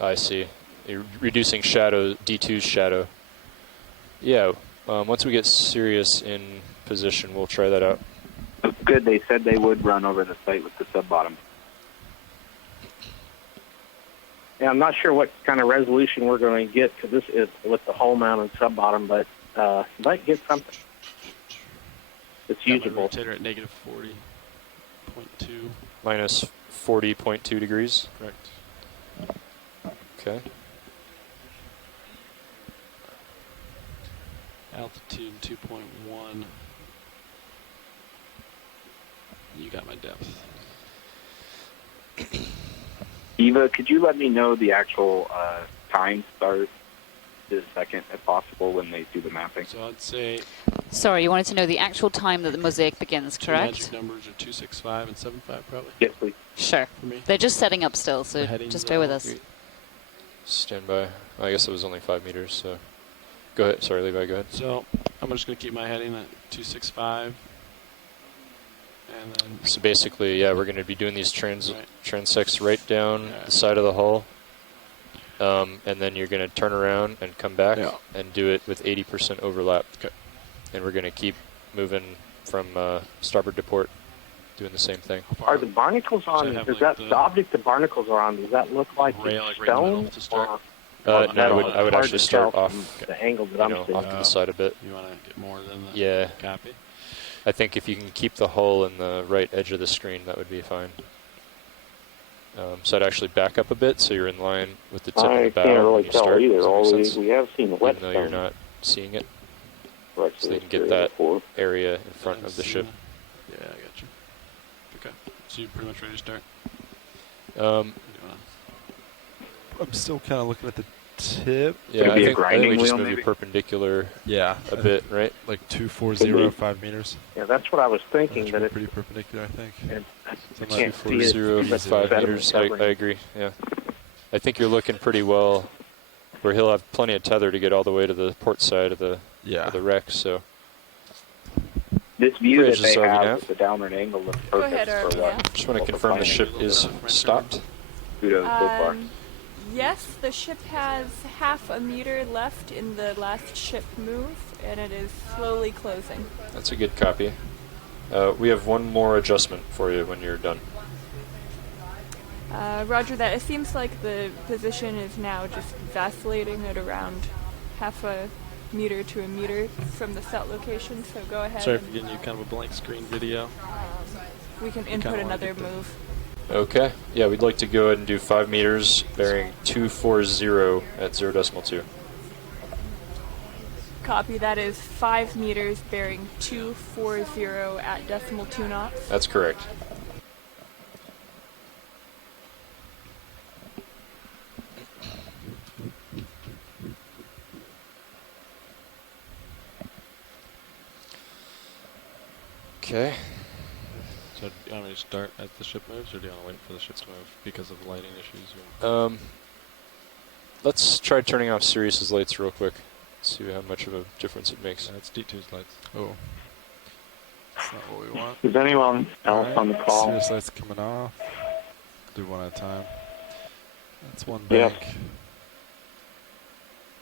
I see. You're reducing shadow, D2's shadow. Yeah, once we get Sirius in position, we'll try that out. Good. They said they would run over the site with the sub-bottom. Yeah, I'm not sure what kind of resolution we're going to get to this is with the hull mount and sub-bottom, but might get something. It's usable. Rotator at negative 40.2. Minus 40.2 degrees. Correct. Okay. Altitude 2.1. You got my depth. Eva, could you let me know the actual time start this second, if possible, when they do the mapping? So I'd say Sorry, you wanted to know the actual time that the mosaic begins, two correct? magic numbers are 265 and 75 probably. Yes, please. Sure. For me. They're just setting up still, so just bear with us. Stand by. I guess it was only 5 meters, so go ahead. Sorry, Levi, go ahead. So I'm just going to keep my heading at 265. And then So basically, yeah, we're going to be doing these transects right down the side of the hull. And then you're going to turn around and come back and do it with 80% overlap. Okay. And we're going to keep moving from starboard to port, doing the same thing. Are the barnacles on? Does the object the barnacles are on? Does that look like it's stone? No, I would actually start off the angle that I'm seeing. off to the side a bit. You want to get more than that? Yeah. Copy. I think if you can keep the hull in the right edge of the screen, that would be fine. So I'd actually back up a bit so you're in line with the tip of the bow. I can't really when you tell start. either. Does that make All sense? we have seen the Even though whetstone. you're not seeing it. Right, So you can get that area in front of the ship. Yeah, I got you. Okay. So you're pretty much ready to start? I'm still kind of looking at the tip. Yeah, I think we just move it perpendicular a bit, right? Like 240, 5 meters. Yeah, that's what I was thinking. That pretty perpendicular, I think. I can't see it. 240, 5 meters. I agree, yeah. I think you're looking pretty well where he'll have plenty of tether to get all the way to the port side of the wreck, so. This view Bridge that is they RV have nav. with the downward angle looks Go perfect ahead, for RV. Just want to confirm the ship is stopped. Kudos so far. Yes, the ship has half a meter left in the last ship move, and it is slowly closing. That's a good copy. We have one more adjustment for you when you're done. Roger that. It seems like the position is now just vacillating at around half a meter to a meter from the set location, so go ahead. Sorry for giving you kind of a blank screen video. We can You input kinda wanna another get the- move. Okay. Yeah, we'd like to go ahead and do 5 meters, bearing 240 at 0.2. Copy, that is 5 meters bearing 240 at decimal 2 knots. That's correct. Okay. So do you want me to start as the ship moves, or do you want to wait for the ship to move because of lighting issues? Or? Let's try turning off Sirius's lights real quick. See how much of a difference it makes. It's D2's lights. Oh. That's not what we want. Is anyone else on the call? Sirius lights coming off. Do one at a time. That's one Yes. bank.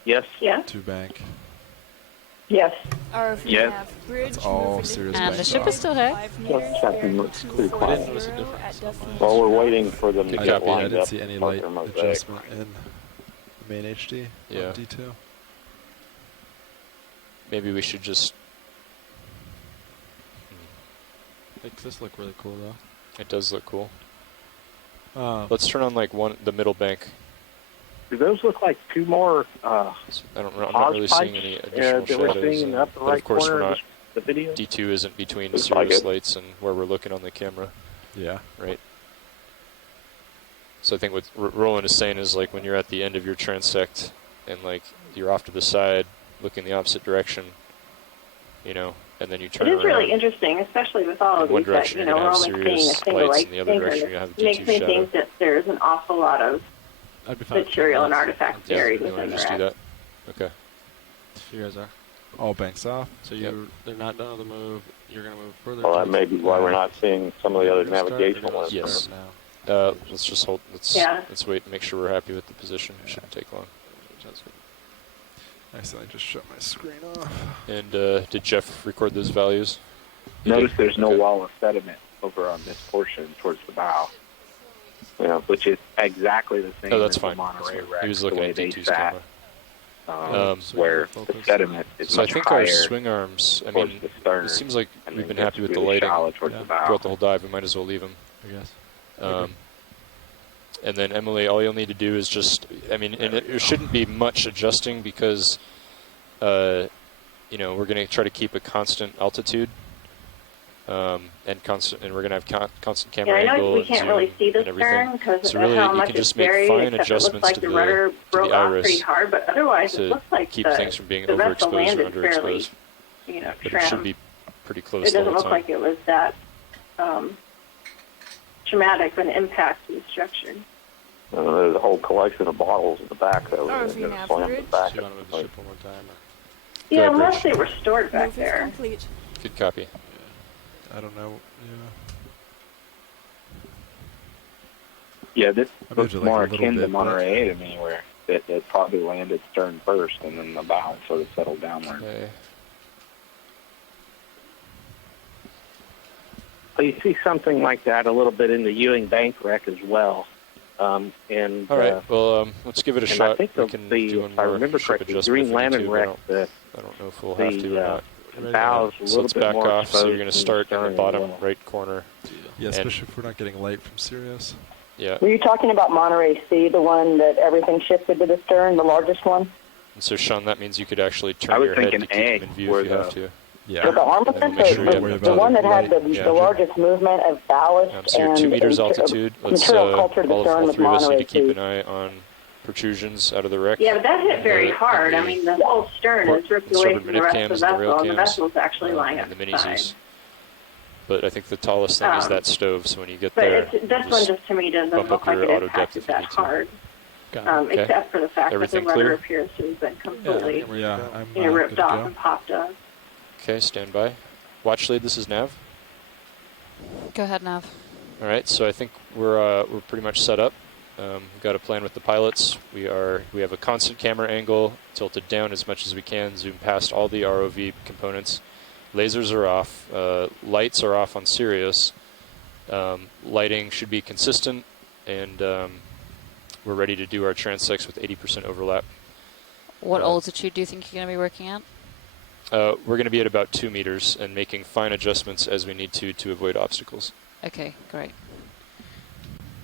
Yes. Yeah. 2 bank. Yes. RFV Yes. nav bridge. It's all moving serious And the banks ship off. is still here. 5 meters Just checking, bearing looks pretty 240 quiet. at decimal While we're waiting for them to I get copy. I lined didn't up, see any start light their mosaic. adjustment in the main HD Yeah. on D2. Maybe we should just... Makes this look really cool, though. It does look cool. Let's turn on like the middle bank. Do those look like two more I'm not really seeing any additional that we're shadows. seeing in the upper But right of course we're corner not. of the video? D2 isn't between Looks like Sirius it. lights and where we're looking on the camera. Yeah. Right. So I think what Roland is saying is like when you're at the end of your transect and like you're off to the side looking the opposite direction, you know, and then you turn It is around. really interesting, especially with all In of one these that, direction you you're know, gonna we're have only seeing a Sirius single lights, light and the other finger. direction you have It D2 makes me shadow. think that there's an awful lot of I'd be fine with material and that. artifacts Yeah, buried you want within to the just do wreck. that? Okay. You guys are. All banks off. So they're not done with the move. You're going to move further. Well, that may be why we're not seeing some of the other navigational ones. Yes. Let's just hold. Let's wait and make sure we're happy with the position. It shouldn't take long. Sounds good. I accidentally just shut my screen off. And did Jeff record those values? He Notice did? there's no Okay. wall of sediment over on this portion towards the bow. Which is exactly the same Oh, that's as fine. the Monterey That's fine. wreck, He was the looking way at they D2's sat, camera. where the sediment is So I much think higher our swing arms, I towards mean, the stern, it seems like and we've then been gets happy with the really lighting shallow towards the bow. throughout the whole dive. We might as well leave them. I guess. and then Emily, all you'll need to do is just, I mean, and it shouldn't be much adjusting because, we're going to try to keep a constant altitude, and we're going to have constant camera I know angle we can't really see the stern because so of really, how you much can it's just make buried, fine except it looks adjustments like to the the rudder broke off iris pretty hard, but otherwise it to looks like keep things from being the vessel overexposed or landed fairly, underexposed. But trim. it should be pretty close It the doesn't whole look time. like it was that traumatic of an impact to the structure. There's a whole collection of bottles in the back, though. Oh, if you Slam navigate. the back. Do you want to move the ship one more time? Yeah, ahead, unless Rich. they were stored back Move is there. complete. Good copy. I don't know. Yeah, this I looks moved it like more a little akin to bit, but- Monterey to me, where it probably landed stern first, and then the bow sort of settled downward. Okay. Well, you see something like that a little bit in the Ewing Bank wreck as well. And All right. Well, let's give it a and shot. I think We can do one if I more remember ship correctly, the adjustment Green if we need Lantern to, but wreck, I don't know if we'll have to or not. bow's a So little let's bit back more off. So you're going to exposed start in than the stern bottom as well. right corner. Yeah, And- especially if we're not getting light from Sirius. Yeah. Were you talking about Monterey C, the one that everything shifted to the stern, the largest one? And so, Sean, that means you could actually I turn was your head to thinking keep A, them in view where if you have the- to. Yeah. With the armament, And make sure you have the one that had the Yeah. largest movement of ballast So you're 2 meters and altitude. Let's material culture to the stern all with three of us need Monterey to keep C. an eye on protrusions out of the wreck. Yeah, but that hit very And hard. I mean, the whole stern is ripped away starboard from the rest of the minute cams and the rail vessel, and the cams, vessel's actually lying and the up the side. mini-Zs. But I think the tallest thing is Um, that stove. So when you get But there, this one just to me doesn't bump look up like your it auto depth impacted if you that need to. hard, Okay. except for the fact Everything that the rudder clear? appears to have been completely Yeah, I'm ripped good to off go. and popped up. Okay, stand by. Watch lead. This is Nav. Go ahead, Nav. All right, so I think we're pretty much set up. We've got a plan with the pilots. We have a constant camera angle, tilted down as much as we can, zoom past all the ROV components. Lasers are off. Lights are off on Sirius. Lighting should be consistent, and we're ready to do our transects with 80% overlap. What altitude do you think you're going to be working at? We're going to be at about 2 meters and making fine adjustments as we need to avoid obstacles. Okay, great.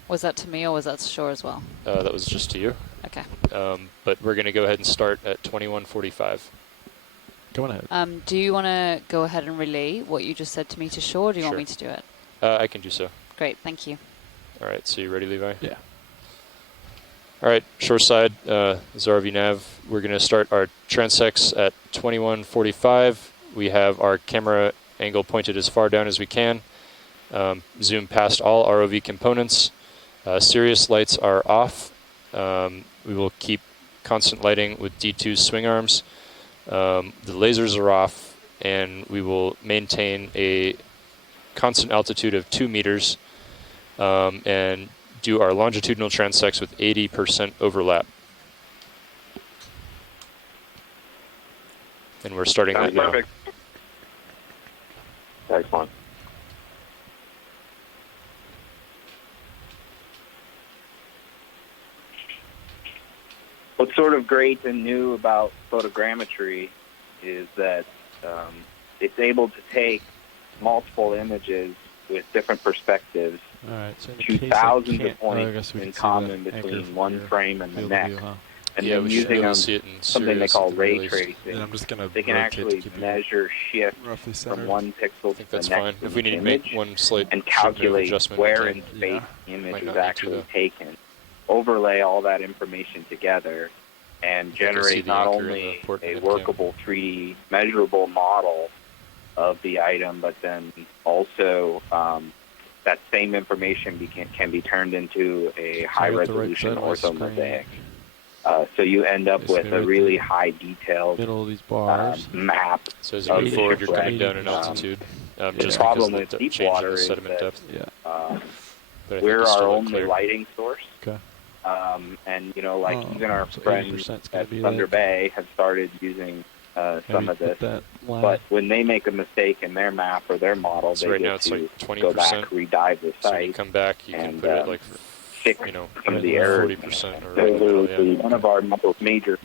Was that to me or was that to shore as well? That was just to you. Okay. But we're going to go ahead and start at 21:45. Go on ahead. Do you want to go ahead and relay what you just said to me to shore, or do you want Sure. me to do it? I can do so. Great, thank you. All right, so you ready, Levi? Yeah. All right, shore side, this is RV Nav. We're going to start our transects at 21:45. We have our camera angle pointed as far down as we can. Zoom past all ROV components. Sirius lights are off. We will keep constant lighting with D2 swing arms. The lasers are off, and we will maintain a constant altitude of 2 meters and do our longitudinal transects with 80% overlap. And we're starting that now. Perfect. Excellent. What's sort of great and new about photogrammetry is that it's able to take multiple images with different perspectives All right, so in the to case I thousands can't- of points I guess we in can see common the anchor between from one your frame and the field of next. view, huh? And Yeah, then we should be using able to see it in something they Sirius call at the ray very least. tracing, And I'm just gonna they can rotate to actually keep it measure shift roughly from centered. one pixel I think to that's the fine. next If we need to image make one slight and shift move calculate adjustment, where we in can. space the Might image not is need to, actually though. taken, overlay all that information together, and think I see generate the not anchor in the only port a minute workable 3D measurable model of the item, but then also that same information can be turned into a high-resolution side of the screen. orthomosaic. So you end up Basically with a right really there. high detailed Middle of these bars. map. So as you of move the forward, you're shipwreck. coming down in altitude. The Just problem because with of the deep change in water the is sediment that depth. But I think we're it's our still only clear. lighting source. Okay. And like Oh, even our so friends 80% 's gonna at be Thunder that. Bay have started using some of this. That line. But when they make a mistake in their map or their model, So they right get now it's to like 20%. go back, redive the So when you site, come back, you can and put it like, fix some of the errors. 40% or So yeah. one of our major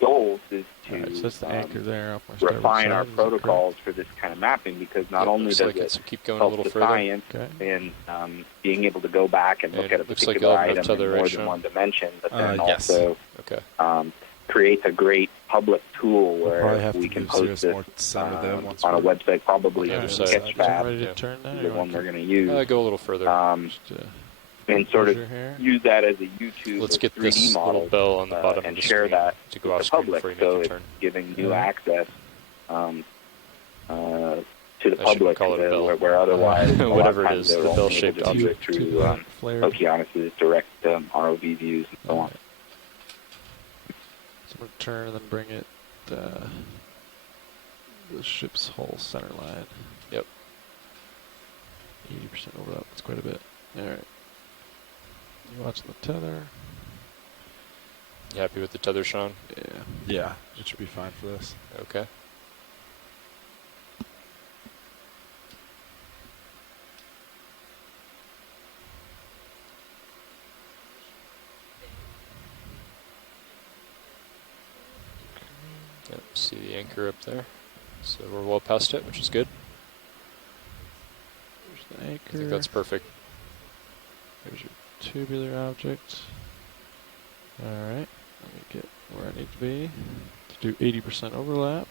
goals is to Alright, so that's the anchor there off my starboard refine our side, is that protocols for this kind of mapping, because not only looks does like it it, so keep going a help little the further. science in being able to go back and look And at a looks like particular you'll have enough item in tether, more right, than Sean? one dimension, but then yes. also creates a great public tool Probably where have we to can move post Cirrus more this center there once on a we're website, probably On the using other side. Sketchfab, Ready to turn now? the one we're going to use. Go a little further. And sort of Measure here. use that as a YouTube Let's or get 3D this model little bell on the bottom and of the share screen that to go with off the screen public, before you so make it's your turn. giving new Yeah. access to the I shouldn't public, call it a bell. where otherwise a lot Whatever of it times is, they're the only able bell-shaped to view it object. through Okeanos' direct ROV views and so on. So I'm going to turn and then bring it the ship's hull center line. Yep. 80% overlap. That's quite a bit. Alright. You watching the tether? You happy with the tether, Sean? Yeah, it should be fine for this. Okay. Yep, see the anchor up there. So we're well past it, which is good. There's the anchor. I think that's perfect. There's your tubular object. Alright, let me get where I need to be to do 80% overlap.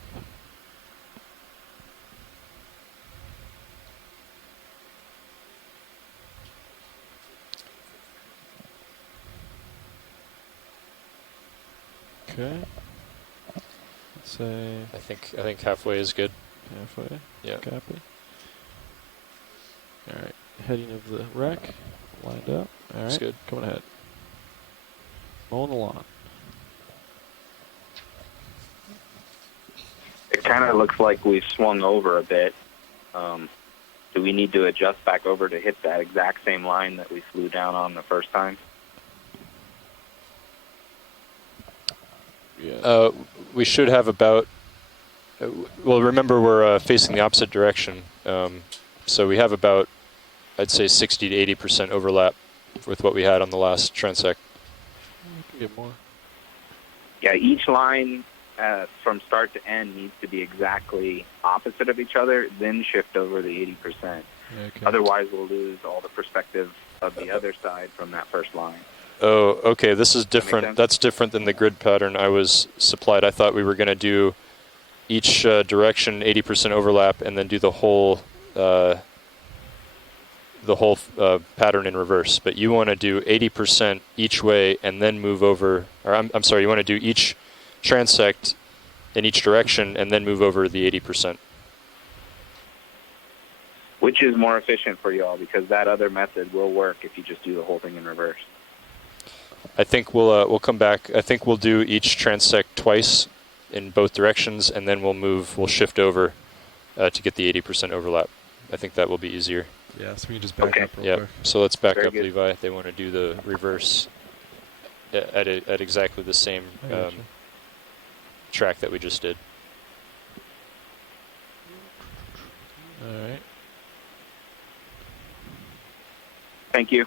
Okay. Let's say I think halfway is good. halfway. Yeah. Copy. Alright, heading of the wreck lined up. Alright, good. coming ahead. Mowing the lawn. It kind of looks like we've swung over a bit. Do we need to adjust back over to hit that exact same line that we flew down on the first time? Yeah. We should have about. Well, remember we're facing the opposite direction, so we have about, I'd say, 60 to 80% overlap with what we had on the last transect. We can get more. Yeah, each line from start to end needs to be exactly opposite of each other, then shift over the 80%. Okay. Otherwise, we'll lose all the perspective of the other side from that first line. Oh, okay. This is That make different. sense? That's different than the grid pattern I was supplied. I thought we were going to do each direction 80% overlap and then do the whole pattern in reverse. But you want to do 80% each way and then move over. Or I'm sorry. You want to do each transect in each direction and then move over the 80%. Which is more efficient for y'all, because that other method will work if you just do the whole thing in reverse. I think we'll come back. I think we'll do each transect twice in both directions, and then we'll shift over to get the 80% overlap. I think that will be easier. Yeah, so we can just back up real quick. So let's back Very up, good. Levi. They want to do the reverse at exactly the same I gotcha. track that we just did. Alright. Thank you.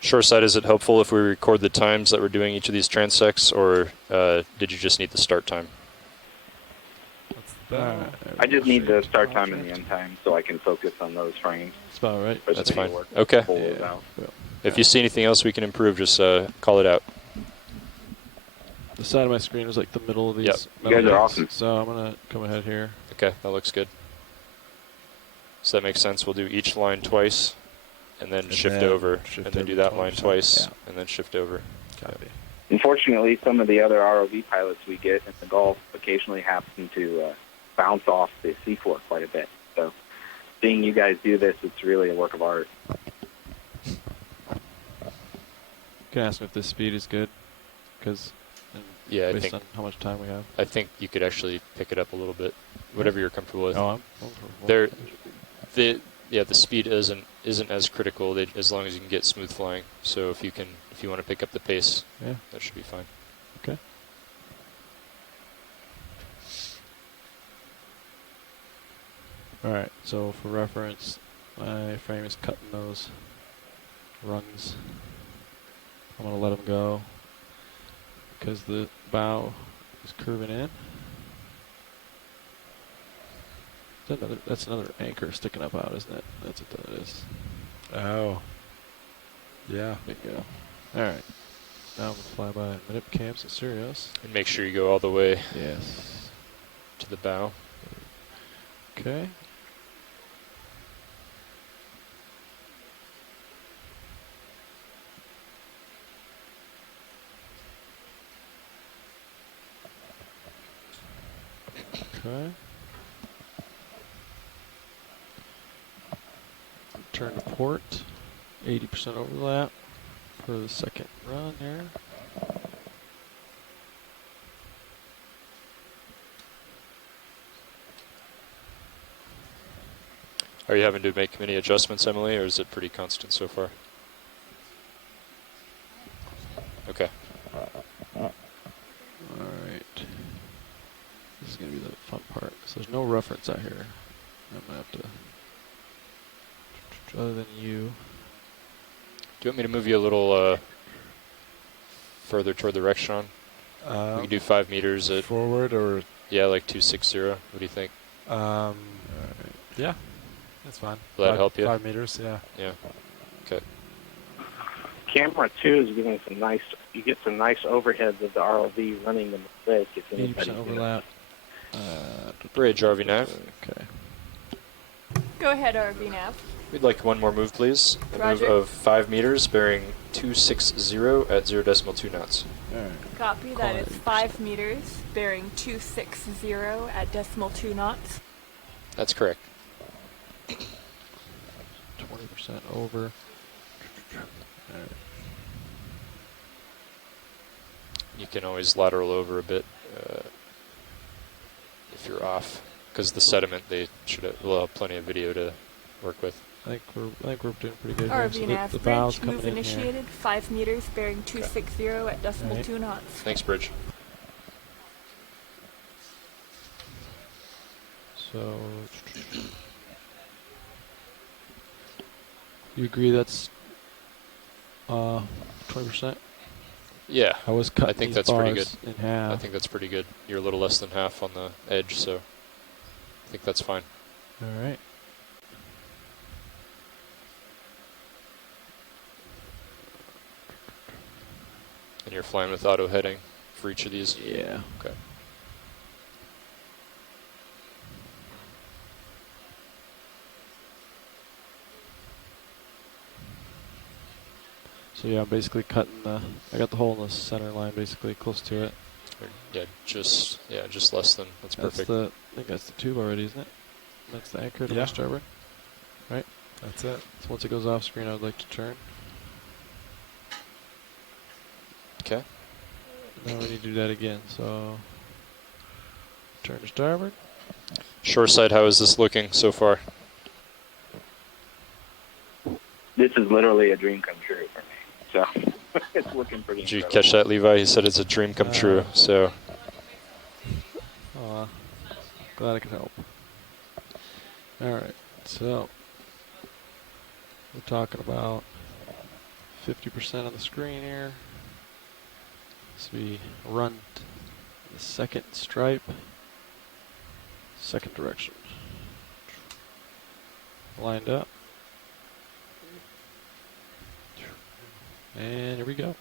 Shoreside, is it helpful if we record the times that we're doing each of these transects, or did you just need the start time? I just need the start time and the end time so I can focus on those frames. That's about right. That's fine. Work. Okay. Pull those out. If you see anything else we can improve, just call it out. The side of my screen is like the middle of these. Yep. You guys are metal awesome. plates, so I'm going to come ahead here. Okay, that looks good. So that makes sense. We'll do each line twice, and then shift over, and then do that line 20%. twice, Yeah. and then shift over. Copy. Unfortunately, some of the other ROV pilots we get in the Gulf occasionally happen to bounce off the seafloor quite a bit. So seeing you guys do this, it's really a work of art. You can ask me if this speed is good, because Yeah, I based think on how much time we have. I think you could actually pick it up a little bit, whatever you're comfortable with. Oh, I'm comfortable. The speed isn't as critical as long as you can get smooth flying. So if you want to pick up the pace, Yeah. that should be fine. Okay. Alright, so for reference, my frame is cutting those rungs I'm going to let him go because the bow is curving in. That's another anchor sticking up out, isn't it? That's what that is. Oh. Yeah. Bingo. All right. Now I'm going to fly by Manip Camps at Sirius. And make sure you go all the way Yes. to the bow. Okay. Okay. Turn to port. 80% overlap for the second run here. Are you having to make many adjustments, Emily, or is it pretty constant so far? Okay. Alright. This is going to be the fun part. So there's no reference out here. I'm going to have to... Other than you. Do you want me to move you a little further toward the Rextron? We can do 5 meters at... Forward or... Yeah, like 260. What do you think? Yeah, that's fine. Will that help you? 5 meters, yeah. Yeah. Okay. Camera 2 is giving some nice, you get some nice overheads of the ROV running in the lake. 80% overlap. Bridge, RV nav. Okay. Go ahead, RV nav. We'd like one more move, please. A move Roger. of 5 meters bearing 260 at 0.2 knots. Alright. Copy. That is 5 meters, bearing 260 at 0.2 knots. That's correct. 20% over. Alright. You can always lateral over a bit if you're off, because the sediment, they will have plenty of video to work with. I think we're doing pretty good. RV here. nav So the bow's bridge, coming move in initiated, here. 5 meters, bearing 260 at 0.2 knots. Thanks, Bridge. So, you agree that's 20%? Yeah, I was cutting I think these that's pretty good. bars in half. I think that's pretty good. You're a little less than half on the edge, so I think that's fine. All right. And you're flying with auto heading for each of these? Yeah. Okay. So yeah, I'm basically cutting I got the hole in the center line basically close to it. Yeah, just less than. That's perfect. I think that's the tube already, isn't it? That's the anchor to my starboard. Right? That's it. So once it goes off screen, I would like to turn. Okay. Now we need to do that again. So turn to starboard. Shoreside, how is this looking so far? This is literally a dream come true for me. So it's looking pretty Did you incredible. catch that, Levi? He said it's a dream come true. So Glad I could help. All right, so we're talking about 50% on the screen here. So we run the second stripe, second direction. Lined up. And here we go.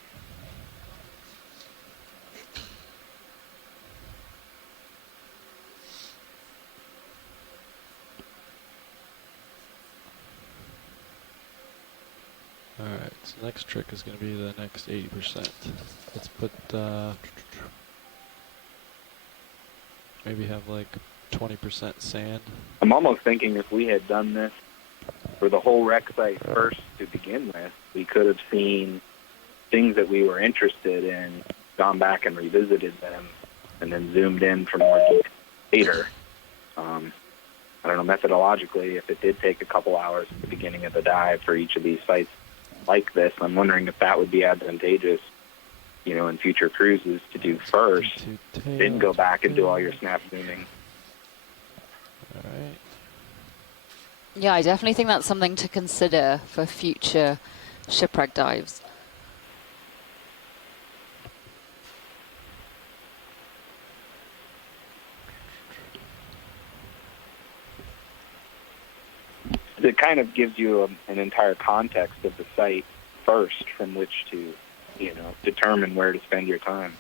Alright, so the next trick is going to be the next 80%. Let's put, maybe have like 20% sand. I'm almost thinking if we had done this for the whole wreck site first to begin with, we could have seen things that we were interested in, gone back and revisited them, and then zoomed in for more detail later. I don't know, methodologically, if it did take a couple hours at the beginning of the dive for each of these sites like this, I'm wondering if that would be advantageous, you know, in future cruises to do first, then go back and do all your snap zooming. Alright. Yeah, I definitely think that's something to consider for future shipwreck dives. it kind of gives you an entire context of the site first from which to, determine where to spend your time.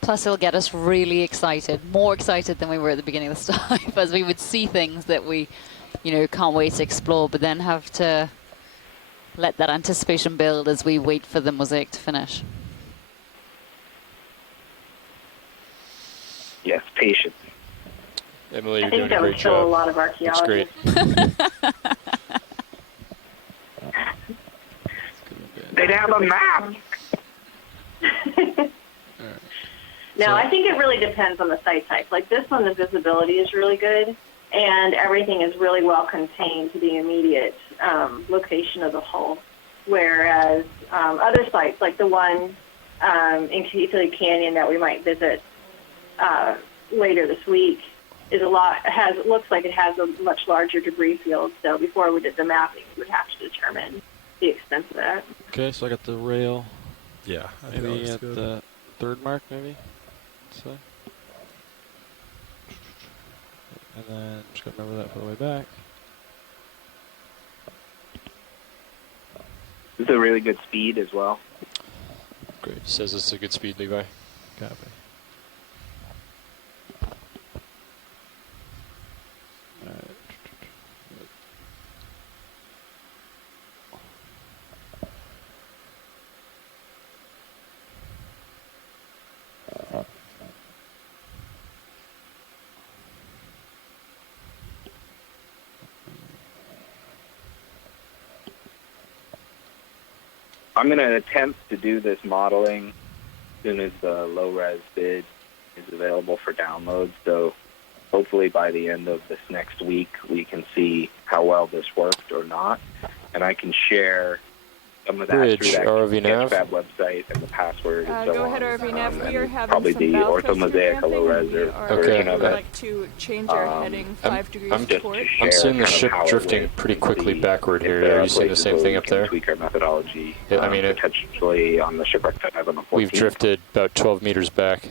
Plus, it'll get us really excited, more excited than we were at the beginning of the dive, as we would see things that we, can't wait to explore, but then have to let that anticipation build as we wait for the mosaic to finish. Yes, patience. Emily, you're I think doing that a would great show job. a lot of Looks archaeology. great. They'd have a map. No, I think it really depends on the site type. Like this one, the visibility is really good, and everything is really well contained to the immediate location of the hull. Whereas other sites, like the one in Coffinfish Canyon that we might visit later this week, looks like it has a much larger debris field. So before we did the mapping, we would have to determine the extent of that. Okay, so I got the rail. Yeah, I think that Maybe looks at good. the third mark, maybe. So, and then just gotta remember that for the way back. This is a really good speed as well. Great. Says it's a good speed, Levi. Copy. I'm going to attempt to do this modeling as soon as the low-res bid is available for download. So hopefully by the end of this next week, we can see how well this worked or not. And I can share some of that Bridge, through that ROV nav. Sketchfab website and the password and so Go on. ahead, RV Nav. We are having probably some the bow orthomosaic pressure low-res damping. version of We'd it. like to change our heading 5 degrees to port. I'm seeing the ship drifting pretty quickly backward here. Are you seeing the same thing up there? Tweak our methodology. Yeah, I mean, potentially on the shipwreck dive on the 14th. We've drifted about 12 meters back.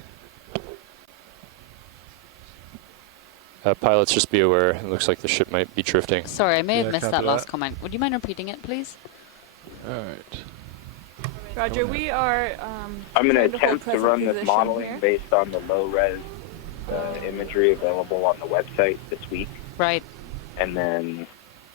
Pilots, just be aware. It looks like the ship might be drifting. Sorry, I may have missed copy that last that. comment. Would you mind repeating it, please? All right. Roger, we are. I'm going to trying hold attempt to present run this position modeling here. based on the low-res imagery available on the website this week. Right. And then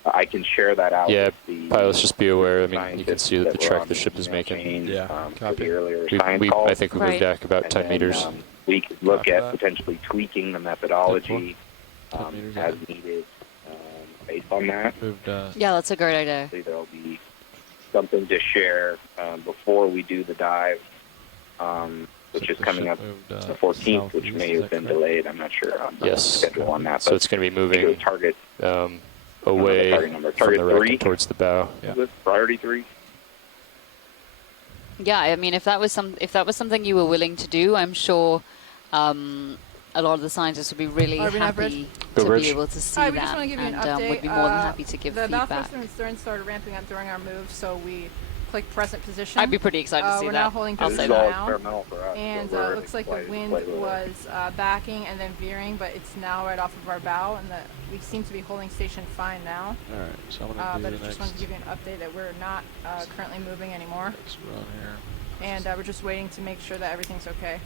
I can share that out Yeah, with the pilots, just be aware. I mean, you can see that the were track on the ship is making. chain, Yeah, for the earlier We, sign calls. I think we moved back about 10 meters. We could look Copy at that. potentially tweaking the methodology 10 meters as out. needed based on that. Moved, Yeah, that's a great idea. Hopefully there'll be something to share before we do the dive, which is the coming ship up moved, the 14th, which southeast, may is have that been correct? delayed. I'm not sure on the Yes. schedule on that. So But it's going to be I think it was moving target away target number. from Target the wreck 3? and towards the bow. Is it priority 3? Yeah, I mean, if that was something you were willing to do, I'm sure a lot of the scientists would be really Are we not, happy Go, to Bridge. be able to see Hi, we that, just want to give you an and update. would be more than happy to give the feedback. Southwestern and Stern started ramping up during our move, so we clicked present position. I'd be pretty excited to see we're that. now holding I'll say position that. now, experimental for us, and so we're it looks like the excited to wind play with it. was backing and then veering, but it's now right off of our bow, and we seem to be holding station fine now. All right, so I'm going to But do I the just next, wanted to give you an update that we're not currently moving anymore, next run here. and we're just waiting to make sure that everything's okay.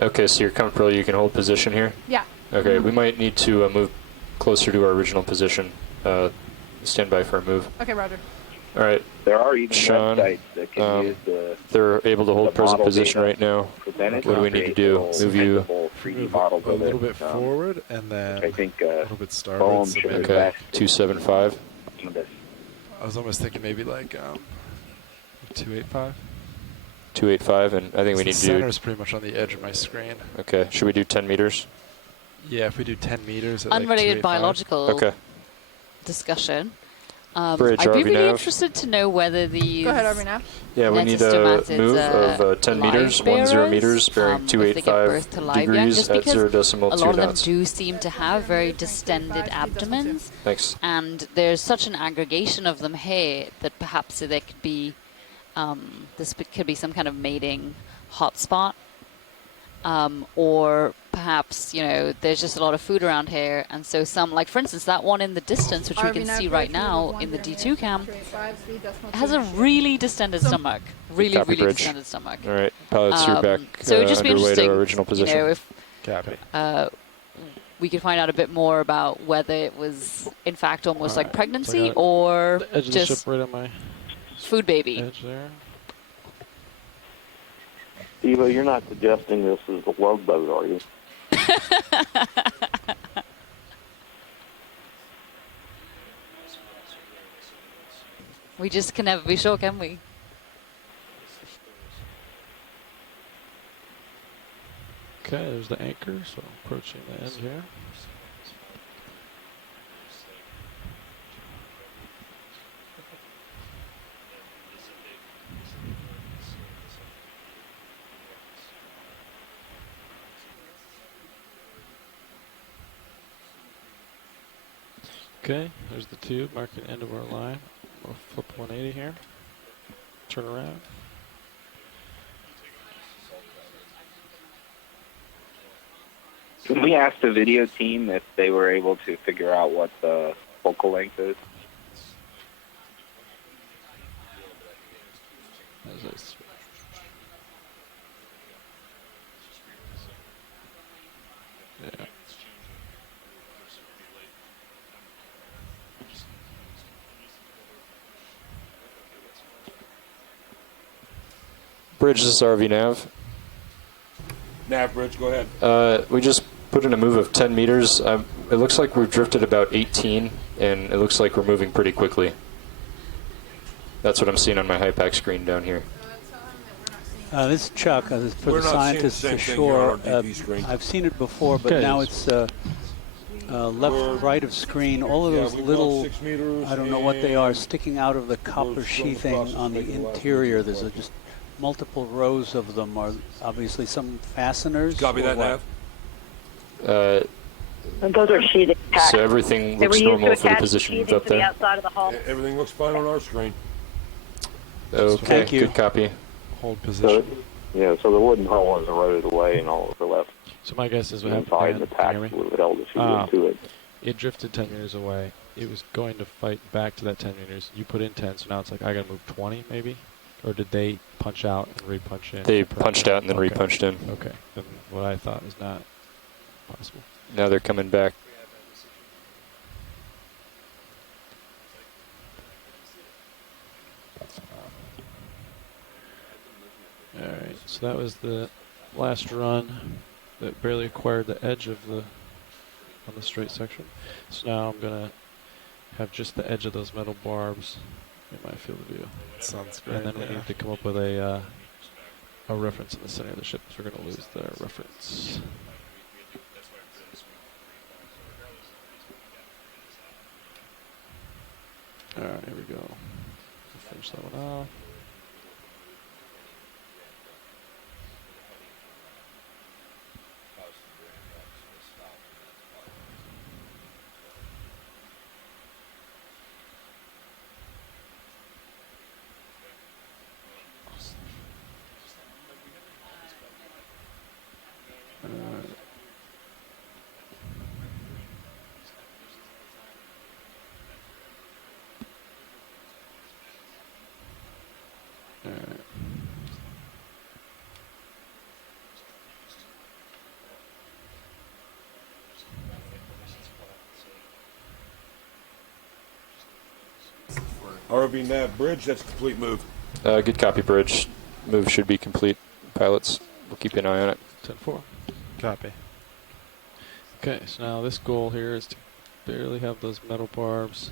Okay, so you're comfortable you can hold position here? Yeah. Okay, we might need to move closer to our original position. Stand by for a move. Okay, Roger. All right. There are even Sean, websites that can use the they're able to hold the present model position data right now. presented. What do we need to do? Move you 3D models a of little it, bit forward and then which I think a little bit starboard. Boehm so should maybe Okay, invest 275. in this. I was almost thinking maybe like 285. 285, and I think we The need to center do. is pretty much on the edge of my screen. Okay, should we do 10 meters? Yeah, if we do 10 meters at Unrelated like 285. biological Okay. discussion. Bridge, I'd be RV really nav. interested to know whether these Go ahead, RV Nav. Yeah, we need a Nettostomatids, move of 10 meters, live 10 meters, bearers, bearing if they give birth 285 to live young, degrees just at because 0 decimal a 2 lot of them knots. do seem to have very distended abdomens, Thanks. and there's such an aggregation of them here that perhaps there could be could be some kind of mating hotspot. or perhaps, there's just a lot of food around here. And so some, like for instance, that one in the distance, which we can see right now in the D2 cam, has a really distended stomach. Really, Copy, really Bridge. distended stomach. All right, pilots, you're back So it would just be underway to interesting, original position. if Copy. we could find out a bit more about whether it was, in fact, almost like pregnancy So I got or the edge of the ship just right on my food baby. edge there. Eva, you're not suggesting this is the Love Boat, are you? We just can never be sure, can we? Okay, there's the anchor, so approaching the end here. Okay, there's the tube marking end of our line. We'll flip 180 here. Turn around. Can we ask the video team if they were able to figure out what the focal length is? Yeah. Bridge, this is RV Nav. Nav Bridge, go ahead. We just put in a move of 10 meters. It looks like we've drifted about 18, and it looks like we're moving pretty quickly. That's what I'm seeing on my HIPAC screen down here. This is Chuck. For We're the not scientists seeing for the same thing sure. here on our DP screen. I've seen it before, but Okay. now it's left, right of screen. All of those we've little, gone 6 meters I don't know what they are, and sticking out of the copper those sheathing processes on the taking the last interior. meter There's collection. just multiple rows of them. Are obviously some fasteners. Copy or that, what? Nav. Those are sheathing tacks. So everything They were looks used to normal for the attach the position sheathing up to the there. outside of the hull. Everything looks fine on our screen. Okay, Thank you. good copy. Hold So, position. so the wooden hull was eroded away and all of the left So my guess is what happened. inside Dan, the can tack you hear me? would have held the sheathing to it. It drifted 10 meters away. It was going to fight back to that 10 meters. You put in 10, so now it's like I got to move 20 maybe? Or did they punch out and re-punch in? They punched out and then Okay. re-punched in. Okay. Then what I thought was not possible. Now they're coming back. Alright, so that was the last run that barely acquired the edge of the on the straight section. So now I'm gonna have just the edge of those metal barbs in my field of view. Sounds great. And then we need to come up with a reference in the center of the ship, because we're gonna lose the reference. Alright, here we go. Finish that one off. Alright. RV Nav Bridge, that's a complete move. Good copy, Bridge. Move should be complete. Pilots, we'll keep an eye on it. 10-4. Copy. Okay, so now this goal here is to barely have those metal barbs.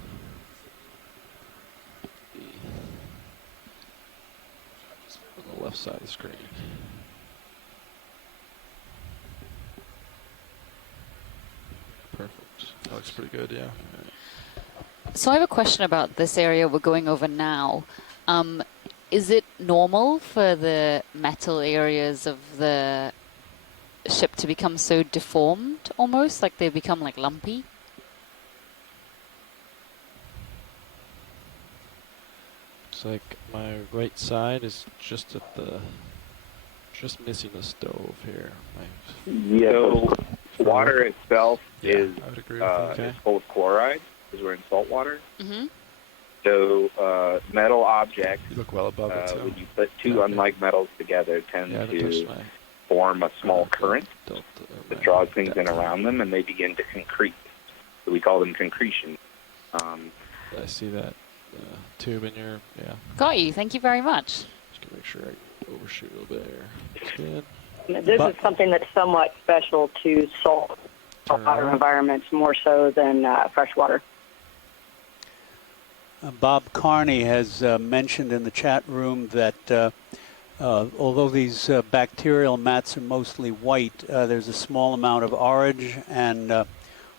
On the left side of the screen. Perfect. That looks pretty good, yeah. So I have a question about this area we're going over now. Is it normal for the metal areas of the ship to become so deformed almost? Like they become like lumpy? Looks like my right side is just at the Just missing the stove here. Yeah, so water itself is I would agree with you. is full of chloride because we're in salt water. Mm-hmm. So metal objects, You look well above it, too. when you put two unlike metals together, tend to form a small current that draws things in around them, and they begin to concrete. So we call them concretion. I see that tube in your, Got you. Thank you very much. Just gonna make sure I overshoot a little bit here. That's good. This is something that's somewhat special to salt water environments, more so than freshwater. Bob Carney has mentioned in the chat room that although these bacterial mats are mostly white, there's a small amount of orange, and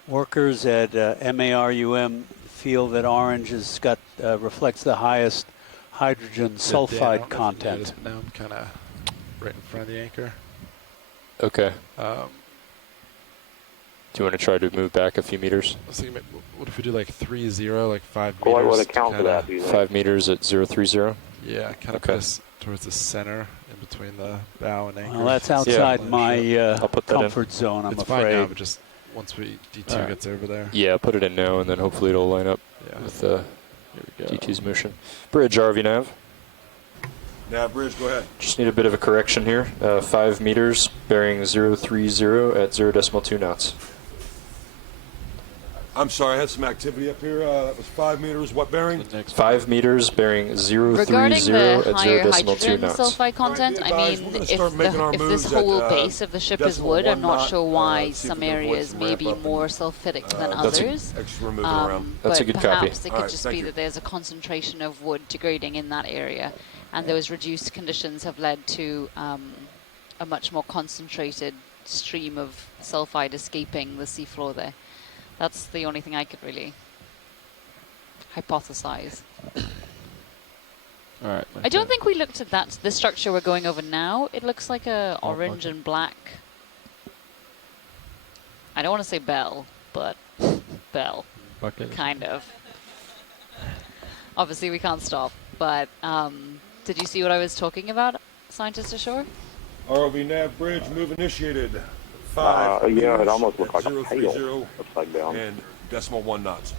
workers at MARUM feel that orange has got reflects the highest hydrogen sulfide content. Now I'm kind of right in front of the anchor. Okay. Do you want to try to move back a few meters? I was thinking, what if we do like 3-0, like 5 Well, meters? what account for that, do you think? 5 meters at 030? Yeah, kind of put us towards the center in between the bow and anchor. Well, that's outside my I'll put that comfort zone, I'm it's afraid. fine now, but just once D2 gets over there. Yeah, put it in now, and then hopefully it'll line up with D2's motion. Bridge, RV nav. Nav bridge, go ahead. Just need a bit of a correction here. 5 meters, bearing 030 at 0.2 knots. I'm sorry, I had some activity up here. That was 5 meters. What bearing? 5 meters, bearing 030 Regarding the at higher 0.2 hydrogen knots. sulfide content, I mean, if this whole base of the ship is wood, I'm not sure why some areas may be more sulfidic than others. That's a good copy. Perhaps it could just be that there's a concentration of wood degrading in that area, and those reduced conditions have led to a much more concentrated stream of sulfide escaping the seafloor there. That's the only thing I could really hypothesize. All right. I don't think we looked at that. The structure we're going over now, it looks like a orange and black. I don't want to say bell, but bell. Bucket. Kind of. Obviously, we can't stop. But did you see what I was talking about, Scientist Ashore? ROV nav bridge, move initiated. 5 yeah, it almost looked like a 030 tail upside down. and 0.1 knots.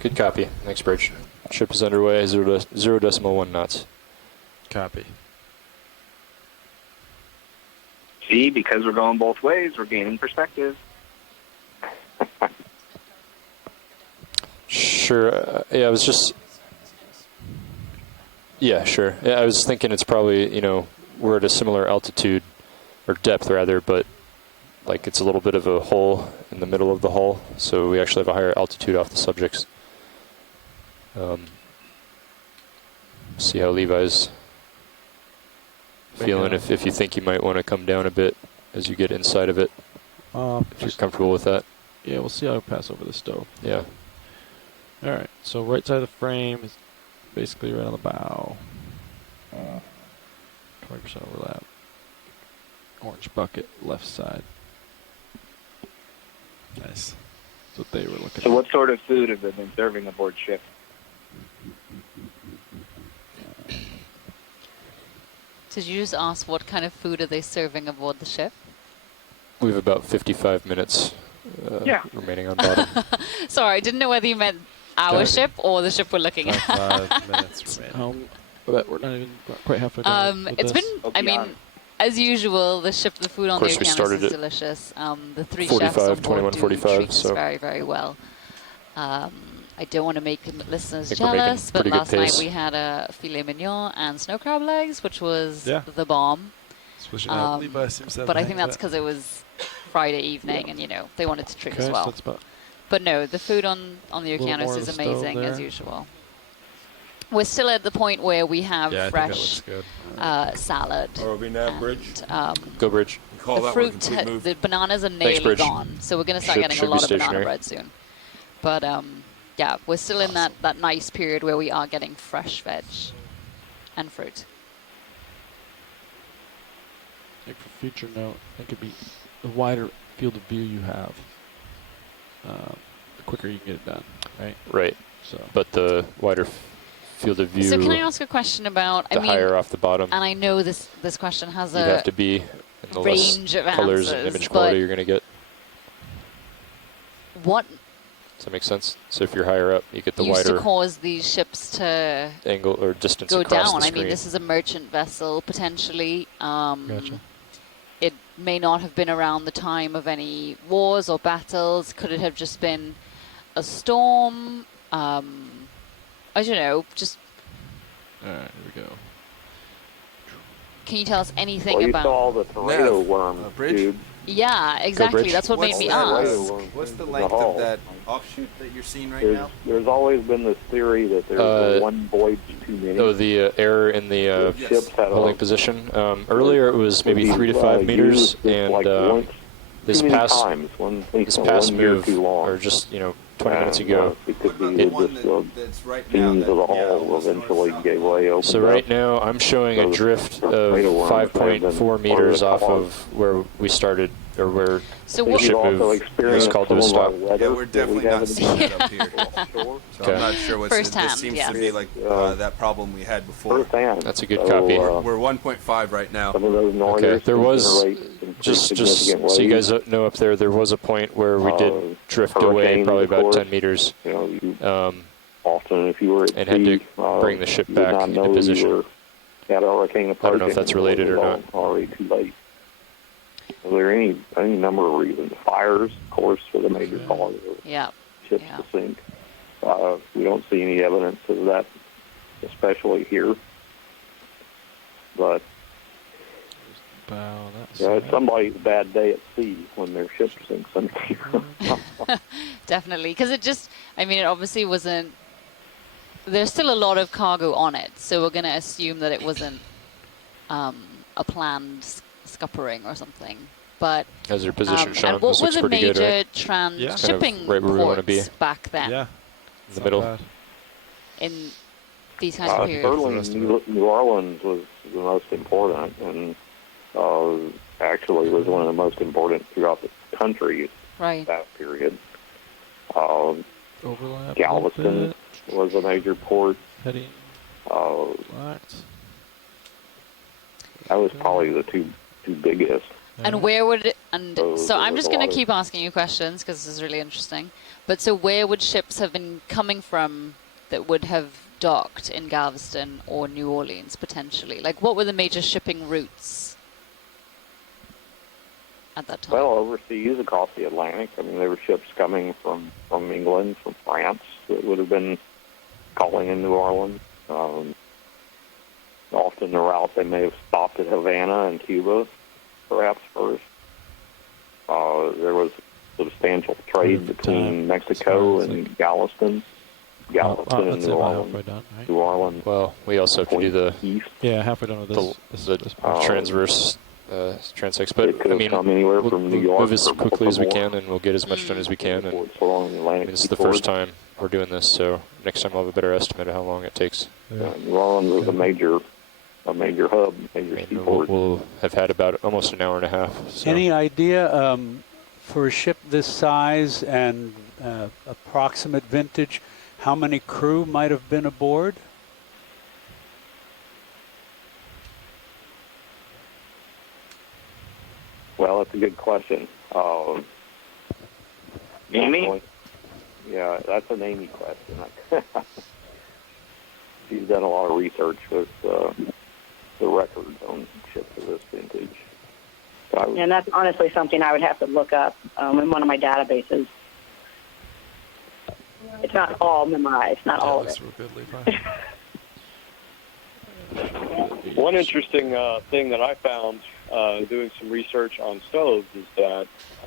Good copy. Next bridge. Ship is underway, 0.1 knots. Copy. See, because we're going both ways, we're gaining perspective. Sure. Yeah, I was just... Yeah, sure. Yeah, I was thinking it's probably, we're at a similar altitude, or depth rather, but like it's a little bit of a hole in the middle of the hull, so we actually have a higher altitude off the subjects. See how Levi's feeling, if you think you might want to come down a bit as you get inside of it, if you're comfortable with that. Yeah, we'll see how we pass over the stove. Yeah. All right, so right side of the frame is basically right on the bow. 20% overlap. Orange bucket, left side. Nice. That's what they were looking So at. what sort of food have they been serving aboard ship? Did you just ask what kind of food are they serving aboard the ship? We have about 55 minutes remaining on bottom. Sorry, I didn't know whether you meant our ship or the ship we're looking at. 5 minutes remaining. But we're not even quite halfway done. It's been, I mean, as usual, the food on the Okeanos is delicious. The three chefs on board do treat us very, very well. I don't want to make listeners jealous, but last night we had a filet mignon and snow crab legs, which was the bomb. But I think that's because it was Friday evening, and they wanted to treat us well. But no, the food on the Okeanos is amazing as usual. We're still at the point where we have fresh salad. And, Go bridge. The fruit, the bananas are nearly gone, so we're going to start getting a lot of banana bread soon. But yeah, we're still in that nice period where we are getting fresh veg and fruit. I think for future note, I think it'd be the wider field of view you have, the quicker you can get it done, right? Right. So, but the wider field of view. So can I ask a question about? The higher off the bottom, and I know this question has you have to be in the range less of colors answers, and image quality you're going to get. What does that make sense? So if you're higher up, you get the used wider to cause these ships to angle or distance go across down? the I screen. mean, this is a merchant vessel potentially. Gotcha. It may not have been around the time of any wars or battles. Could it have just been a storm? I don't know. Just all right, here we go. can you tell us anything well, you about? saw the tornado worm bridge? tube. Yeah, exactly. That's what made me ask. What's the length of that offshoot that you're seeing right now? There's always been this theory that there's one voyage too many. Oh, the error in the ships had holding position. Earlier it was maybe 3 to 5 meters, and this past move, or just 20 minutes ago, it could be just beams of the hull eventually gave way. So right now I'm showing a drift of 5.4 meters off of where we started, or where the ship move was called to a stop. Yeah, we're definitely not seeing that up here. So Okay. I'm not sure what's First this hand, seems yeah. to be like that problem we had before. That's a good copy. We're 1.5 right now. Okay, there was, just so you guys know up there was a point where we did drift away probably about 10 meters. Often, if you were at and had to sea, bring the ship you did back not into know position. you were at a hurricane I don't know if that's related or not. Already too late. Are there any number of reasons? Fires, of course, for the major cause of ships to sink. We don't see any evidence of that, especially here. But it's somebody's bad day at sea when their ship sinks under. Definitely, because it obviously wasn't. There's still a lot of cargo on it, so we're going to assume that it wasn't a planned scuppering or something. But as your position shown, and what this were looks the pretty major good, right? shipping kind of right where we want to be. ports back then? Yeah, in the middle. In these kinds of periods. Certainly, New Orleans was the most important, and actually was one of the most important throughout the country at that period. Overlap. Galveston was a major port. Heading. That was probably the two biggest. And where would it, so I'm just going to keep asking you questions because this is really interesting. But so where would ships have been coming from that would have docked in Galveston or New Orleans potentially? Like what were the major shipping routes at that time? Well, overseas across the Atlantic. I mean, there were ships coming from England, from France that would have been calling in New Orleans. Often the route they may have stopped at Havana and Cuba, perhaps first. There was substantial trade between Mexico and Galveston. Galveston and New Orleans. Right? New Orleans. Well, we also have to do the halfway done with the transverse transects, but I mean, we'll move as quickly as we can, and we'll get as much done as we can. And this is the first time we're doing this, so next time I'll have a better estimate of how long it takes. New Orleans was a major hub, major seaport. We'll have had about almost an hour and a half. So. Any idea for a ship this size and approximate vintage, how many crew might have been aboard? Well, that's a good question. Amy? Yeah, that's an Amy question. She's done a lot of research with the records on ships of this vintage. And that's honestly something I would have to look up in one of my databases. It's not all memorized, not all of it. One interesting thing that I found doing some research on stoves is that,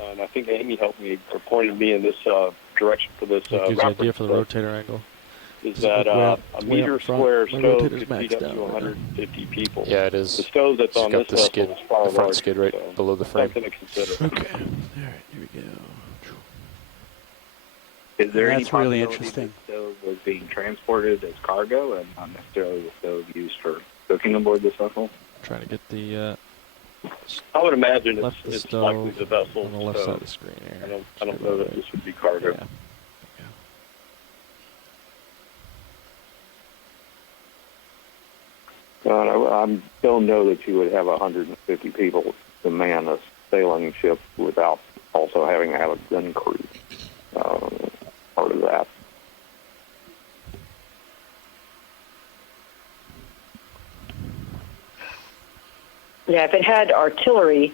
and I think Amy helped me or pointed me in this direction for this Gives you an idea reference, for the rotator angle. is that a meter square stove rotator's could feed up maxed to out. 150 people. Yeah, it is. The stove that's It's on got this the vessel skid, is far the front larger, skid right so below the frame. something to consider. Okay. All right, here we go. Is there any That's really possibility interesting. the stove was being transported as cargo and not necessarily the stove used for cooking aboard this vessel? Trying to get the I would imagine left the it's stove likely the vessel. on the left so side of the screen here. I don't know that this would be cargo. Yeah. I don't know that you would have 150 people to man a sailing ship without also having to have a gun crew. Part of that. Yeah, if it had artillery,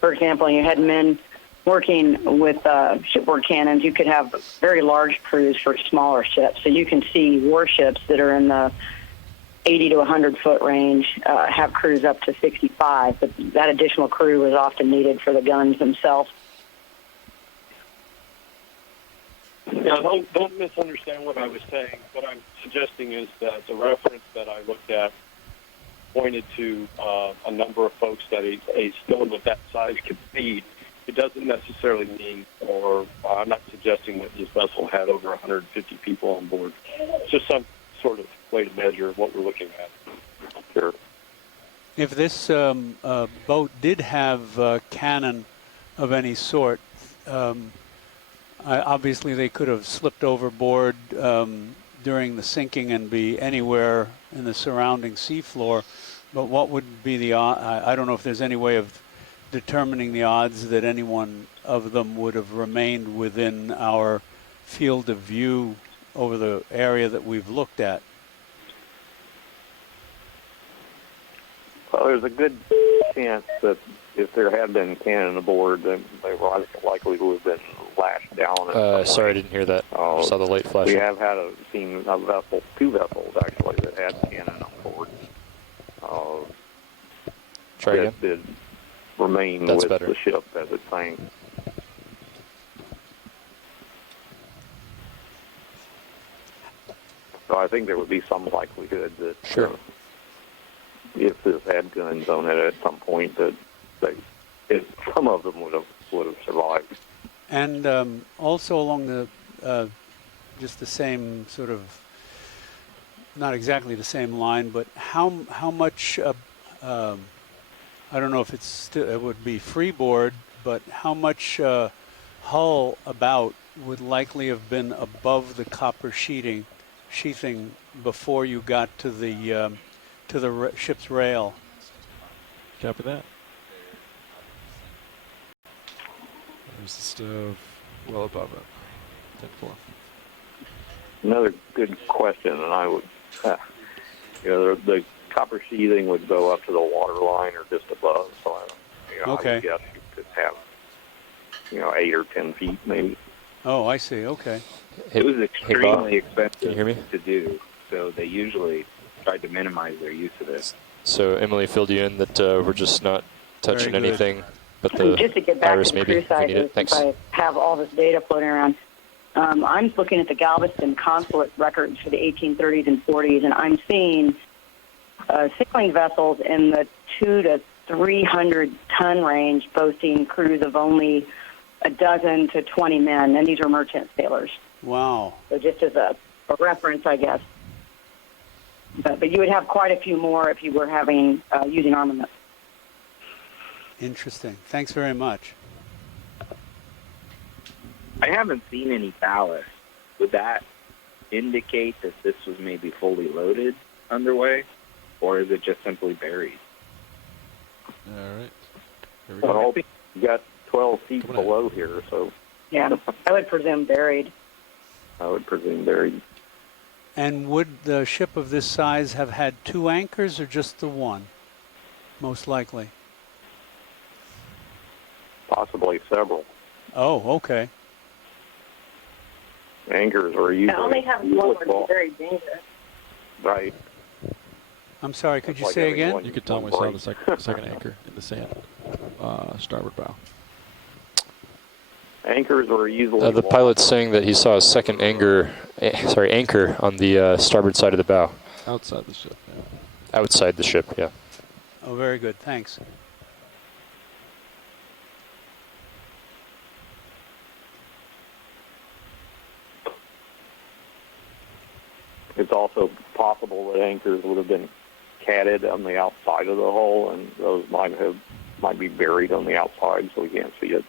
for example, and you had men working with shipboard cannons, you could have very large crews for smaller ships. So you can see warships that are in the 80 to 100 foot range have crews up to 65, but that additional crew is often needed for the guns themselves. Now, don't misunderstand what I was saying. What I'm suggesting is that the reference that I looked at pointed to a number of folks that a stone of that size could feed. It doesn't necessarily mean, or I'm not suggesting that this vessel had over 150 people on board. It's just some sort of way to measure what we're looking at. Sure. If this boat did have cannon of any sort, obviously they could have slipped overboard during the sinking and be anywhere in the surrounding seafloor. But what would be the I don't know if there's any way of determining the odds that any one of them would have remained within our field of view over the area that we've looked at. Well, there's a good chance that if there had been cannon aboard, then they likely would have been lashed down. Sorry, I didn't hear that. Saw the light flashing. We have had seen a vessel, two vessels actually, that had cannon on board. Try again. That did remain That's with better. the ship as it sank. So I think there would be some likelihood that if this had guns on it at some point, that some of them would have survived. And also along the just the same sort of, not exactly the same line, but how much I don't know if it would be freeboard, but how much hull about would likely have been above the copper sheathing before you got to the ship's rail? Copy that. There's the stove well above it. 10-4. Another good question, and I would, the copper sheathing would go up to the water line or just above. So I would guess you could have, 8 or 10 feet maybe. Oh, I see. Okay. It was extremely expensive Can you hear me? to do, so they usually tried to minimize their use of this. So Emily filled you in that we're just not touching Very good. anything but the Just to get back virus to the maybe, crew if we need sizes, it. Thanks. I have all this data floating around. I'm looking at the Galveston consulate records for the 1830s and 40s, and I'm seeing sailing vessels in the 200 to 300 ton range boasting crews of only a dozen to 20 men, and these are merchant sailors. Wow. So just as a reference, I guess. But you would have quite a few more if you were using armament. Interesting. Thanks very much. I haven't seen any ballast. Would that indicate that this was maybe fully loaded underway, or is it just simply buried? All right. Here we Well, go. you got 12 feet below here, so Yeah, I would presume buried. I would presume buried. And would the ship of this size have had 2 anchors or just the one? Most likely. Possibly several. Oh, okay. Anchors are usually I only have one would be very dangerous. right. I'm sorry, could That's you like say having again? one- You could tell one we saw break. the second anchor in the sand, starboard bow. Anchors are usually The pilot's saying that he saw a second anchor on the starboard side of the bow. Outside the ship, yeah. Outside the ship, yeah. Oh, very good. Thanks. It's also possible that anchors would have been catted on the outside of the hull, and those might be buried on the outside, so we can't see it.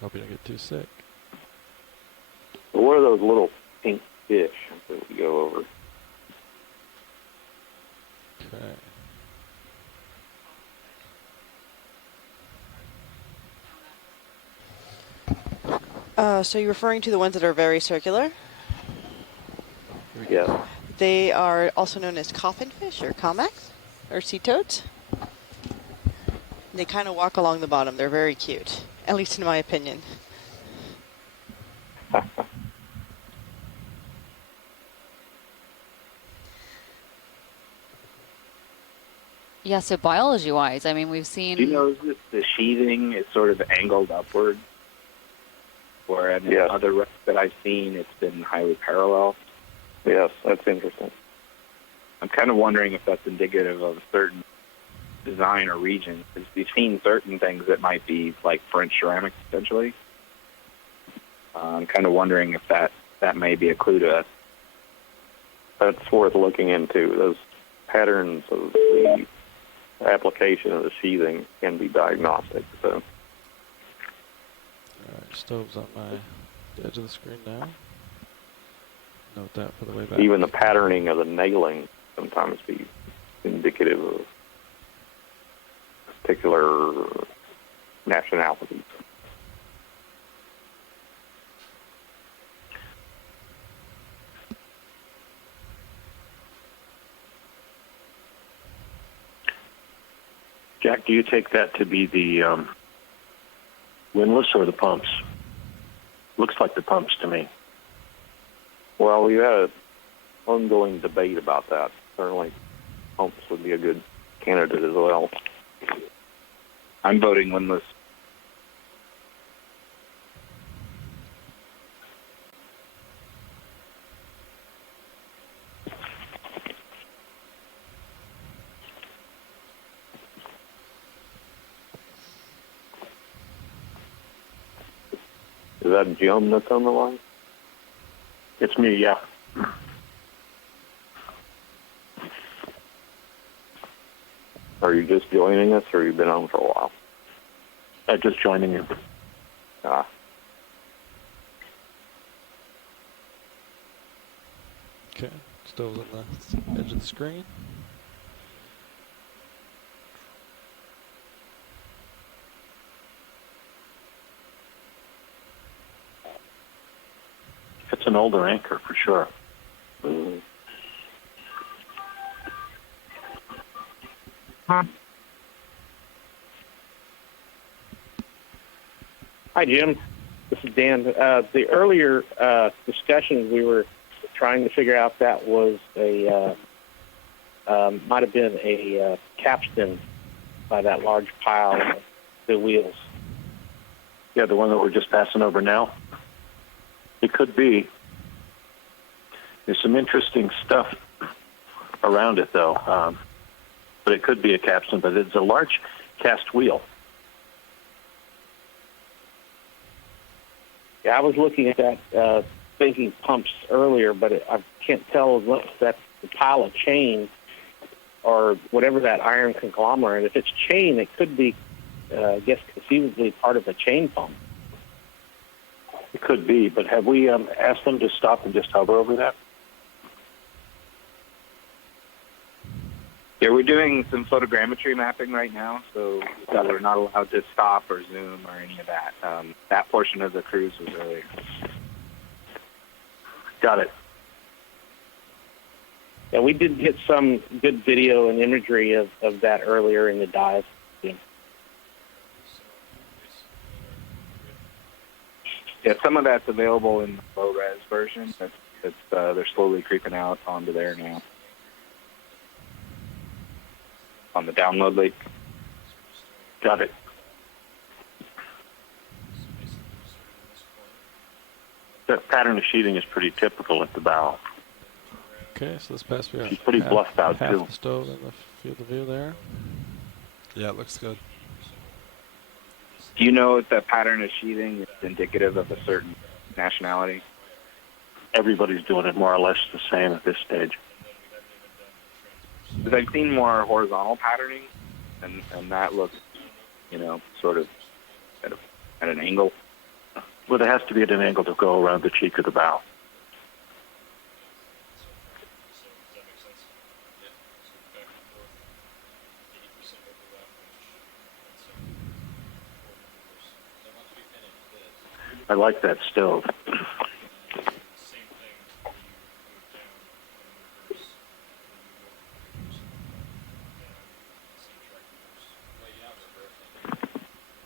Hope you don't get too sick. What are those little pink fish that we go over? Okay. So you're referring to the ones that are very circular? Yes. They are also known as coffinfish or comex or sea toads. They kind of walk along the bottom. They're very cute, at least in my opinion. Yeah, so biology-wise, I mean, we've seen... Do you know that the sheathing is sort of angled upward? Or in other wrecks that I've seen, it's been highly parallel. Yes, that's interesting. I'm kind of wondering if that's indicative of a certain design or region. Because we've seen certain things that might be like French ceramic, potentially. I'm kind of wondering if that may be a clue to us. That's worth looking into. Those patterns of the application of the sheathing can be diagnostic. So. Alright, stove's on the edge of the screen now. Note that for the way back. Even the patterning of the nailing sometimes be indicative of particular nationalities. Jack, do you take that to be the windlass or the pumps? Looks like the pumps to me. Well, we had an ongoing debate about that. Certainly, pumps would be a good candidate as well. I'm voting windlass. Is that Jim that's on the line? It's me, yeah. Are you just joining us, or you've been on for a while? Just joining you. Ah. Okay, stove's on the edge of the screen. It's an older anchor for sure. Mm. Hi, Jim. This is Dan. The earlier discussions, we were trying to figure out that was might have been a capstan by that large pile of the wheels. Yeah, the one that we're just passing over now. It could be. There's some interesting stuff around it, though. But it could be a capstan, but it's a large cast wheel. Yeah, I was looking at that, thinking pumps earlier, but I can't tell if that's the pile of chain or whatever that iron conglomerate. If it's chain, it could be, I guess, conceivably part of a chain pump. It could be, but have we asked them to stop and just hover over that? Yeah, we're doing some photogrammetry mapping right now, so we're not allowed to stop or zoom or any of that. That portion of the cruise was earlier. Got it. Yeah, we did get some good video and imagery of that earlier in the dive. Yeah, some of that's available in the low-res version. They're slowly creeping out onto there now. On the download link. Got it. That pattern of sheathing is pretty typical at the bow. Okay, so this pass we She's pretty bluffed out, half too. the stove in the field of view there. Yeah, it looks good. Do you know if the pattern of sheathing is indicative of a certain nationality? Everybody's doing it more or less the same at this stage. Because I've seen more horizontal patterning, and that looks, sort of at an angle. Well, it has to be at an angle to go around the cheek of the bow. I like that stove.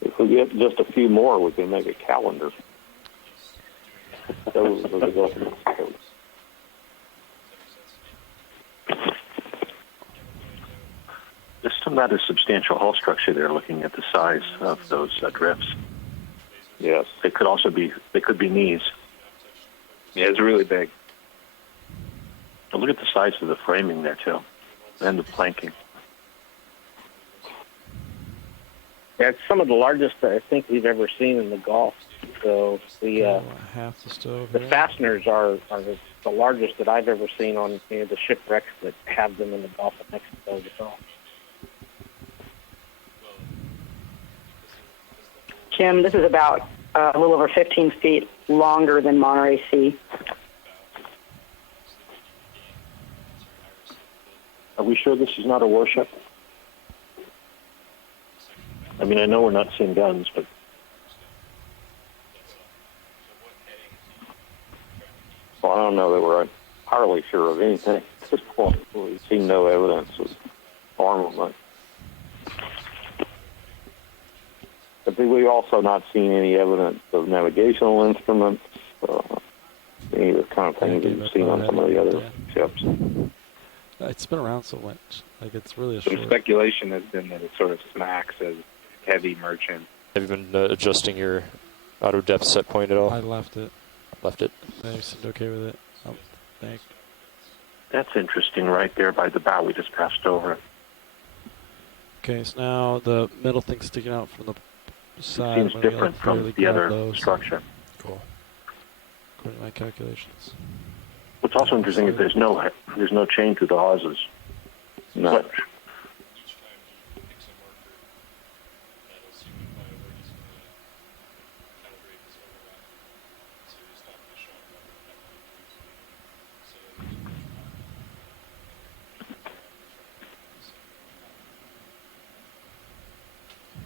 If we get just a few more, we can make a calendar. Those are the Gulf of Mexico. There's still not a substantial hull structure there. Looking at the size of those drifts. Yes, they could also be. They could be knees. Yeah, it's really big. But look at the size of the framing there too, and the planking. Yeah, it's some of the largest I think we've ever seen in the Gulf. So the half the stove. the fasteners are the largest that I've ever seen on the shipwrecks that have them in the Gulf of Mexico. So. Jim, this is about a little over 15 feet longer than Monterey Sea. Are we sure this is not a warship? I mean, I know we're not seeing guns, but well, I don't know that we're entirely sure of anything at this point. We've seen no evidence of armament. But we've also not seen any evidence of navigational instruments, any of the kind of things that you've seen on some of the other ships. It's been around so much. Like, it's really a Some short... speculation has been that it sort of smacks as heavy merchant. Have you been adjusting your auto depth set point at all? I left it. Left it. I seemed okay with it. Oh, thank. that's interesting right there by the bow we just passed over. Okay, so now the middle thing sticking out from the side. Seems different from the other structure. Cool. According to my calculations. What's also interesting is there's no chain to the hawsers. No.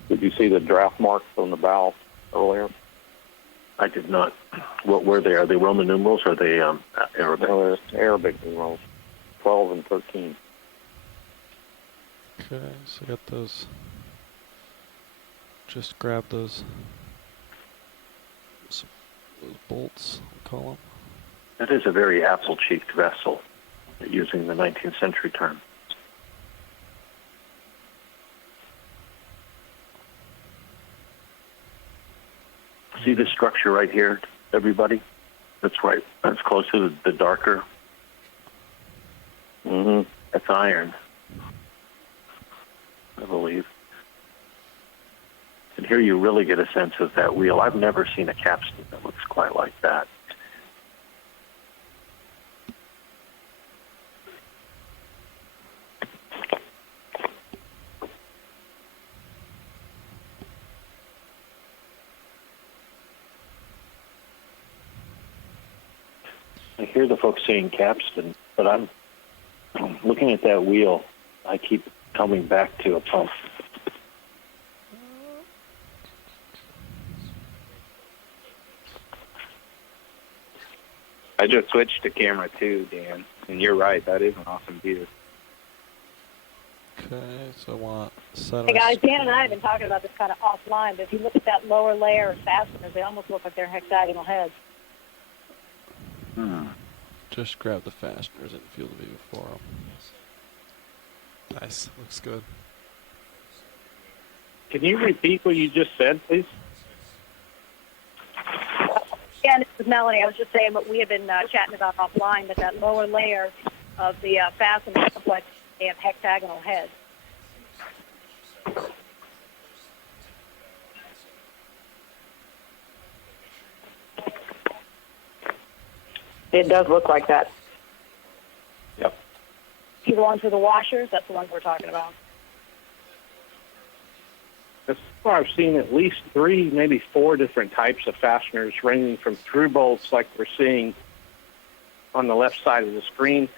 Did you see the draft marks on the bow earlier? I did not. What were they? Are they Roman numerals or are they Arabic? No, they're Arabic numerals, 12 and 13. Okay, so I got those. Just grab those bolts, we'll call them. That is a very apple-cheeked vessel, using the 19th century term. See this structure right here, everybody? That's right. That's close to the darker. Mm-hmm. That's iron, I believe. And here you really get a sense of that wheel. I've never seen a capstan that looks quite like that. I hear the folks saying capstan, but I'm looking at that wheel. I keep coming back to a pump. I just switched to camera 2, Dan, and you're right. That is an awesome view. Okay, so I want set. Hey guys, Dan and I have been talking about this kind of offline, but if you look at that lower layer of fasteners, they almost look like they're hexagonal heads. Just grab the fasteners and feel the view for them. Nice. Looks good. Can you repeat what you just said, please? Yeah, this is Melanie. I was just saying what we have been chatting about offline, but that lower layer of the fasteners looks like they have hexagonal heads. It does look like that. Yep. See the ones with the washers? That's the ones we're talking about. far I've seen at least 3, maybe 4 different types of fasteners, ranging from through bolts like we're seeing on the left side of the screen,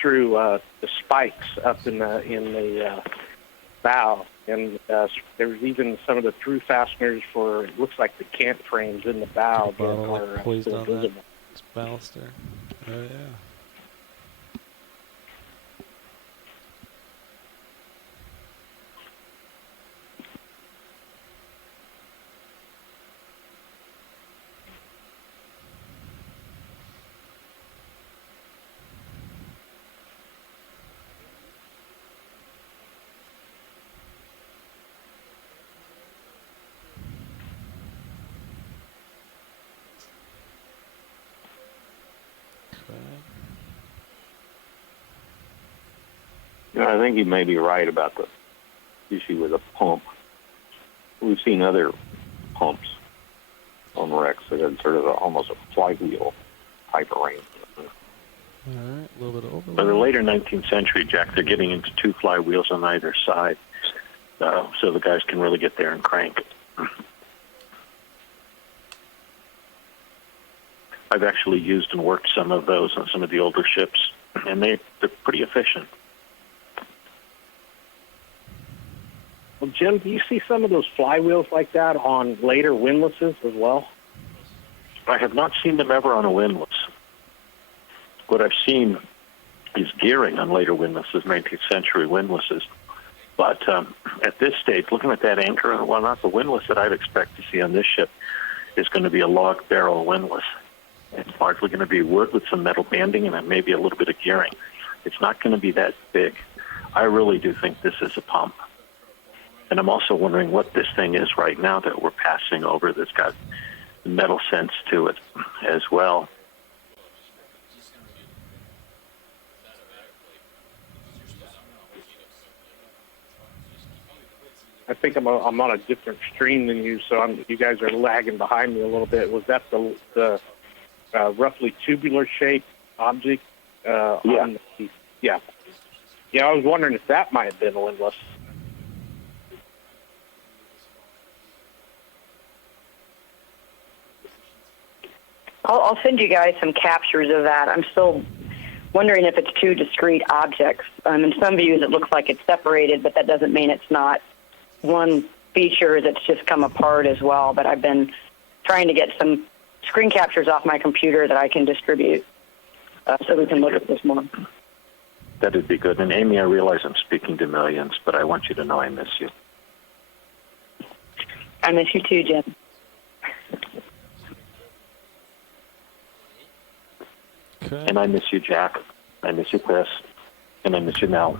through the spikes up in the bow, and there's even some of the through fasteners for, it looks like the cant frames in the bow that are poised still on that. visible. It's baluster. Oh yeah. I think you may be right about the issue with a pump. We've seen other pumps on wrecks that had sort of almost a flywheel type arrangement. All right, a little bit of overlap. By the later 19th century, Jack, they're getting into 2 flywheels on either side, so the guys can really get there and crank. I've actually used and worked some of those on some of the older ships, and they're pretty efficient. Well, Jim, do you see some of those flywheels like that on later windlasses as well? I have not seen them ever on a windlass. What I've seen is gearing on later windlasses, 19th century windlasses. But at this stage, looking at that anchor, well, not the windlass that I'd expect to see on this ship is going to be a log barrel windlass. It's largely going to be wood with some metal banding and then maybe a little bit of gearing. It's not going to be that big. I really do think this is a pump. And I'm also wondering what this thing is right now that we're passing over that's got metal sense to it as well. I think I'm on a different stream than you, so you guys are lagging behind me a little bit. Was that the roughly tubular shaped object? Yeah. Yeah, I was wondering if that might have been a windlass. I'll send you guys some captures of that. I'm still wondering if it's 2 discrete objects. In some views, it looks like it's separated, but that doesn't mean it's not one feature that's just come apart as well. But I've been trying to get some screen captures off my computer that I can distribute so we can look at this more. That'd be good. And Amy, I realize I'm speaking to millions, but I want you to know I miss you. I miss you too, Jim. Okay. And I miss you, Jack. I miss you, Chris. And I miss you, Mel.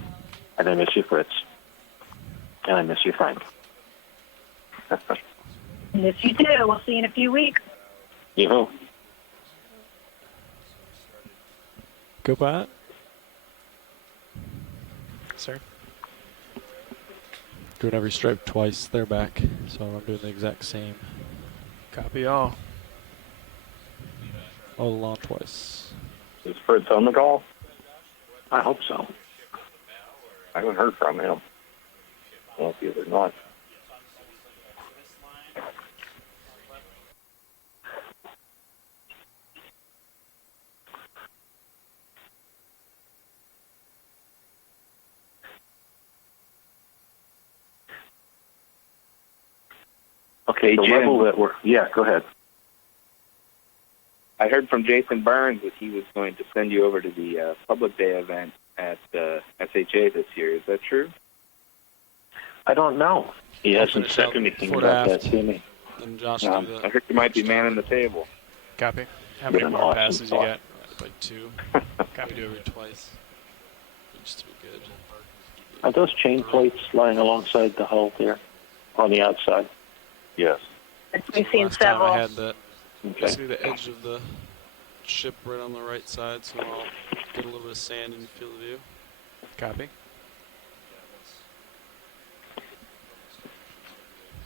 And I miss you, Fritz. And I miss you, Frank. Miss you too. We'll see you in a few weeks. Yoo-hoo. Go Pat. Sir. Doing every stripe twice. They're back, so I'm doing the exact same. Copy all. All along twice. Is Fritz on the call? I hope so. I haven't heard from him. Well, if either not. Okay, The Jim. level That we're, yeah, go ahead. I heard from Jason Burns that he was going to send you over to the Public Day event at SHA this year. Is that true? I don't know. He hasn't finish said out anything Fort about Aft. that to me. And Josh I heard you might be manning the table. Copy. How Been many an more awesome passes you thought. got? Like 2. Copy. Do every twice. Just to be good. Are those chain plates lying alongside the hull there on the outside? Yes. We've seen Last time several. I had that. Okay. Basically the edge of the ship right on the right side, so I'll get a little bit of sand in the field of view. Copy.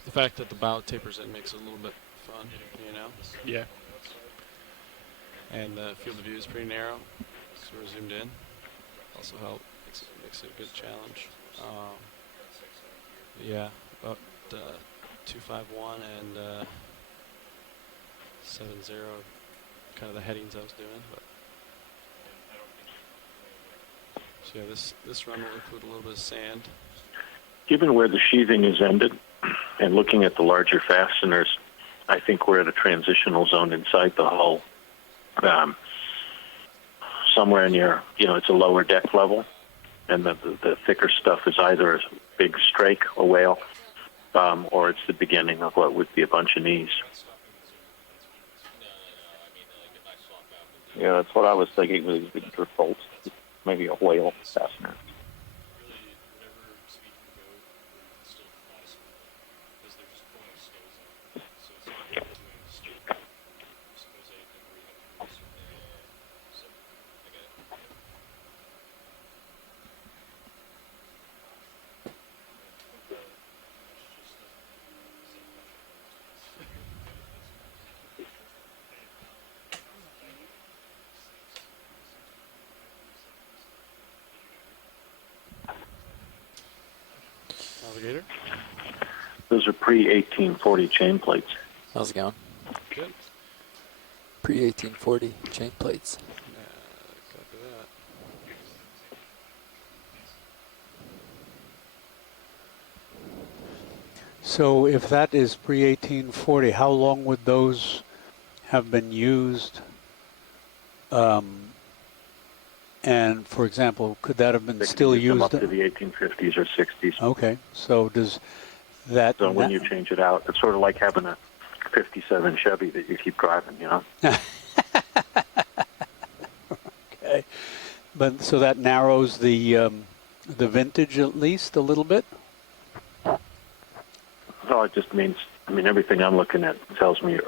The fact that the bow tapers in makes it a little bit fun, you know? Yeah. And the field of view is pretty narrow, so we're zoomed in. Also makes it a good challenge. Yeah, about 251 and 70, kind of the headings I was doing. But so yeah, this run will include a little bit of sand. Given where the sheathing is ended and looking at the larger fasteners, I think we're at a transitional zone inside the hull. Somewhere near, it's a lower deck level, and the thicker stuff is either a big strake, a whale, or it's the beginning of what would be a bunch of knees. Yeah, that's what I was thinking with these big drift bolts. Maybe a whale fastener. Navigator? Those are pre-1840 chain plates. How's it going? Good. Pre-1840 chain plates. Copy that. So if that is pre-1840, how long would those have been used? And, for example, could that have been They still used them used? up to the 1850s or 60s. Okay, so does that... So when you change it out, it's sort of like having a 57 Chevy that you keep driving, Okay, but so that narrows the vintage at least a little bit? No, it just means, everything I'm looking at tells me,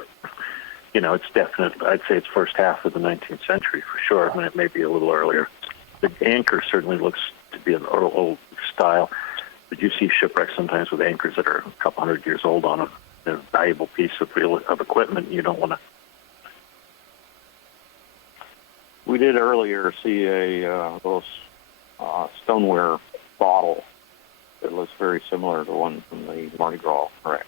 it's definite. I'd say it's first half of the 19th century for sure. It may be a little earlier. The anchor certainly looks to be an old style, but you see shipwrecks sometimes with anchors that are a couple hundred years old on them. They're a valuable piece of equipment. You don't want to. We did earlier see a little stoneware bottle that looks very similar to one from the Mardi Gras wreck.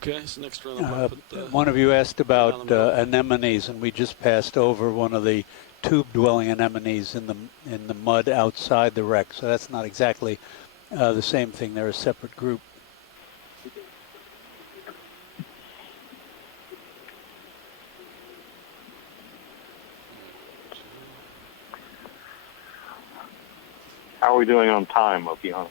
Okay, so next run I'll put the... One of you asked about anemones, and we just passed over one of the tube-dwelling anemones in the mud outside the wreck. So that's not exactly the same thing. They're a separate group. How are we doing on time, Okeanos?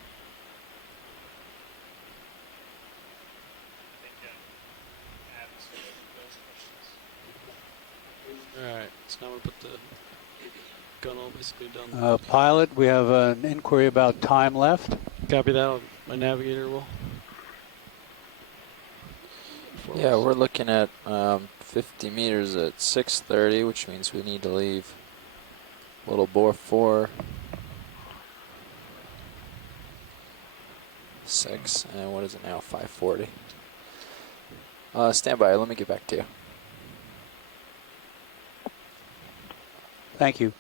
Alright, so now we'll put the gun all basically done. Pilot, we have an inquiry about time left. Copy that. My navigator will. Yeah, we're looking at 50 meters at 6:30, which means we need to leave Little Bore 4, 6, and what is it now? 5:40. Stand by. Let me get back to you. Thank you.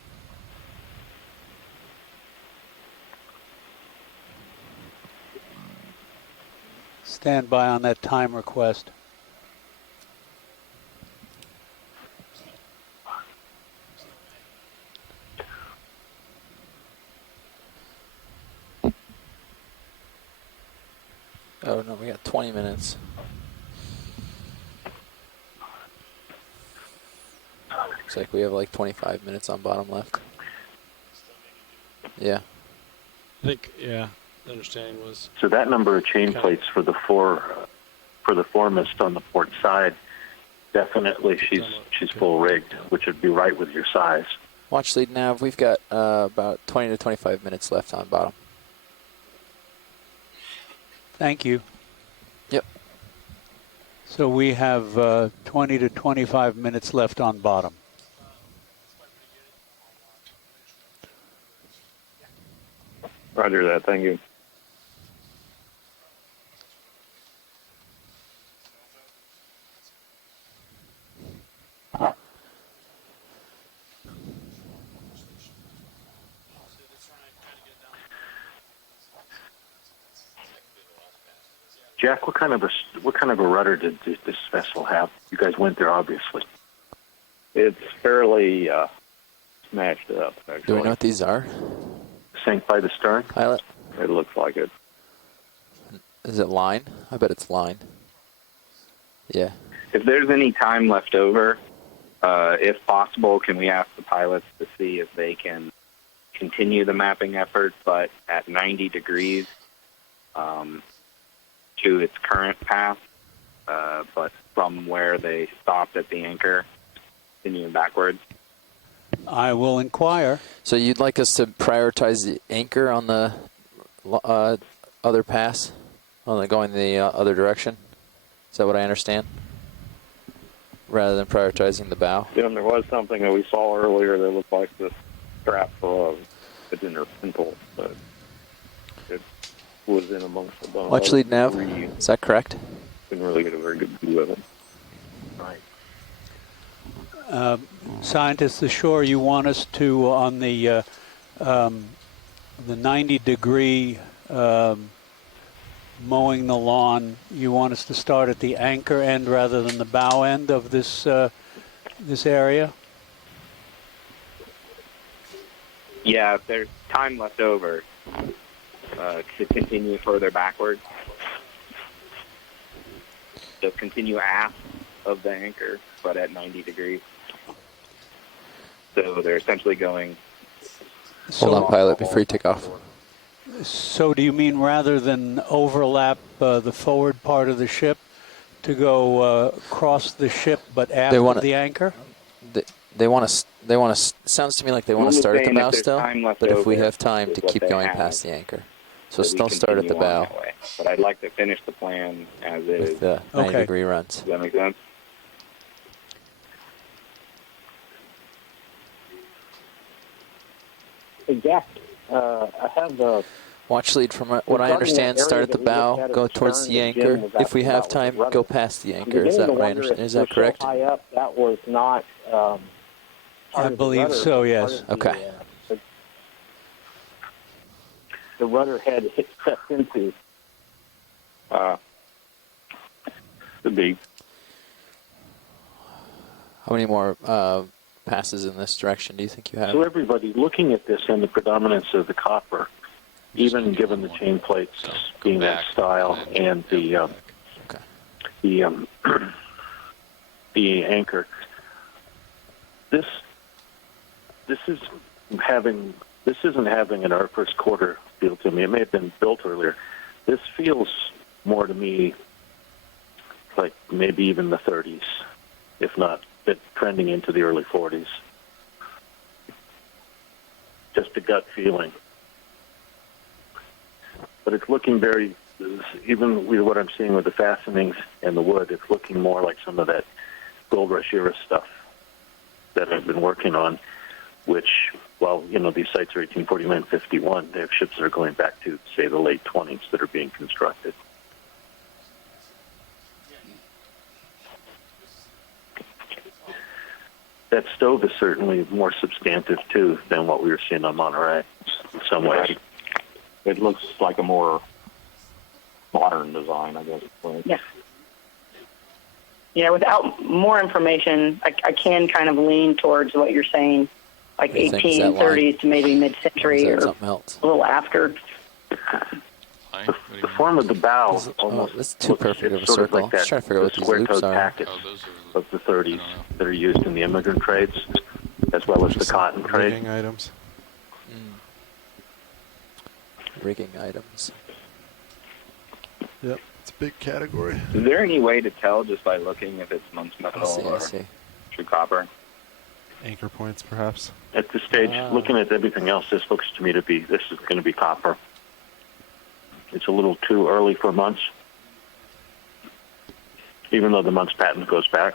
Stand by on that time request. Oh, no, we got 20 minutes. Looks like we have like 25 minutes on bottom left. Yeah. I think, yeah, the understanding was... So that number of chain plates for the foremast on the port side, definitely she's full rigged, which would be right with your size. Watch lead nav. We've got about 20 to 25 minutes left on bottom. Thank you. Yep. So we have 20 to 25 minutes left on bottom. Roger that. Thank you. Jack, what kind of a rudder did this vessel have? You guys went there, obviously. It's fairly smashed up, actually. Do we know what these are? Sank by the stern? Pilot? It looks like it. Is it line? I bet it's line. Yeah. If there's any time left over, if possible, can we ask the pilots to see if they can continue the mapping effort, but at 90 degrees to its current path, but from where they stopped at the anchor, continuing backwards? I will inquire. So you'd like us to prioritize the anchor on the other pass, going the other direction? Is that what I understand? Rather than prioritizing the bow? Yeah, there was something that we saw earlier that looked like the strap for a dinner pintle, but it was in amongst the bones. Watch lead nav. Is that correct? Didn't really get a very good view of it. Right. Scientists ashore, you want us to, on the 90-degree mowing the lawn, you want us to start at the anchor end rather than the bow end of this this area? Yeah, if there's time left over to continue further backwards, so continue aft of the anchor, but at 90 degrees. So they're essentially going... Hold on, pilot, before you take off. So do you mean rather than overlap the forward part of the ship to go across the ship but after the anchor? They want to. Sounds to me like they want to start at the bow still. But if we have time to keep going past the anchor, so still start at the bow. But I'd like to finish the plan as is. With the 90-degree runs. Does that make sense? Hey, Jack, I have Watch lead from what I understand. Start at the bow, go towards the anchor. If we have time, go past the anchor. Is that what I understand? Is that correct? So high up, that was not. I believe so. Yes. Okay. The rudder had hit stepped into. Could be. How many more passes in this direction do you think you have? So everybody looking at this and the predominance of the copper, even given the chain plates being that style and the anchor, this isn't having an our first quarter feel to me. It may have been built earlier. This feels more to me like maybe even the 30s, if not trending into the early 40s. Just a gut feeling. But it's looking very, even with what I'm seeing with the fastenings and the wood, it's looking more like some of that Gold Rush era stuff that I've been working on, which, while, these sites are 1849, 51, they have ships that are going back to, say, the late 20s that are being constructed. That stove is certainly more substantive, too, than what we were seeing on Monterey in some ways. It looks like a more modern design, I guess. Yeah. Yeah, without more information, I can kind of lean towards what you're saying, like 1830s to maybe mid-century or a little after. The form of the bow almost that's too perfect of a circle. Like that, trying to figure out what these loops are. Packets of the 30s that are used in the immigrant trades, as well as the cotton trade. Rigging items. Rigging items. Yep, it's a big category. Is there any way to tell just by looking if it's Monk's metal or true copper? Anchor points, perhaps. At this stage, looking at everything else, this looks to me this is going to be copper. It's a little too early for months, even though the months patent goes back.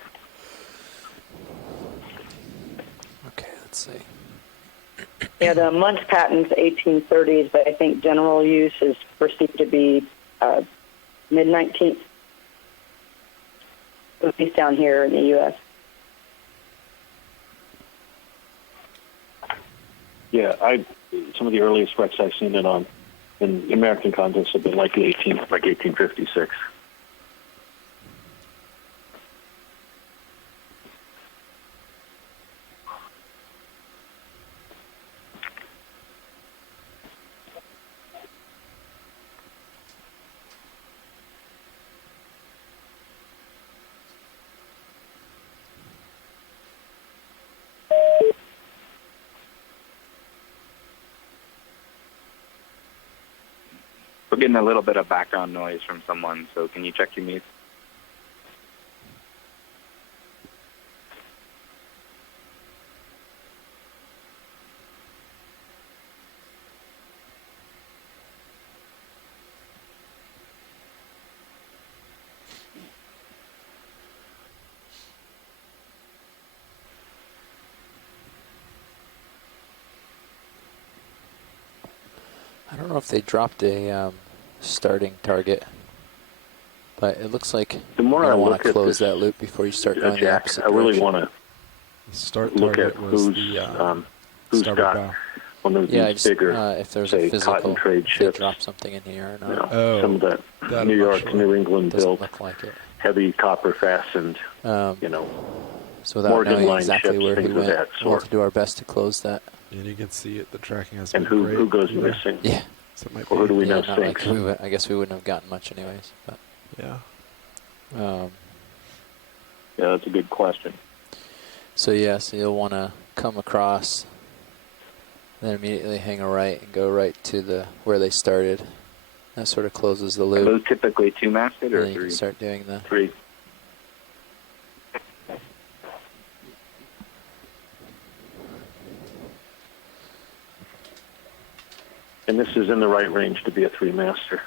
Okay, let's see. Yeah, the months patent's 1830s, but I think general use is perceived to be mid-19th, at least down here in the U.S. Yeah, some of the earliest wrecks I've seen it on And American contests have been like 1856. We're getting a little bit of background noise from someone, so can you check your mute? I don't know if they dropped a starting target, but it looks like The more I want look to at close this, that loop before you start going the Jack, opposite I really direction. want The start to look at target was who's starboard got bow. one of Yeah, these bigger, if there's say, a physical, cotton trade if they ships. drop something in here or You not. know, some of that I'm New not York, sure. New England Doesn't built, look like it. heavy copper fastened, you know, So without Morgan knowing line exactly ships, where he things of went, that we'll have sort. to do our best to close that. And you can see it. The tracking has And been who great. goes either. missing? Yeah. So it might Or who do we yeah, know not sinks? like I guess we wouldn't have gotten much anyways. But Yeah. Yeah, that's a good question. so yeah, so you'll want to come across, then immediately hang a right and go right to where they started. That sort of closes the Are loop. those typically two-masted And or then you three? can start doing the Three. And this is in the right range to be a three-master.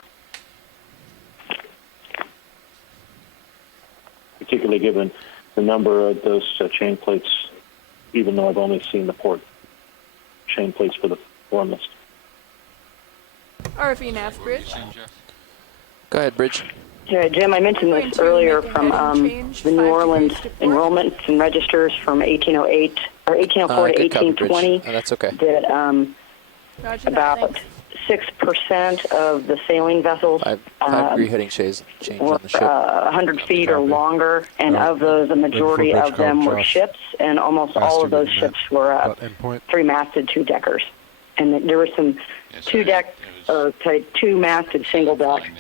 Particularly given the number of those chain plates, even though I've only seen the port chain plates for the foremost. RFE nav bridge. Go ahead, Bridge. Yeah, Jim, I mentioned Going this to earlier make a from heading change, the 5 New Orleans degrees to port. enrollments and registers from 1808 or 1804 to Good copy, Bridge. 1820 That's okay. that Roger that, about thanks. 6% of the sailing vessels 5 degree heading change were on the ship. 100 feet or Copy. longer, and Oh, of those, a majority Bridge of them called were Josh. ships, and almost Asked all you of those what you ships meant. were About endpoint. three-masted two-deckers. And there were some two-masted single-deck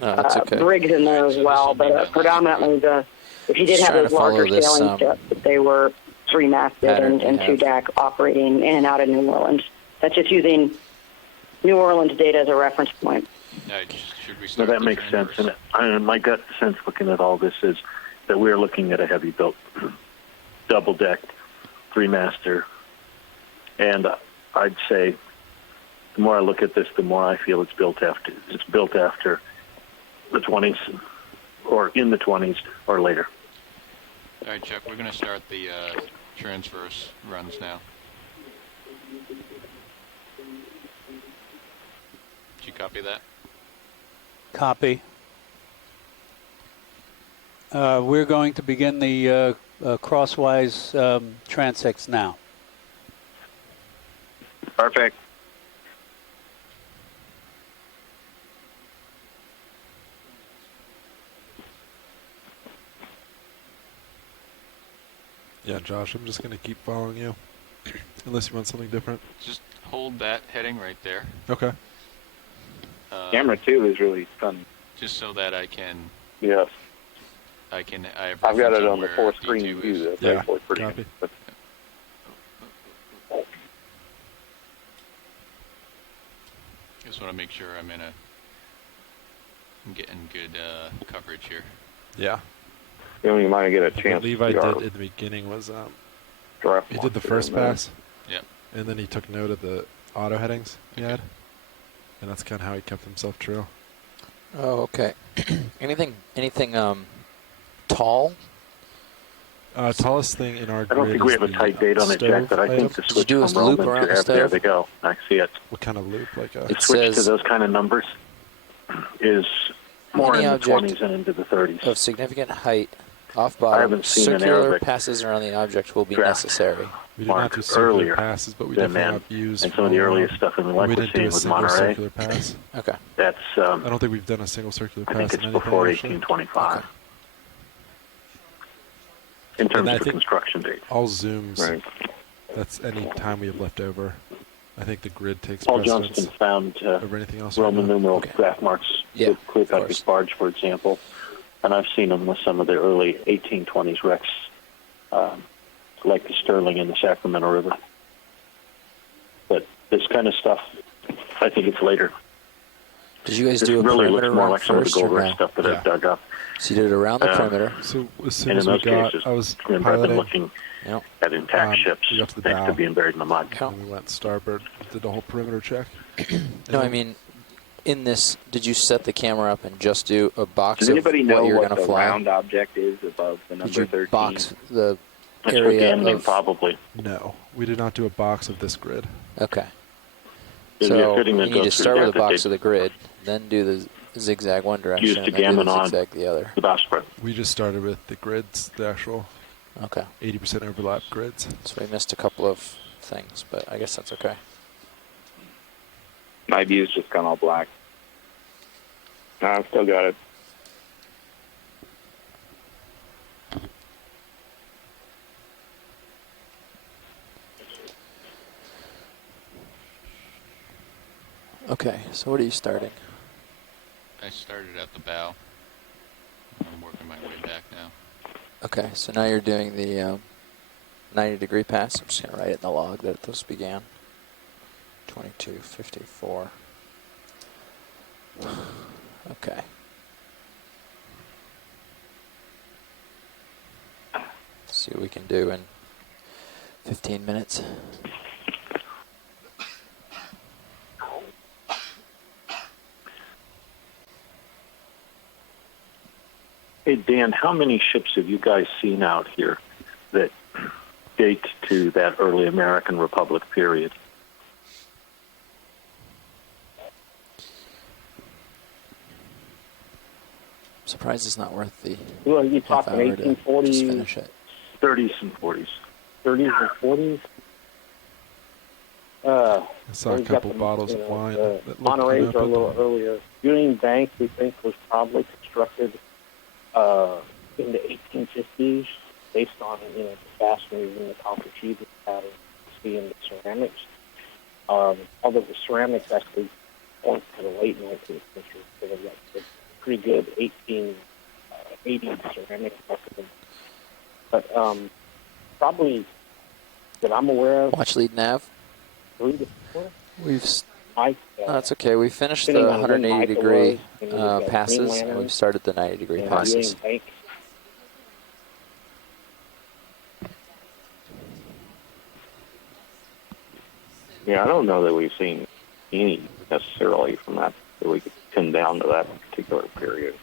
That's okay. rigs in there as well, but predominantly if you did Just have trying those to follow larger this, sailing ships, they were three-masted pattern and you have. two-deck operating in and out of New Orleans. That's just using New Orleans data as a reference point. Should we So start that the makes sense. transverse? And my gut sense looking at all this is that we're looking at a heavy built, double-decked, three-master. And I'd say the more I look at this, the more I feel it's built after the 20s or in the 20s or later. All right, Chuck, we're going to start the transverse runs now. Did you copy that? Copy. We're going to begin the crosswise transects now. Perfect. Yeah, Josh, I'm just going to keep following you. Unless you want something different. Just hold that heading right there. Okay. Camera 2 is really fun. Just so that I can... Yes. I have I've got reference it on the where four D2 screen is. view. That's Yeah, actually pretty copy. but Just want to make sure I'm getting good coverage here. Yeah. You know, you might get a What chance. Levi to did in the beginning was draft he did the marker first in there. pass. Yep. And then he took note of the auto headings he had. And that's kind of how he kept himself true. Oh, okay. anything tall? Tallest thing in our I don't grid think we is have a the, tight date on it, Jack, stove but I item. think the Did you switch do a from loop Roman around to the there stove? they go. I see it. What kind of loop? Like a The switch to those kind of numbers is more Any in the object 20s and into the 30s. of significant height off I bottom, haven't seen an circular Arabic passes around the object will be draft. necessary. We did not mark do circular earlier passes, but we than definitely then. have used And some of the earliest stuff in the we we're didn't do seeing a with single Monterey. circular pass. Okay. That's I don't think we've done a single circular I pass think in it's anything. before actually. 1825. In terms And I of think construction date. all zooms. Right. That's any time we have left over. I think the grid takes Paul precedence Johnston found over anything else. Roman right now. numeral graph marks with Cleopatra's barge, for example, and I've seen them with some of the early 1820s wrecks, like the Sterling in the Sacramento River. But this kind of stuff, I think it's later. Did you guys this do a really perimeter looks more run like some of the first or gold rush no? stuff that I've dug up. So you did it around the perimeter. So as soon and as in we those got, cases, I was remember I've been piloting. looking at intact ships We got to the next bow. to being buried in the mud. And we went starboard, did the whole perimeter check. No, I mean, in this, did you set the camera up and just do a box Does of anybody what know you're what going the to fly? round object is above the number Did you 13? box the That's area for gambling, of... probably. No, we did not do a box of this grid. Okay. There's a So fitting you that need goes to through start there with a that box they of the grid, then do the zigzag one direction, used to and then do gammon the on zigzag the other. the bowsprit. We just started with the grids, the actual 80% overlap grids. So we missed a couple of things, but I guess that's okay. My view's just gone all black. No, I've still got it. Okay, so what are you starting? I started at the bow. I'm working my way back now. Okay, so now you're doing the 90-degree pass. I'm just going to write it in the log that this began. 22:54. Okay. See what we can do in 15 minutes. Hey, Dan, how many ships have you guys seen out here that date to that early American Republic period? I'm surprised it's not worth the Well, you half talking hour to 1840s, just finish it. 30s and 40s. 30s and 40s. I saw a we've got couple the, bottles you of know, wine. The that looked Monterey's good, are a but- little earlier. Union Bank, we think, was probably constructed in the 1850s, based on the fasteners and the copper sheathing pattern you see in the ceramics. Although the ceramics actually point to the late 19th century, so they've got a pretty good 1880 ceramic record. But probably that I'm aware of. Watch lead nav. 3 to 4. We've. Mike, No, that's okay. We finished the depending on when 180-degree Michael was, and we've got passes, Green and Lantern we've started the 90-degree and passes. Union Bank. Yeah, I don't know that we've seen any necessarily from that we could pin down to that particular period.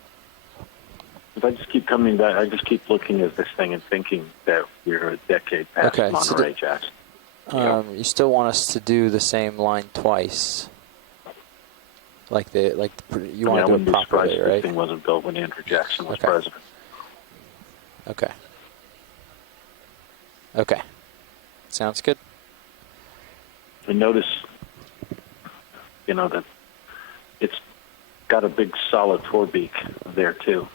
But I just keep coming back. I just keep looking at this thing and thinking that we're a decade past Okay, so Monterey Jacks. You still want us to do the same line twice, you want I to do wouldn't it be surprised properly, if right? this thing wasn't built when Andrew Jackson was Okay. president. Okay. Okay. Sounds good. And notice, that it's got a big solid forebeak there too.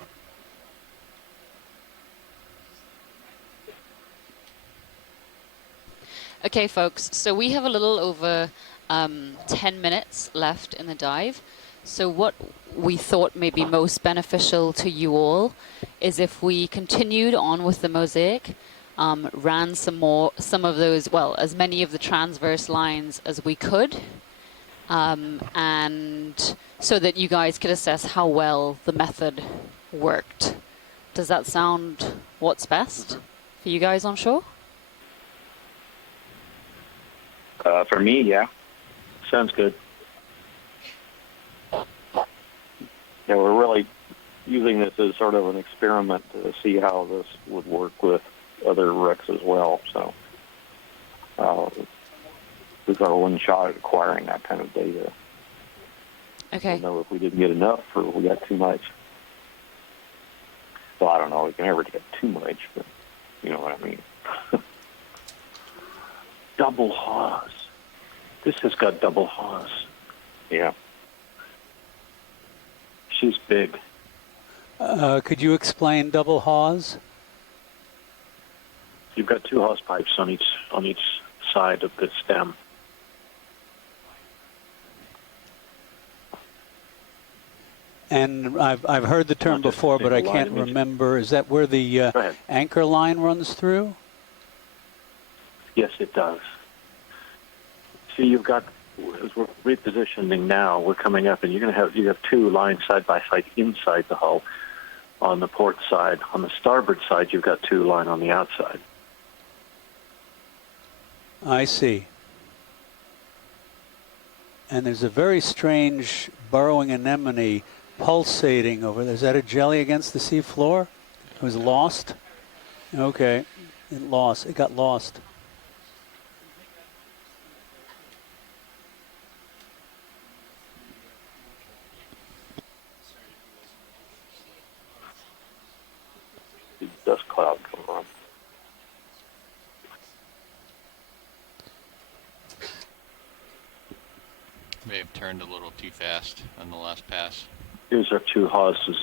Okay, folks, so we have a little over 10 minutes left in the dive. So what we thought may be most beneficial to you all is if we continued on with the mosaic, ran some of those, as many of the transverse lines as we could, and so that you guys could assess how well the method worked. Does that sound what's best for you guys on shore? For me, yeah. Sounds good. Yeah, we're really using this as sort of an experiment to see how this would work with other wrecks as well. So we've got one shot at acquiring that kind of data. Okay. I don't know if we didn't get enough or we got too much. So I don't know. We can never get too much, but you know what I mean. double hawse. This has got double hawse. Yeah. She's big. Could you explain double hawse? You've got 2 hawse pipes on each side of the stem. And I've heard the term before, but I can't remember. Is that where the anchor line runs through? Yes, it does. See, you've got, as we're repositioning now, we're coming up, and you have 2 lines side by side inside the hull. On the port side, on the starboard side, you've got 2 line on the outside. I see. And there's a very strange burrowing anemone pulsating over there. Is that a jelly against the sea floor? It was lost? Okay. It got lost. The dust cloud coming on. May have turned a little too fast on the last pass. Here's our 2 hawses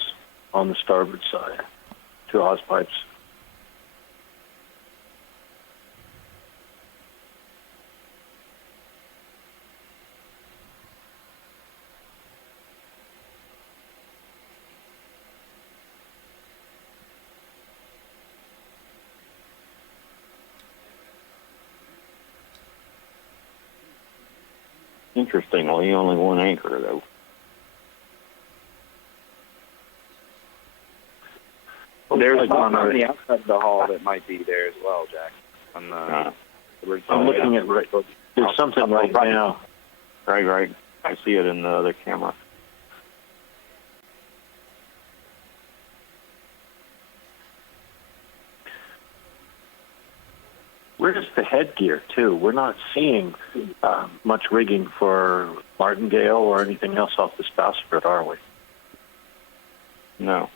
on the starboard side. 2 hawse pipes. Interestingly, only 1 anchor, though. There's one on the outside of the hull that might be there as well, Jack. On the I'm looking at there's something right now. Right. I see it in the other camera. Where's the headgear, too? We're not seeing much rigging for martingale or anything else off the bowsprit, are we? No.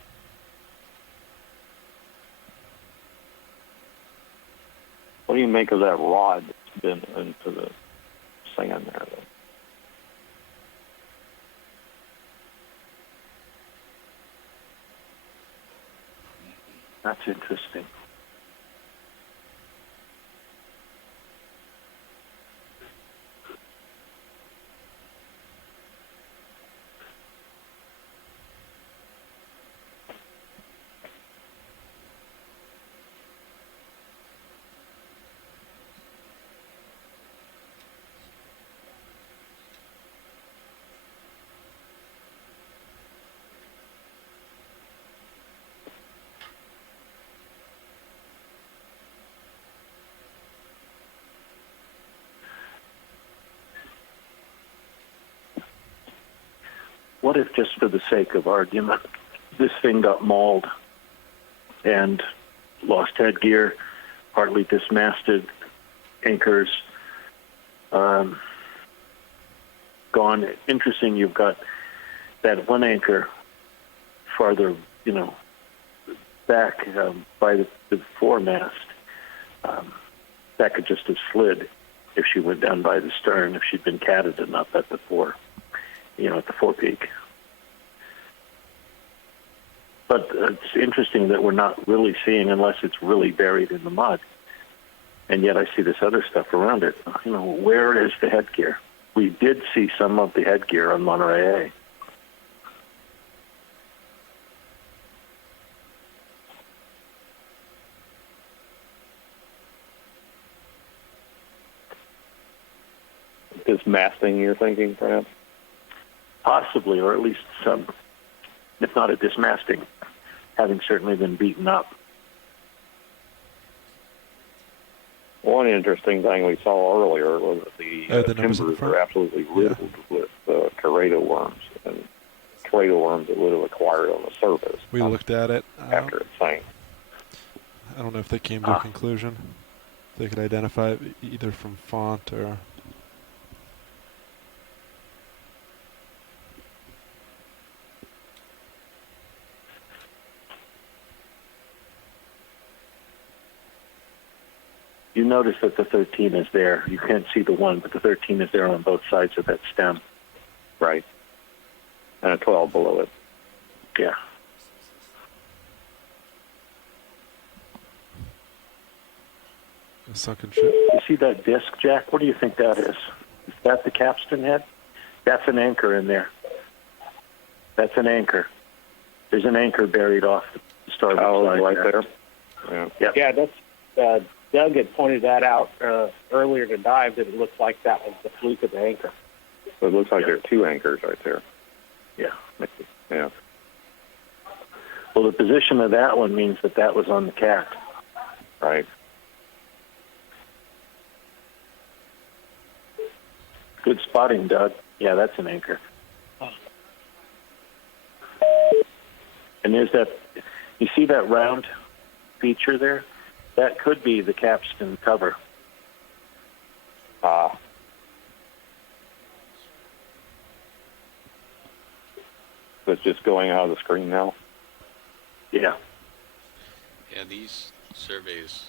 What do you make of that rod that's been into the sand there, though? That's interesting. What if, just for the sake of argument, this thing got mauled and lost headgear, partly dismasted, anchors gone? Interesting, you've got that 1 anchor farther, back by the foremast. That could just have slid if she went down by the stern, if she'd been catted enough at the fore. At the forepeak. But it's interesting that we're not really seeing, unless it's really buried in the mud. And yet I see this other stuff around it. Where is the headgear? We did see some of the headgear on Monterey. Dismasting, you're thinking, perhaps? Possibly, or at least some, if not a dismasting, having certainly been beaten up. One interesting thing we saw earlier was that the timbers are absolutely riddled with corrado worms, and corrado worms that would have acquired on the surface. We looked at it after it sank. I don't know if they came to a conclusion. They could identify it either from font or... You notice that the 13 is there. You can't see the 1, but the 13 is there on both sides of that stem. Right. And a 12 below it. Yeah. A sunken ship. You see that disc, Jack? What do you think that is? Is that the capstan head? That's an anchor in there. That's an anchor. There's an anchor buried off the starboard side. Right there. Yeah. Yep. Yeah, that's Doug had pointed that out earlier to dive, that it looks like that was the fluke of the anchor. So it looks like there are 2 anchors right there. Yeah. Yeah. Well, the position of that one means that that was on the cat. Right. Good spotting, Doug. Yeah, that's an anchor. And there's that, you see that round feature there? That could be the capstan cover. So it's just going out of the screen now? Yeah. Yeah, these surveys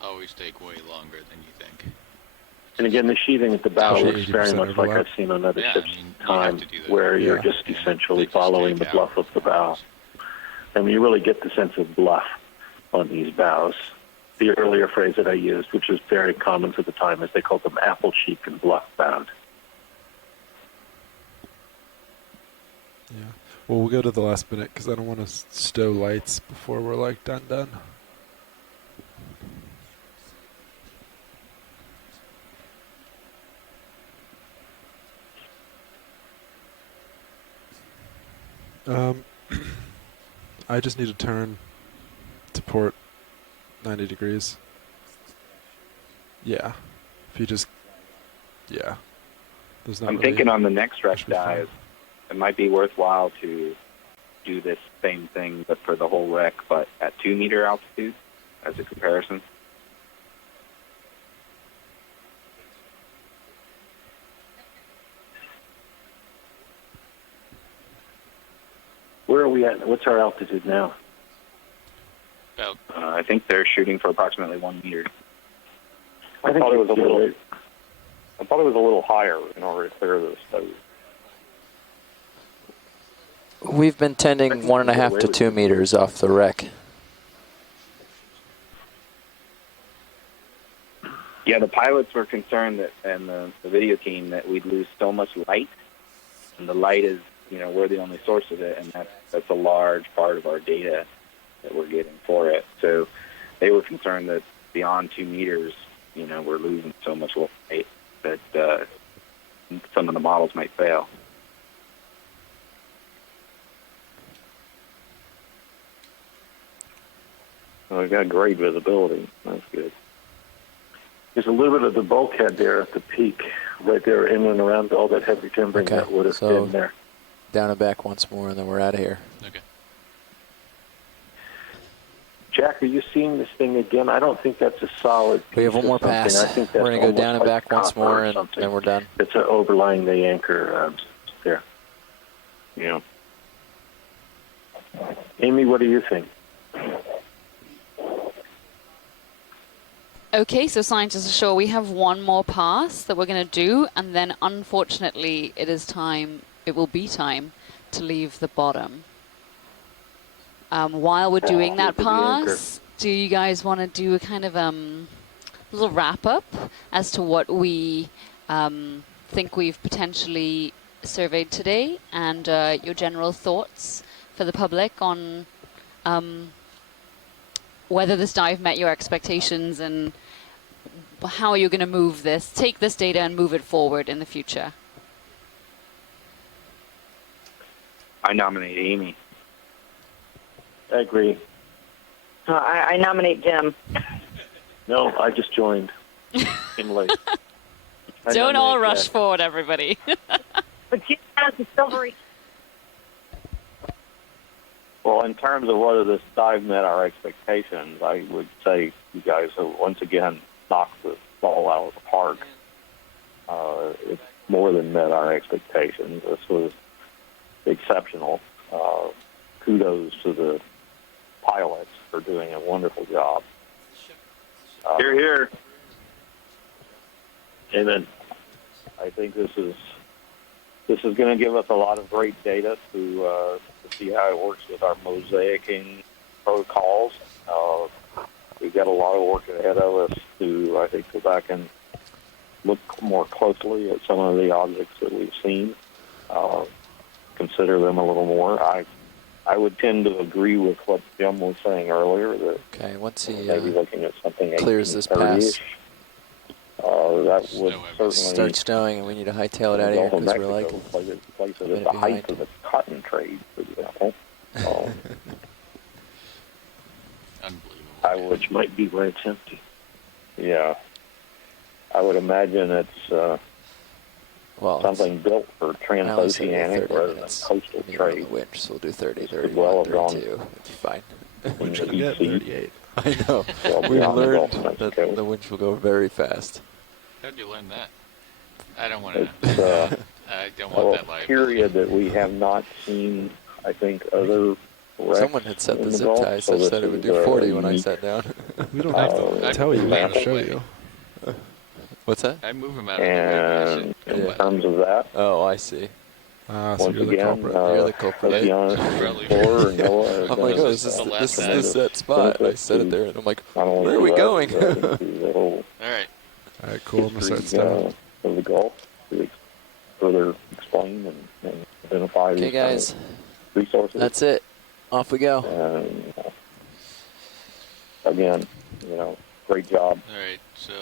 always take way longer than you think. And again, the sheathing at the bow Actually, looks very 80% much like overlap. I've seen on other Yeah, ships I mean, in time, where you're just essentially following the bluff of the bow. And you really get the sense of bluff on these bows. The earlier phrase that I used, which was very common for the time, is they called them apple cheek and bluff bound. Yeah. Well, we'll go to the last minute because I don't want to stow lights before we're like done. I just need to turn to port 90 degrees. Yeah. If you just, yeah. There's not I'm really thinking on the next wreck should be fine. dive, it might be worthwhile to do this same thing, but for the whole wreck, but at 2-meter altitude as a comparison. Where are we at? What's our altitude now? About, I think they're shooting for approximately 1 meter. I think thought it was a it's little. I thought it was a little higher in order to clear the stove. We've been tending 1.5 to 2 meters off the wreck. Yeah, the pilots were concerned that, and the video team, that we'd lose so much light, and the light is, we're the only source of it, and that's a large part of our data that we're getting for it. So they were concerned that beyond 2 meters, we're losing so much light that some of the models might fail. Well, we've got great visibility. That's good. There's a little bit of the bulkhead there at the peak, right there in and around all that heavy timbering Okay, that would have so been there. down and back once more, and then we're out of here. Okay. Jack, are you seeing this thing again? I don't think that's a solid piece. We have one more of something. pass. I think that's We're going to go almost down and like back once copper more, or and something. then we're done. It's overlying the anchor there. Yeah. Amy, what do you think? Okay, so scientists are sure we have one more pass that we're going to do, and then unfortunately it will be time to leave the bottom. While we're doing that pass, do you guys want to do a kind of little wrap-up as to what we think we've potentially surveyed today, and your general thoughts for the public on whether this dive met your expectations and how you're going to take this data and move it forward in the future? I nominate Amy. I agree. I nominate Jim. No, I just joined. Came late. I Don't all nominate rush Jack. forward, everybody. But Jim has the silvery. Well, in terms of whether this dive met our expectations, I would say you guys have once again knocked the ball out of the park. It more than met our expectations. This was exceptional. Kudos to the pilots for doing a wonderful job. Hear, hear. Amen. I think this is going to give us a lot of great data to see how it works with our mosaicing protocols. We've got a lot of work ahead of us to, I think, go back and look more closely at some of the objects that we've seen, consider them a little more. I would tend to agree with what Jim was saying earlier, that once he maybe looking at something clears this pass, that would certainly start snowing, and we need to hightail it out of here because we're like places at the height of the cotton trade, for example. Unbelievable. Which might be where it's empty. Yeah. I would imagine it's something built for transoceanic rather than coastal trade. Winch, so we'll do 30, 31, well 32. It'll be fine. Winch will get 38. I know. We learned that the winch will go very fast. How'd you learn that? I don't want to. I don't want that life. A period that we have not seen, I think, other wrecks. Someone had set the in zip Gulf, tie such that it would do 40 when I sat down. We don't have to tell you, we have to show you. What's that? I move him out of the way. And in terms of that, oh, I see. So once you're the again, culprit. You're the culprit. I'm like, oh, this is the set spot. And I set it there, and I'm like, where are we going? All right. All right, cool. I'm going to start stowing. Of the Gulf to further explain and identify these guys. Resources. That's it. Off we go. And again, great job. All right, so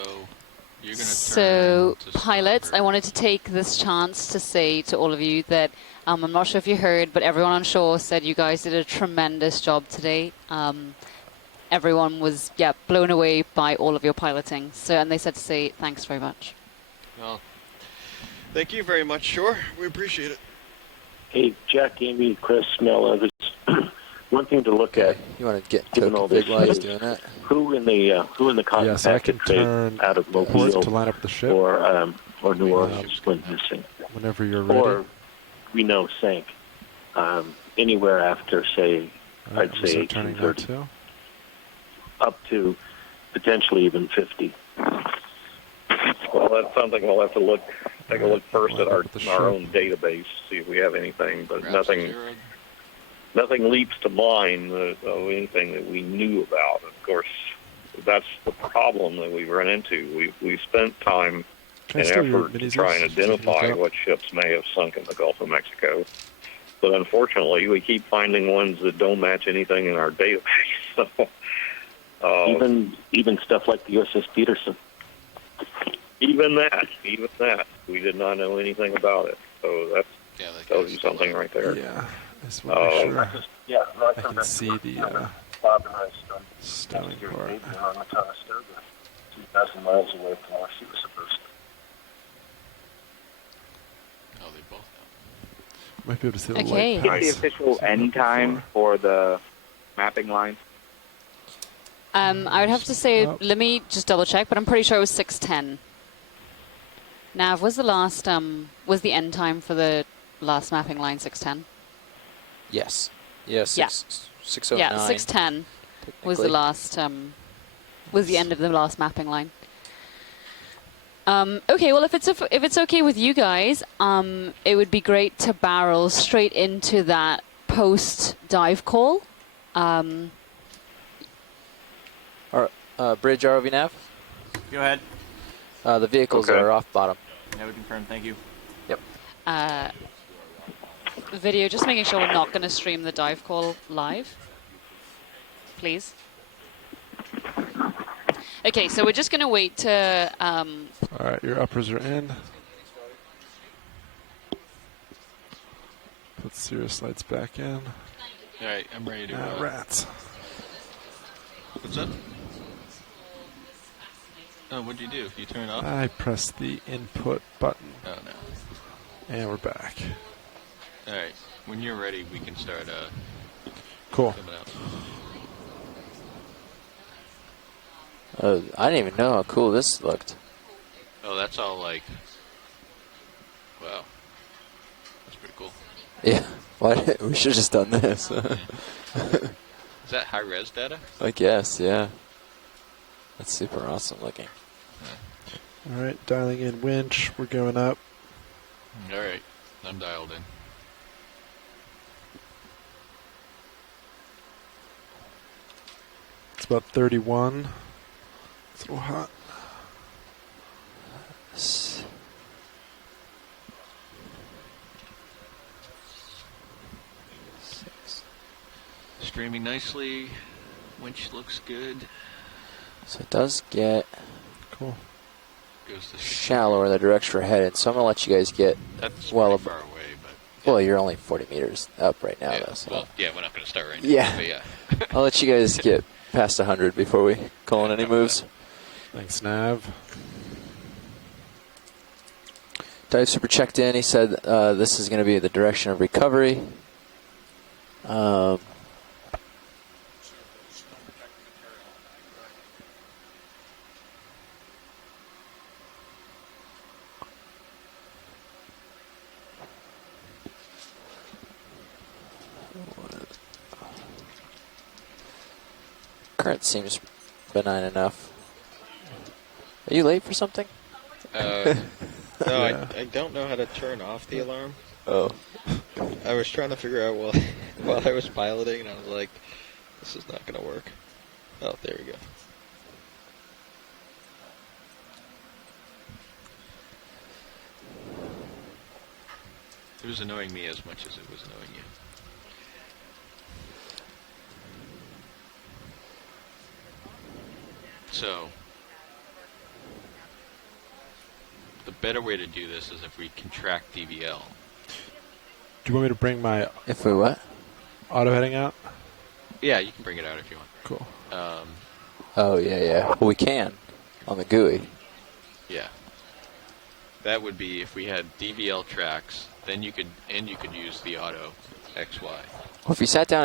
you're going to So, pilots, I wanted to take this chance to say to all of you that I'm not sure if you heard, but everyone on shore said you guys did a tremendous job today. Everyone was, blown away by all of your piloting. So, and they said to say thanks very much. Well, thank you very much, Shore. We appreciate it. Hey, Jack, Amy, Chris, Mel, others. One thing to look at. You want to get Big Lies doing that? Who in the Yes, I can contacted turn out of ports Mobile to line up the ship. or New Orleans went missing. Whenever you're ready. Or we know sank anywhere after, say, I'd say 1830, up to potentially even 50. Well, that's something we'll have to take a look first at our own database, see if we have anything, but nothing leaps to mind of anything that we knew about. Of course, that's the problem that we've run into. We've spent time and effort to try and identify what ships may have sunk in the Gulf of Mexico. But unfortunately, we keep finding ones that don't match anything in our database. Even stuff like the USS Peterson. Even that, we did not know anything about it. So that tells you something right there. Yeah, I just want to make sure I can see the stowing part. 2,000 miles away from where she was supposed to. Oh, they both know. Might be able to see the Okay. light. Is the official end time for the mapping line? I would have to say, let me just double check, but I'm pretty sure it was 6:10. Nav, was the end time for the last mapping line 6:10? Yes. Yes. Yeah. 6:09. Yeah, 6:10 was the last, was the end of the last mapping line. Okay, well, if it's okay with you guys, it would be great to barrel straight into that post dive call. Bridge ROV nav. Go ahead. The vehicles are off bottom. Yeah, we confirm. Thank you. Yep. Video, just making sure we're not going to stream the dive call live, please. Okay, so we're just going to wait to... All right, your uppers are in. Put Cirrus lights back in. All right, I'm ready to go. Rats. What's up? Oh, what'd you do? You turn it off? I pressed the input button. Oh, no. And we're back. All right. When you're ready, we can start cool. coming out. I didn't even know how cool this looked. Oh, that's all like... Wow. That's pretty cool. Yeah. We should have just done this. Is that high-res data? I guess, yeah. That's super awesome looking. All right, dialing in winch. We're going up. All right, I'm dialed in. It's about 31. It's a little hot. Streaming nicely. Winch looks good. So it does get cool. Goes to shallower in the direction we're headed. So I'm going to let you guys get That's well pretty far away, but Well, you're only 40 meters up right now, yeah, though. So. well, yeah, we're not going to start right now. Yeah. But yeah. I'll let you guys get past 100 before we call in any moves. Thanks, Nav. Dive Super checked in. He said this is going to be the direction of recovery. Current seems benign enough. Are you late for something? No, Yeah. I don't know how to turn off the alarm. Oh. I was trying to figure out while I was piloting, and I was like, this is not going to work. Oh, there we go. It was annoying me as much as it was annoying you. So, the better way to do this is if we contract DVL. Do you want me to bring my If we what? auto heading out? Yeah, you can bring it out if you want. Cool. Oh, yeah. Well, we can on the GUI. Yeah. That would be if we had DVL tracks, then you could use the auto XY. Well, if you sat down